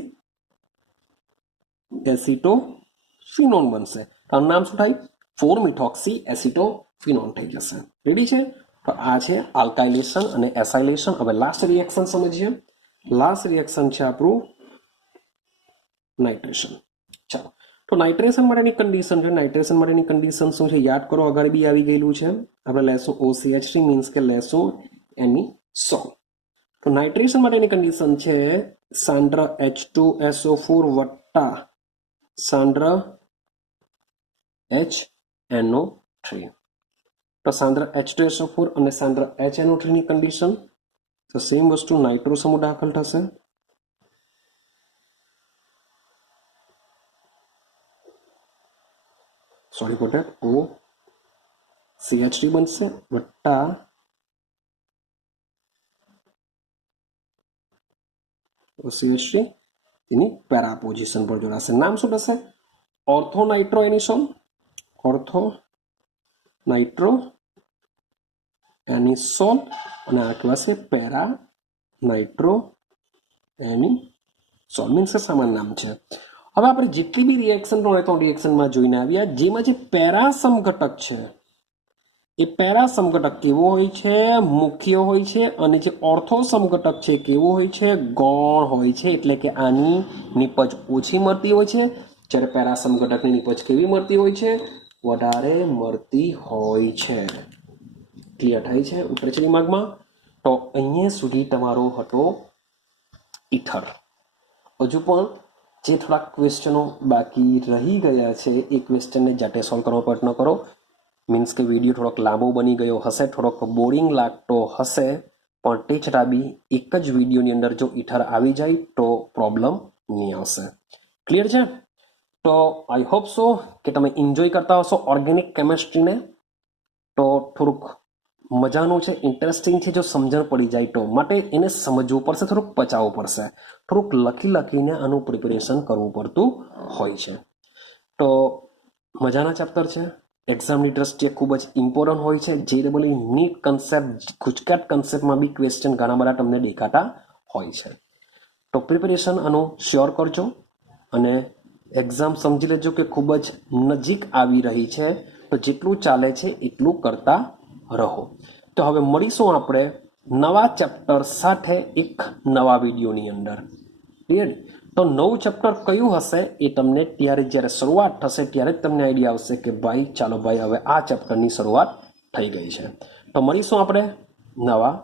એસિટોફિનોન બનશે. આનું નામ શું થાય? 4 મિથોક્સી એસિટોફિનોન થઈ જશે. રેડી છે? તો આ છે આલ્કાઇલેશન અને એસાઇલેશન. હવે લાસ્ટ રિએક્શન સમજીએ. લાસ્ટ રિએક્શન છે આપણું નાઇટ્રેશન. ચાલો, તો નાઇટ્રેશન માટેની કન્ડિશન છે. નાઇટ્રેશન માટેની કન્ડિશન શું છે? યાદ કરો, આગળ બી આવી ગયેલું છે. આપણે લેશું OCH3 મીન્સ કે લેશું એની સો. તો નાઇટ્રેશન માટેની કન્ડિશન છે સાંદ્ર H2SO4 વત્તા સાંદ્ર HNO3. તો સાંદ્ર H2SO4 અને સાંદ્ર HNO3 ની કન્ડિશન. તો સેમ વસ્તુ નાઇટ્રો સમૂહ દાખલ થશે. સોરી ફોર ધેટ, OCH3 બનશે વત્તા OCH3 એની પેરા પોઝિશન પર જોડાશે. નામ શું થશે? Ortho nitro anisole. Ortho nitro anisole અને આ કહેવાશે પેરા નાઇટ્રો એનિસોલ. મીન્સ કે સમાન નામ છે. હવે આપણે જેટલી બી રિએક્શન હોય તો રિએક્શનમાં જોઈને આવ્યા. જેમાં જે પેરા સમઘટક છે એ પેરા સમઘટક કેવો હોય છે? મુખ્ય હોય છે. અને જે ઓર્થો સમઘટક છે કેવો હોય છે? ગૌણ હોય છે. એટલે કે આની નિપજ ઓછી મળતી હોય છે, જ્યારે પેરા સમઘટકની નિપજ કેવી મળતી હોય છે? વધારે મળતી હોય છે. ક્લિયર થાય છે? ઉતરે છે દિમાગમાં? તો અહીંયા સુધી તમારો હતો ઈથર. હજુ પણ જે થોડાક ક્વેશ્ચનો બાકી રહી ગયા છે એ ક્વેશ્ચનને જાતે સોલ્વ કરવાનો પ્રયત્ન કરો. મીન્સ કે વિડીયો થોડોક લાંબો બની ગયો હશે, થોડોક બોરિંગ લાગતો હશે, પણ તે છતાં બી એક જ વિડીયોની અંદર જો ઈથર આવી જાય તો પ્રોબ્લેમ નહીં આવશે. ક્લિયર છે? તો આઈ હોપ સો કે તમે એન્જોય કરતા હશો ઓર્ગેનિક કેમેસ્ટ્રીને. તો થોડુંક મજાનું છે, ઇન્ટરેસ્ટિંગ છે. જો સમજણ પડી જાય તો માટે એને સમજવું પડશે, થોડુંક પચાવવું પડશે, થોડુંક લખીને આનું પ્રિપેરેશન કરવું પડતું હોય છે. તો મજાના ચેપ્ટર છે. એક્ઝામની દ્રષ્ટિએ ખૂબ જ ઇમ્પોર્ટન્ટ હોય છે. JEE નીટ કન્સેપ્ટ, ગુજકેટ કન્સેપ્ટમાં બી ક્વેશ્ચન ઘણા બધા તમને દેખાતા હોય છે. તો પ્રિપેરેશન આનું શ્યોર કરજો અને એક્ઝામ સમજી લેજો કે ખૂબ જ નજીક આવી રહી છે. તો જેટલું ચાલે છે એટલું કરતા રહો. તો હવે મળીશું આપણે નવા ચેપ્ટર સાથે એક નવા વિડીયોની અંદર. ક્લિયર? તો નવું ચેપ્ટર કયું હશે એ તમને જ્યારે શરૂઆત થશે ત્યારે જ તમને આઈડિયા આવશે કે ભાઈ ચાલો ભાઈ હવે આ ચેપ્ટરની શરૂઆત થઈ ગઈ છે. તો મળીશું આપણે નવા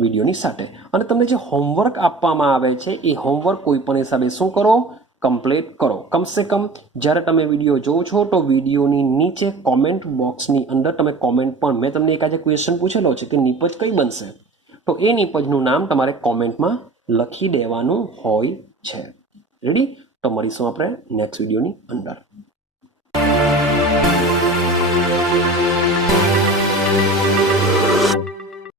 વિડીયોની સાથે. અને તમને જે હોમવર્ક આપવામાં આવે છે એ હોમવર્ક કોઈ પણ હિસાબે શું કરો? કમ્પ્લીટ કરો. કમસે કમ જ્યારે તમે વિડીયો જોવો છો તો વિડીયોની નીચે કોમેન્ટ બોક્સની અંદર તમે કોમેન્ટ પણ, મેં તમને એક આજે ક્વેશ્ચન પૂછેલો છે કે નિપજ કઈ બનશે, તો એ નિપજનું નામ તમારે કોમેન્ટમાં લખી દેવાનું હોય છે. રેડી? તો મળીશું આપણે નેક્સ્ટ વિડીયોની અંદર.